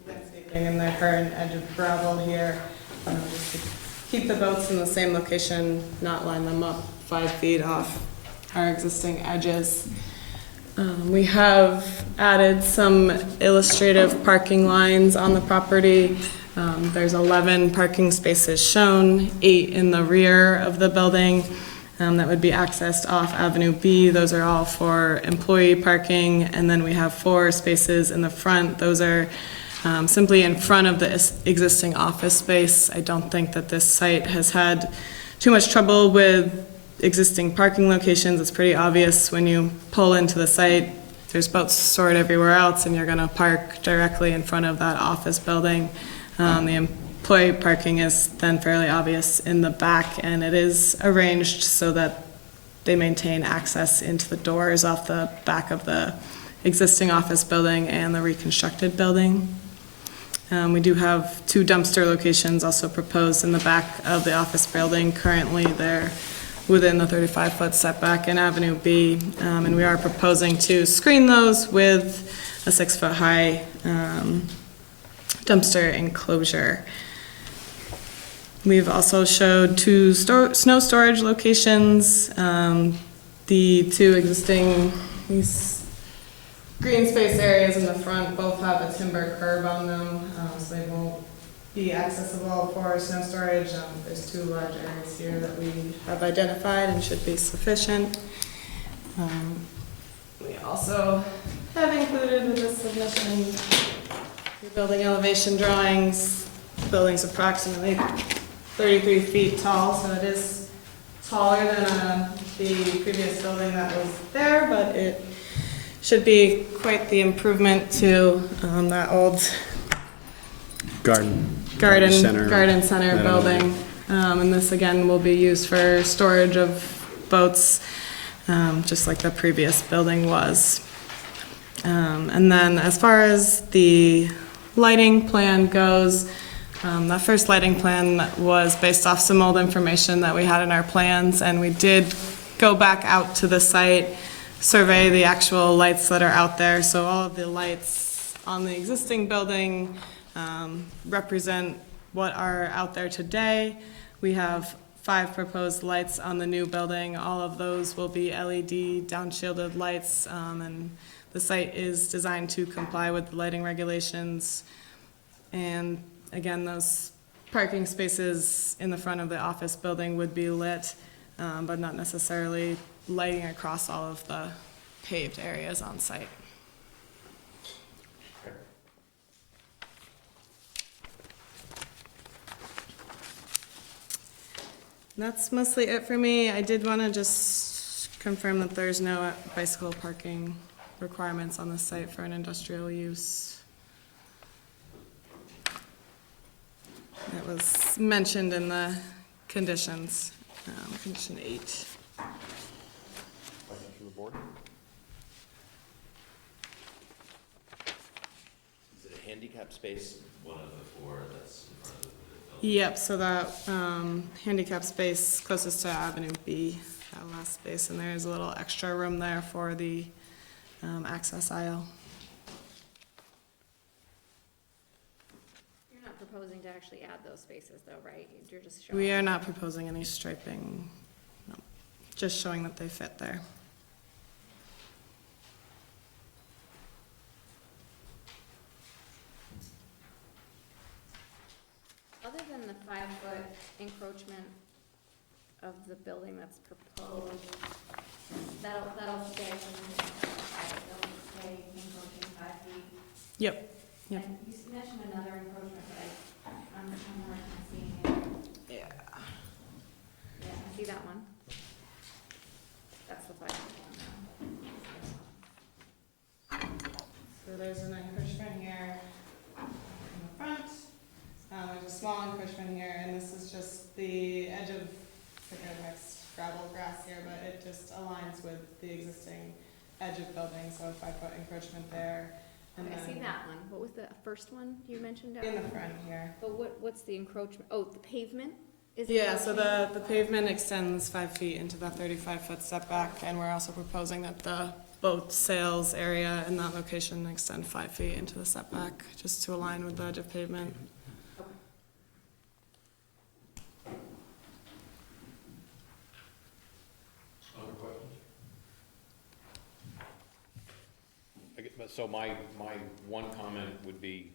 landscaping in their current edge of gravel here. Just to keep the boats in the same location, not line them up 5 feet off our existing edges. We have added some illustrative parking lines on the property. There's 11 parking spaces shown, 8 in the rear of the building that would be accessed off Avenue B. Those are all for employee parking. And then we have 4 spaces in the front. Those are simply in front of the existing office space. I don't think that this site has had too much trouble with existing parking locations. It's pretty obvious when you pull into the site, there's boats stored everywhere else, and you're gonna park directly in front of that office building. The employee parking is then fairly obvious in the back, and it is arranged so that they maintain access into the doors off the back of the existing office building and the reconstructed building. We do have 2 dumpster locations also proposed in the back of the office building. Currently, they're within the 35-foot setback in Avenue B, and we are proposing to screen those with a 6-foot-high dumpster enclosure. We've also showed 2 snow storage locations. The 2 existing green space areas in the front both have a timber curb on them, so they won't be accessible for snow storage. There's 2 large areas here that we have identified and should be sufficient. We also have included with this submission the building elevation drawings. The building's approximately 33 feet tall, so it is taller than the previous building that was there, but it should be quite the improvement to that old Garden center building. And this again will be used for storage of boats, just like the previous building was. And then as far as the lighting plan goes, the first lighting plan was based off some old information that we had in our plans, and we did go back out to the site, survey the actual lights that are out there. So all of the lights on the existing building represent what are out there today. We have 5 proposed lights on the new building. All of those will be LED downshielded lights, and the site is designed to comply with the lighting regulations. And again, those parking spaces in the front of the office building would be lit, but not necessarily lighting across all of the paved areas on site. That's mostly it for me. I did want to just confirm that there's no bicycle parking requirements on the site for an industrial use. It was mentioned in the conditions, condition 8. Questions from the board? Is it a handicap space, one of the 4 that's in front of the building? Yep, so that handicap space closest to Avenue B, that last space, and there's a little extra room there for the access aisle. You're not proposing to actually add those spaces though, right? You're just showing. We are not proposing any striping, no, just showing that they fit there. Other than the 5-foot encroachment of the building that's proposed, that'll stay from the 5, they'll stay encroaching 5 feet. Yep, yep. And you mentioned another encroachment, but I'm not seeing it. Yeah. Yeah, I see that one. That's the 5-foot one now. So there's an encroachment here in the front. There's a small encroachment here, and this is just the edge of, like a mixed gravel grass here, but it just aligns with the existing edge of building, so a 5-foot encroachment there. And Okay, I see then that one. What was the first one you mentioned? in the front here. But what's the encroachment? Oh, the pavement? Is Yeah, so encroaching? the pavement extends 5 feet into that 35-foot setback, and we're also proposing that the boat sales area in that location extend 5 feet into the setback, just to align with the edge of pavement. Other questions? So my one comment would be,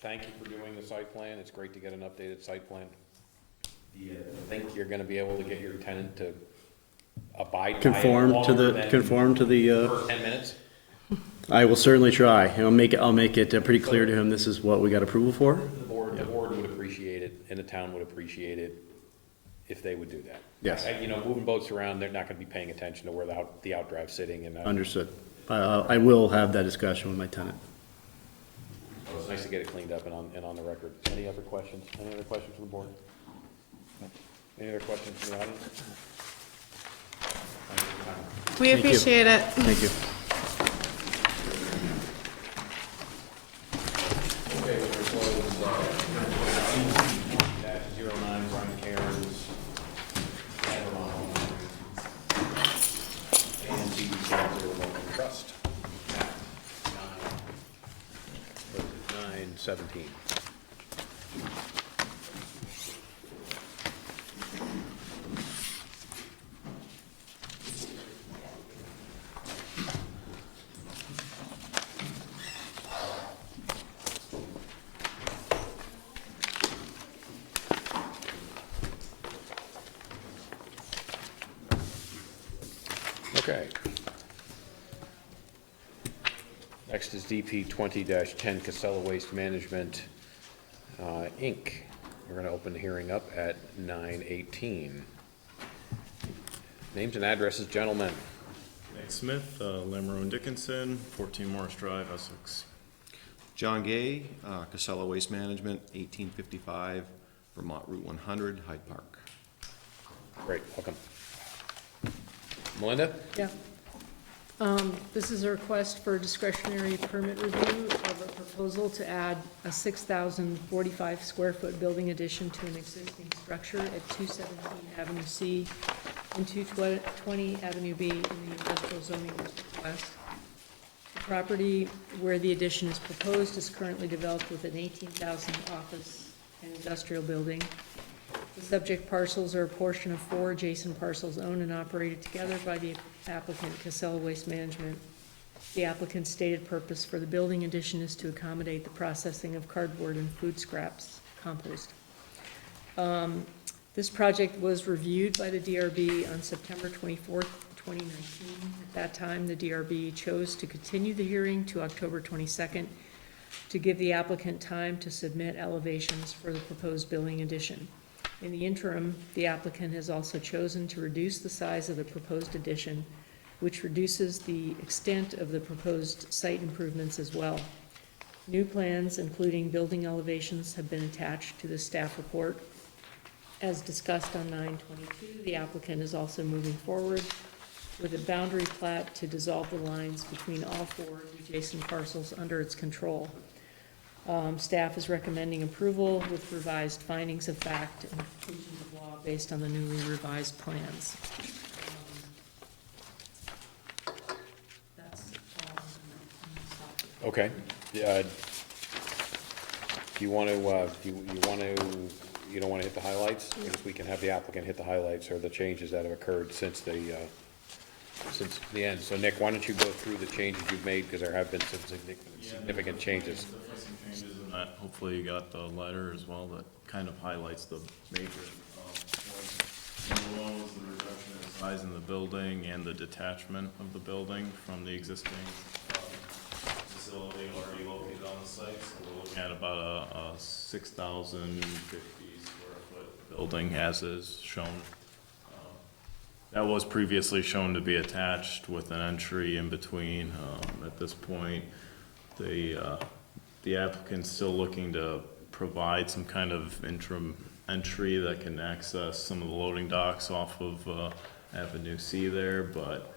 thank you for doing the site plan. It's great to get an updated site plan. Do you think you're gonna be able to get your tenant to abide by it Conform to longer the, than conform to the, first 10 minutes? I will certainly try. And I'll make it pretty clear to him this is what we got approval for. The board would appreciate it, and the town would appreciate it if they would do that. Yes. You know, moving boats around, they're not gonna be paying attention to where the outdrive's sitting, and Understood. I will have that discussion with my tenant. so it's nice to get it cleaned up and on the record. Any other questions? Any other questions from the board? Any other questions from the audience? Thank you for your time. We Thank you. appreciate it. Thank you. Okay, we're going to 17. Okay. Next is DP 20-10 Casella Waste Management, Inc. We're going to open the hearing up at 9:18. Names and addresses, gentlemen. Nick Smith, Lamoureux and Dickinson, 14 Morris Drive, Essex. John Gay, Casella Waste Management, 1855 Vermont Route 100, Hyde Park. Great, welcome. Melinda? Yeah. This is a request for discretionary permit review of a proposal to add a 6,045 square foot building addition to an existing structure at 217 Avenue C and 220 Avenue B in the industrial zoning district west. The property where the addition is proposed is currently developed with an 18,000 office and industrial building. The subject parcels are a portion of 4 adjacent parcels owned and operated together by the applicant, Casella Waste Management. The applicant's stated purpose for the building addition is to accommodate the processing of cardboard and food scraps, compost. This project was reviewed by the DRB on September 24th, 2019. At that time, the DRB chose to continue the hearing to October 22nd to give the applicant time to submit elevations for the proposed building addition. In the interim, the applicant has also chosen to reduce the size of the proposed addition, which reduces the extent of the proposed site improvements as well. New plans, including building elevations, have been attached to the staff report. As discussed on 9/22, the applicant is also moving forward with a boundary plat to dissolve the lines between all 4 adjacent parcels under its control. Staff is recommending approval with revised findings of fact and conclusions of law based on the newly revised plans. That's all. Okay. Do you want to, you don't want to hit the highlights? I guess we can have the applicant hit the highlights or the changes that have occurred since the end. So Nick, why don't you go through the changes you've made, because there have been some significant changes. Definitely some changes in that. Hopefully you got the letter as well that kind of highlights the major points. Number one was the reduction in size in the building and the detachment of the building from the existing facility already located on the site. So we're looking at about a 6,050 square foot building as is shown. That was previously shown to be attached with an entry in between. At this point, the applicant's still looking to provide some kind of interim entry that can access some of the loading docks off of Avenue C there, but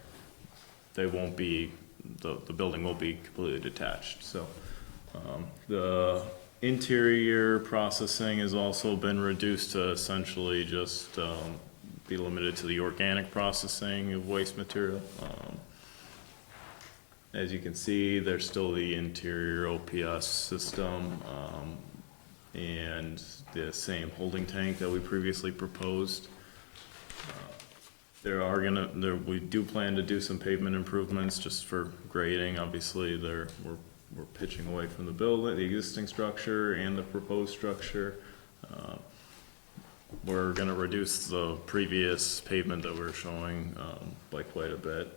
they won't be, the building will be completely detached. So the interior processing has also been reduced to essentially just be limited to the organic processing of waste material. As you can see, there's still the interior OPS system and the same holding tank that we previously proposed. We do plan to do some pavement improvements just for grading. Obviously, we're pitching away from the building, the existing structure and the proposed structure. We're gonna reduce the previous pavement that we're showing by quite a bit.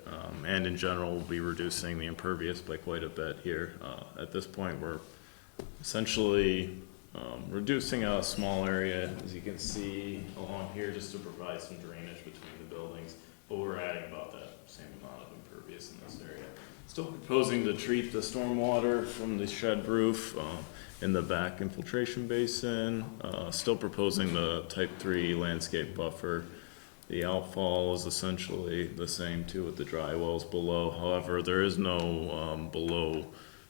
And in general, we'll be reducing the impervious by quite a bit here. At this point, we're essentially reducing a small area, as you can see along here, just to provide some drainage between the buildings. But we're adding about that same amount of impervious in this area. Still proposing to treat the stormwater from the shed roof in the back infiltration basin. Still proposing the type 3 landscape buffer. The outfall is essentially the same too with the dry wells below. However, there is no below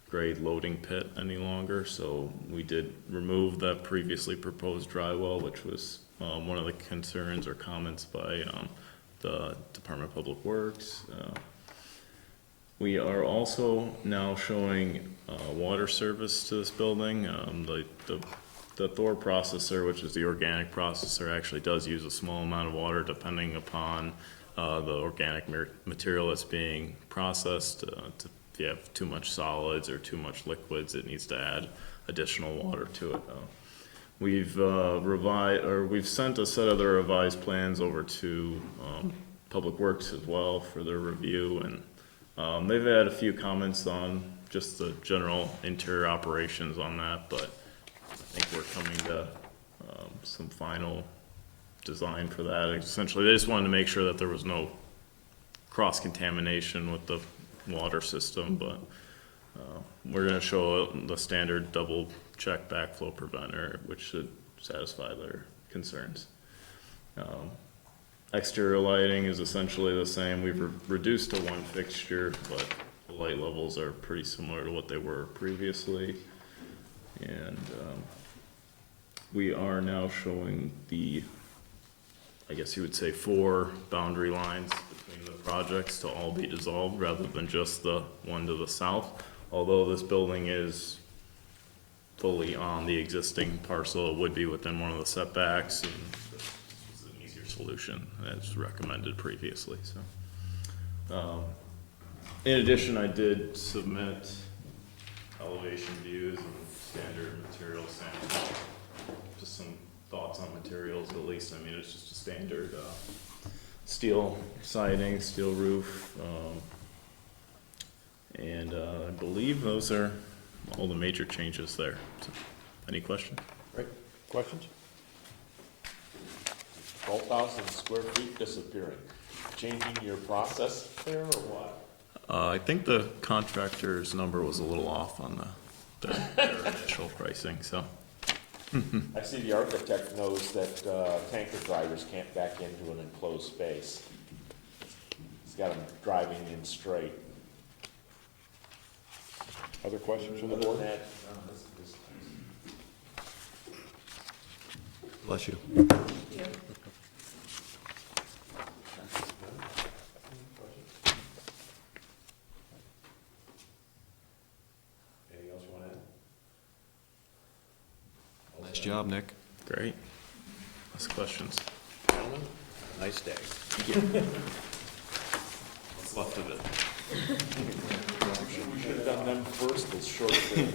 grade loading pit any longer, so we did remove that previously proposed dry well, which was one of the concerns or comments by the Department of Public Works. We are also now showing water service to this building. The Thor processor, which is the organic processor, actually does use a small amount of water depending upon the organic material that's being processed. If you have too much solids or too much liquids, it needs to add additional water to it. We've we've sent a set of the revised plans over to Public Works as well for their review, and they've had a few comments on just the general interior operations on that, but I think we're coming to some final design for that. Essentially, they just wanted to make sure that there was no cross-contamination with the water system, but we're going to show the standard double check backflow preventer, which should satisfy their concerns. Exterior lighting is essentially the same. We've reduced to one fixture, but the light levels are pretty similar to what they were previously. And we are now showing the, I guess you would say, 4 boundary lines between the projects to all be dissolved rather than just the one to the south. Although this building is fully on the existing parcel, it would be within one of the setbacks, and this is an easier solution as recommended previously. So, in addition, I did submit elevation views and standard material samples. Just some thoughts on materials, at least. I mean, it's just a standard steel siding, steel roof, and I believe those are all the major changes there. So, any questions? Right, questions? 12,000 square feet disappearing. Changing your process there or what? I think the contractor's number was a little off on their initial pricing, so. I see the architect knows that tanker drivers can't back into an enclosed space. He's got them driving in straight. Other questions from the board? Bless you. Anything else you want to add? Nice job, Nick. Great. Last questions? Gentlemen, nice day. What's left of it? We should have done them first, as short as they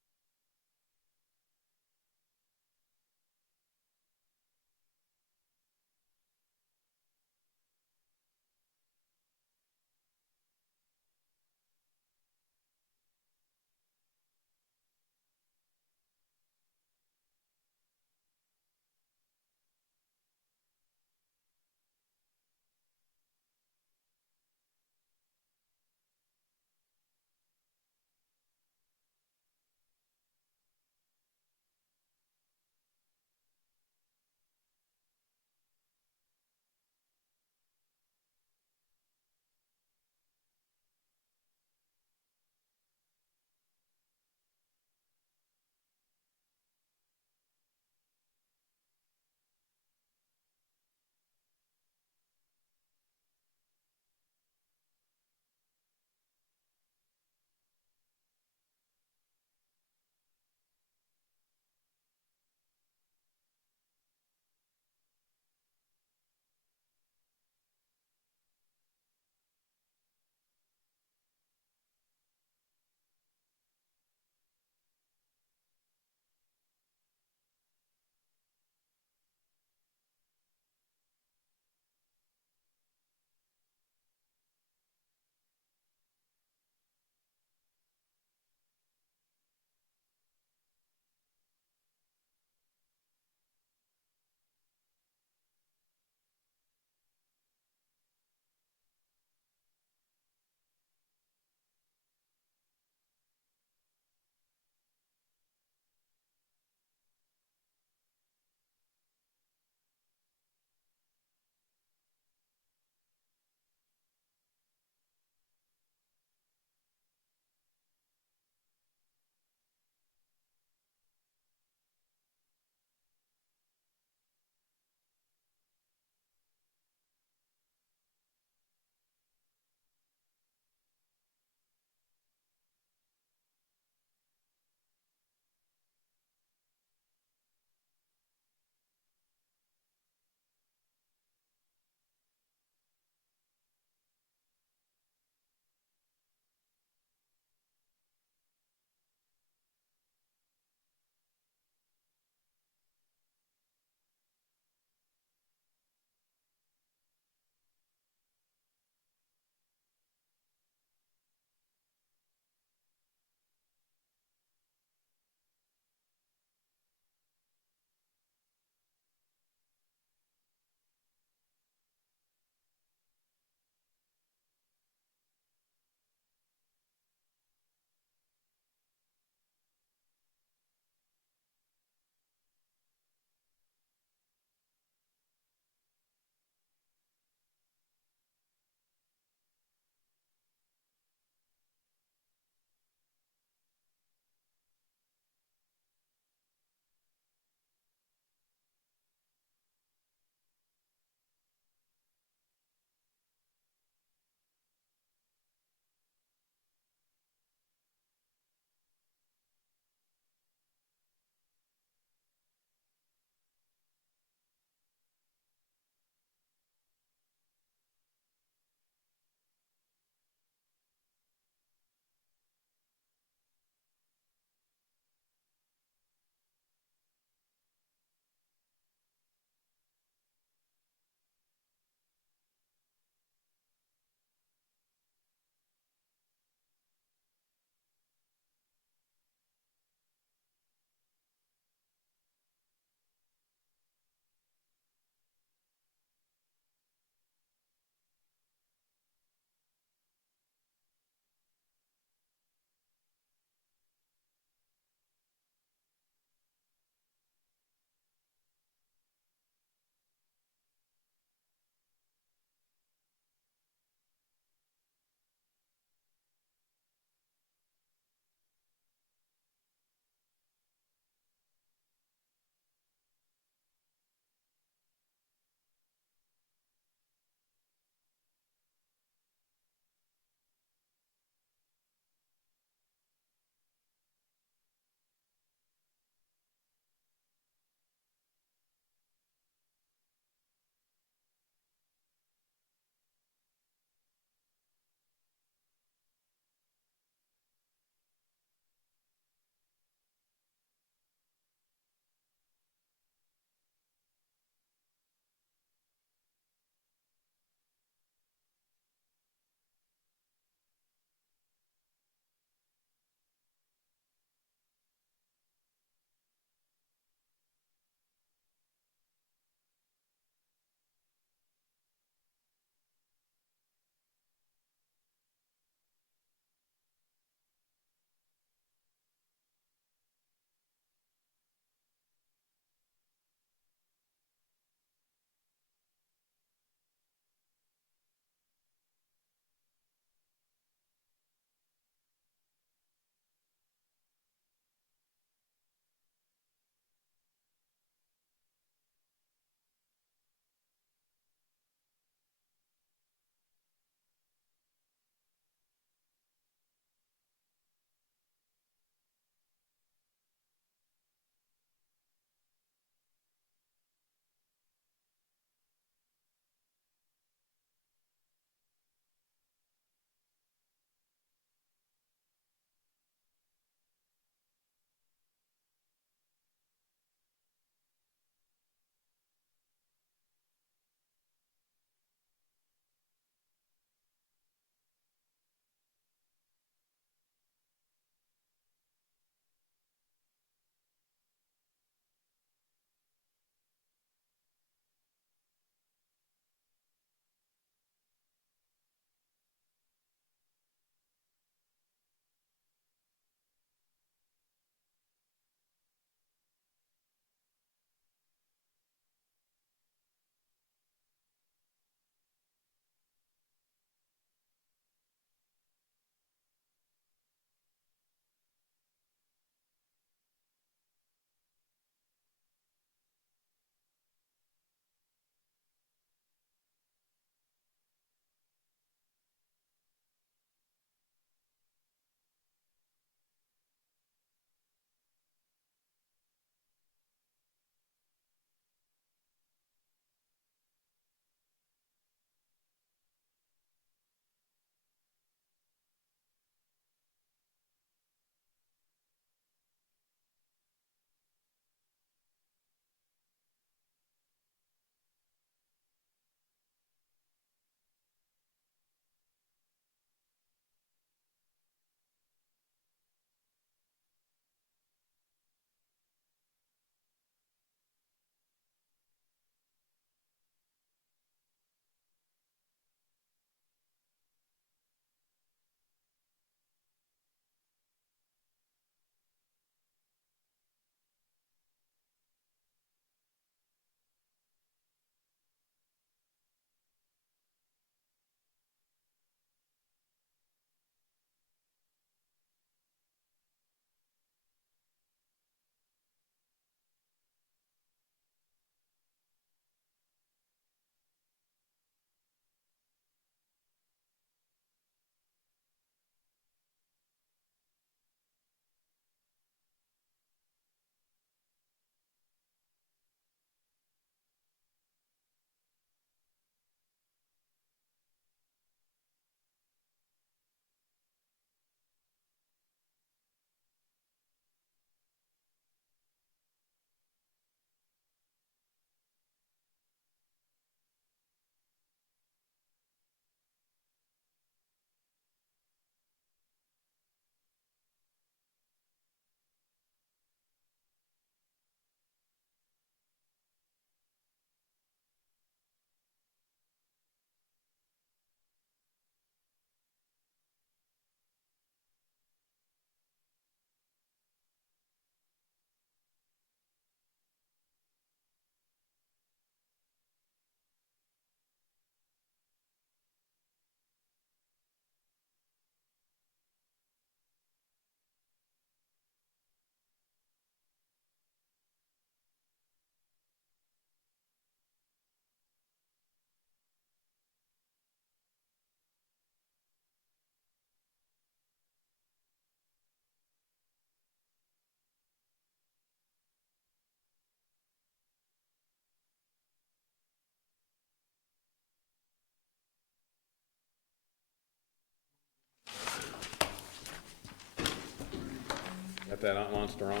got that monster on?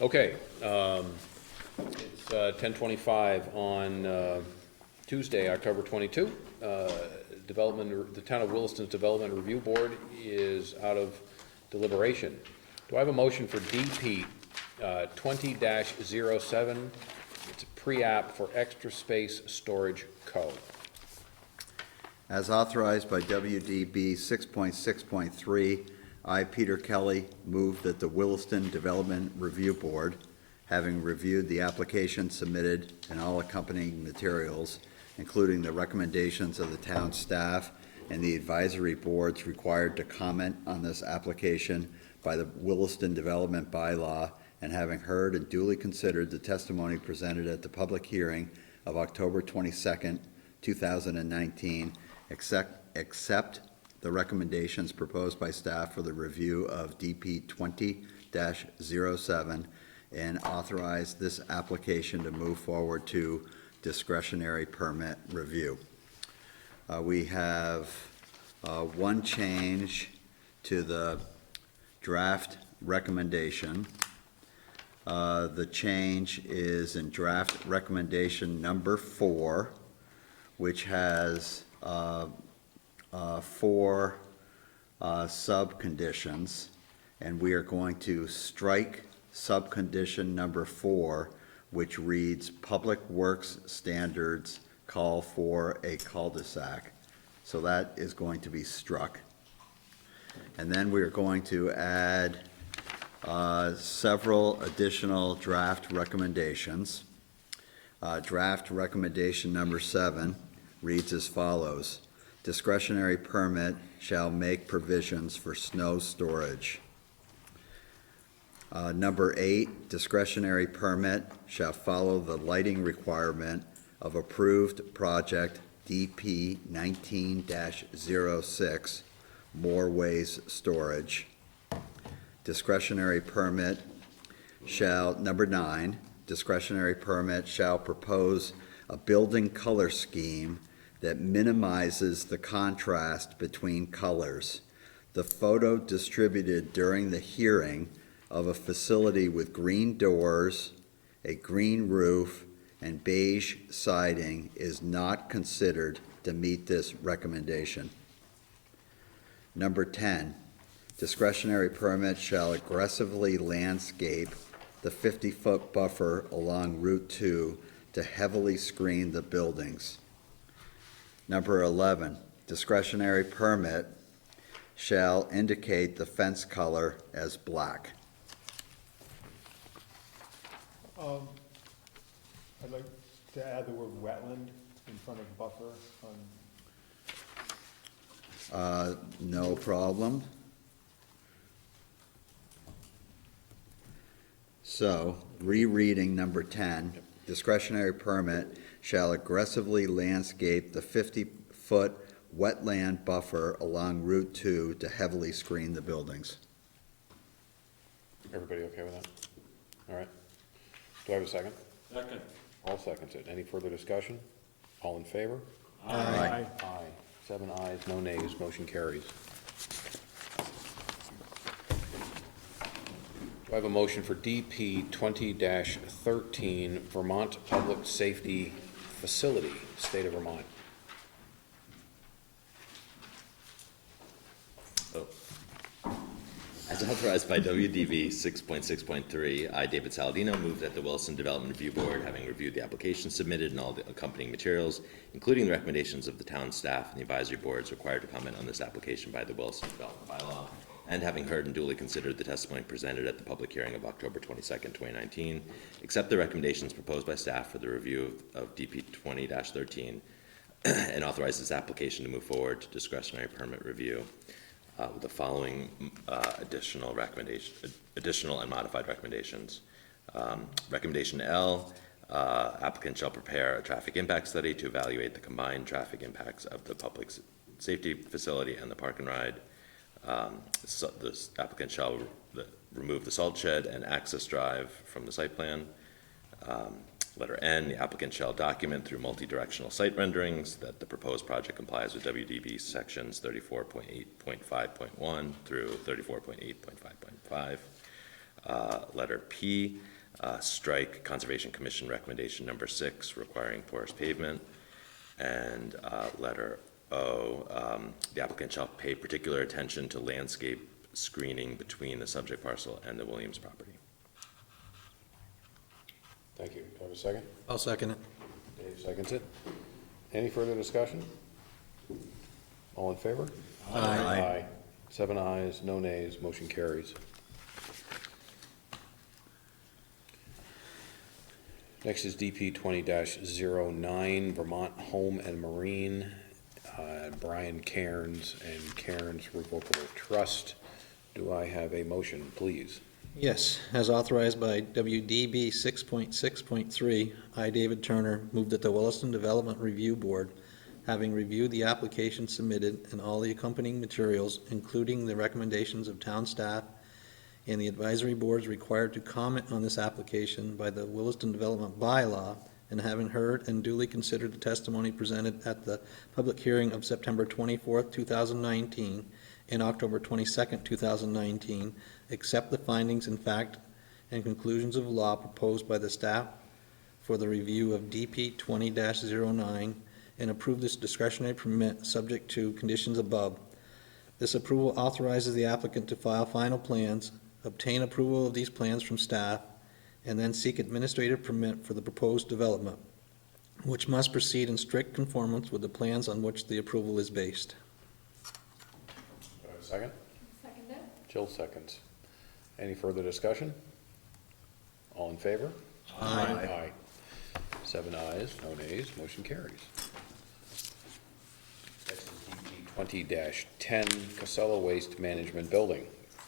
Okay, it's 10:25 on Tuesday, October 22. The Town of Williston's Development Review Board is out of deliberation. Do I have a motion for DP 20-07? It's a pre-app for Extra Space Storage Co. As authorized by WDB 6.6.3, I, Peter Kelly, move that the Williston Development Review Board, having reviewed the application submitted and all accompanying materials, including the recommendations of the town staff and the advisory boards required to comment on this application by the Williston Development Bylaw, and having heard and duly considered the testimony presented at the public hearing of October 22nd, 2019, accept the recommendations proposed by staff for the review of DP 20-07 and authorize this application to move forward to discretionary permit review. We have one change to the draft recommendation. The change is in draft recommendation number 4, which has 4 sub-conditions, and we are going to strike sub-condition number 4, which reads, Public Works Standards call for a cul-de-sac. So that is going to be struck. And then we are going to add several additional draft recommendations. Draft recommendation number 7 reads as follows. Discretionary permit shall make provisions for snow storage. Number 8, discretionary permit shall follow the lighting requirement of approved project DP 19-06, More Ways Storage. Discretionary permit shall, number 9, discretionary permit shall propose a building color scheme that minimizes the contrast between colors. The photo distributed during the hearing of a facility with green doors, a green roof, and beige siding is not considered to meet this recommendation. Number 10, discretionary permit shall aggressively landscape the 50-foot buffer along Route 2 to heavily screen the buildings. Number 11, discretionary permit shall indicate the fence color as black. I'd like to add the word wetland in front of buffer on. No problem. So, rereading number 10, discretionary permit shall aggressively landscape the 50-foot wetland buffer along Route 2 to heavily screen the buildings. Everybody okay with that? All right. Do I have a second? Second. All seconds it. Any further discussion? All in favor? Aye. Aye. 7 ayes, no nays, motion carries. Do I have a motion for DP 20-13, Vermont Public Safety Facility, State of Vermont? As authorized by WDV 6.6.3, I, David Saladino, move that the Williston Development Review Board, having reviewed the application submitted and all the accompanying materials, including the recommendations of the town staff and the advisory boards required to comment on this application by the Williston Development Bylaw, and having heard and duly considered the testimony presented at the public hearing of October 22nd, 2019, accept the recommendations proposed by staff for the review of DP 20-13, and authorize this application to move forward to discretionary permit review. With the following additional and modified recommendations. Recommendation L, applicant shall prepare a traffic impact study to evaluate the combined traffic impacts of the public safety facility and the park and ride. So this applicant shall remove the salt shed and access drive from the site plan. Letter N, the applicant shall document through multi-directional site renderings that the proposed project complies with WDB sections 34.8.5.1 through 34.8.5.5. 2025. Letter P, strike Conservation Commission recommendation number 6, requiring porous pavement. And letter O, the applicant shall pay particular attention to landscape screening between the subject parcel and the Williams property. Thank you. Do I have a second? I'll second it. Dave seconds it. Any further discussion? All in favor? Aye. 7 ayes, no nays, motion carries. Next is DP 20-09, Vermont Home and Marine, Brian Cairns and Cairns Revocable Trust. Do I have a motion, please? Yes, as authorized by WDB 6.6.3, I, David Turner, move that the Williston Development Review Board, having reviewed the application submitted and all the accompanying materials, including the recommendations of town staff and the advisory boards required to comment on this application by the Williston Development Bylaw, and having heard and duly considered the testimony presented at the public hearing of September 24th, 2019 and October 22nd, 2019, accept the findings in fact and conclusions of law proposed by the staff for the review of DP 20-09 and approve this discretionary permit subject to conditions above. This approval authorizes the applicant to file final plans, obtain approval of these plans from staff, and then seek administrative permit for the proposed development, which must proceed in strict conformance with the plans on which the approval is based. Do I have a second? Second it. Jill seconds. Any further discussion? All in favor? Aye. 7 ayes, no nays, motion carries. Next is DP 20-10, Casella Waste Management Building.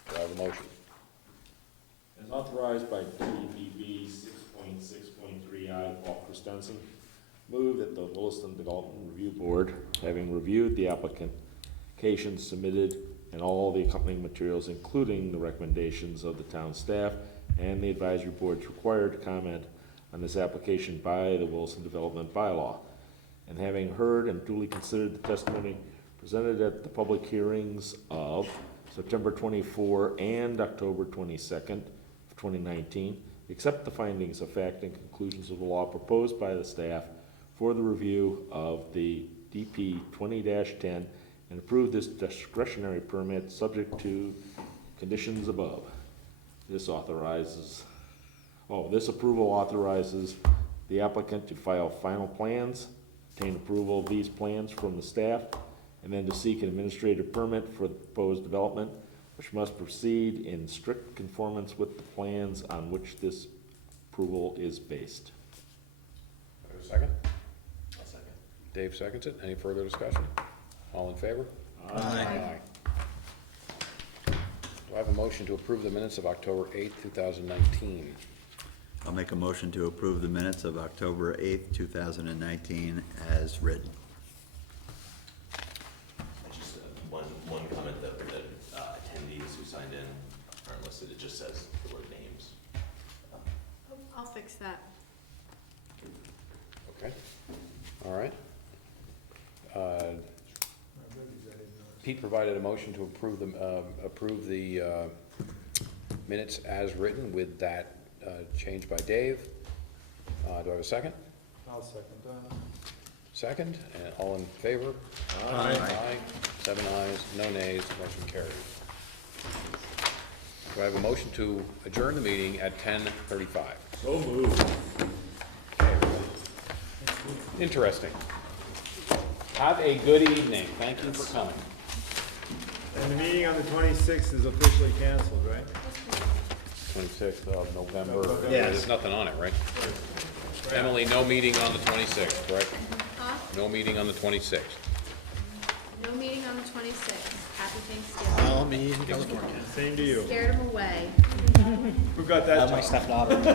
Do I have a motion? As authorized by WPB 6.6.3I, Paul Christensen, move that the Williston Development Review Board, having reviewed the application submitted and all the accompanying materials, including the recommendations of the town staff and the advisory boards required to comment on this application by the Williston Development Bylaw, and having heard and duly considered the testimony presented at the public hearings of September 24 and October 22nd of 2019, accept the findings of fact and conclusions of the law proposed by the staff for the review of the DP 20-10 and approve this discretionary permit subject to conditions above. This approval authorizes the applicant to file final plans, obtain approval of these plans from the staff, and then to seek an administrative permit for the proposed development, which must proceed in strict conformance with the plans on which this approval is based. Do I have a second? I'll second. Dave seconds it. Any further discussion? All in favor? Aye. Do I have a motion to approve the minutes of October 8th, 2019? I'll make a motion to approve the minutes of October 8th, 2019 as written. Just one comment that the attendees who signed in aren't listed, it just says the word names. I'll fix that. Okay, all right. Pete provided a motion to approve the minutes as written with that change by Dave. Do I have a second? I'll second that. Second, and all in favor? Aye. 7 ayes, no nays, motion carries. Do I have a motion to adjourn the meeting at 10:35? So moved. Interesting. Have a good evening. Thank you for coming. And the meeting on the 26th is officially canceled, right? 26th of November. Yes. There's nothing on it, right? Emily, no meeting on the 26th, right? Huh? No meeting on the 26th. No meeting on the 26th. Happy Thanksgiving. I'll be in California. Same to you. Scared him away. Who got that? Have my stuff, Bob.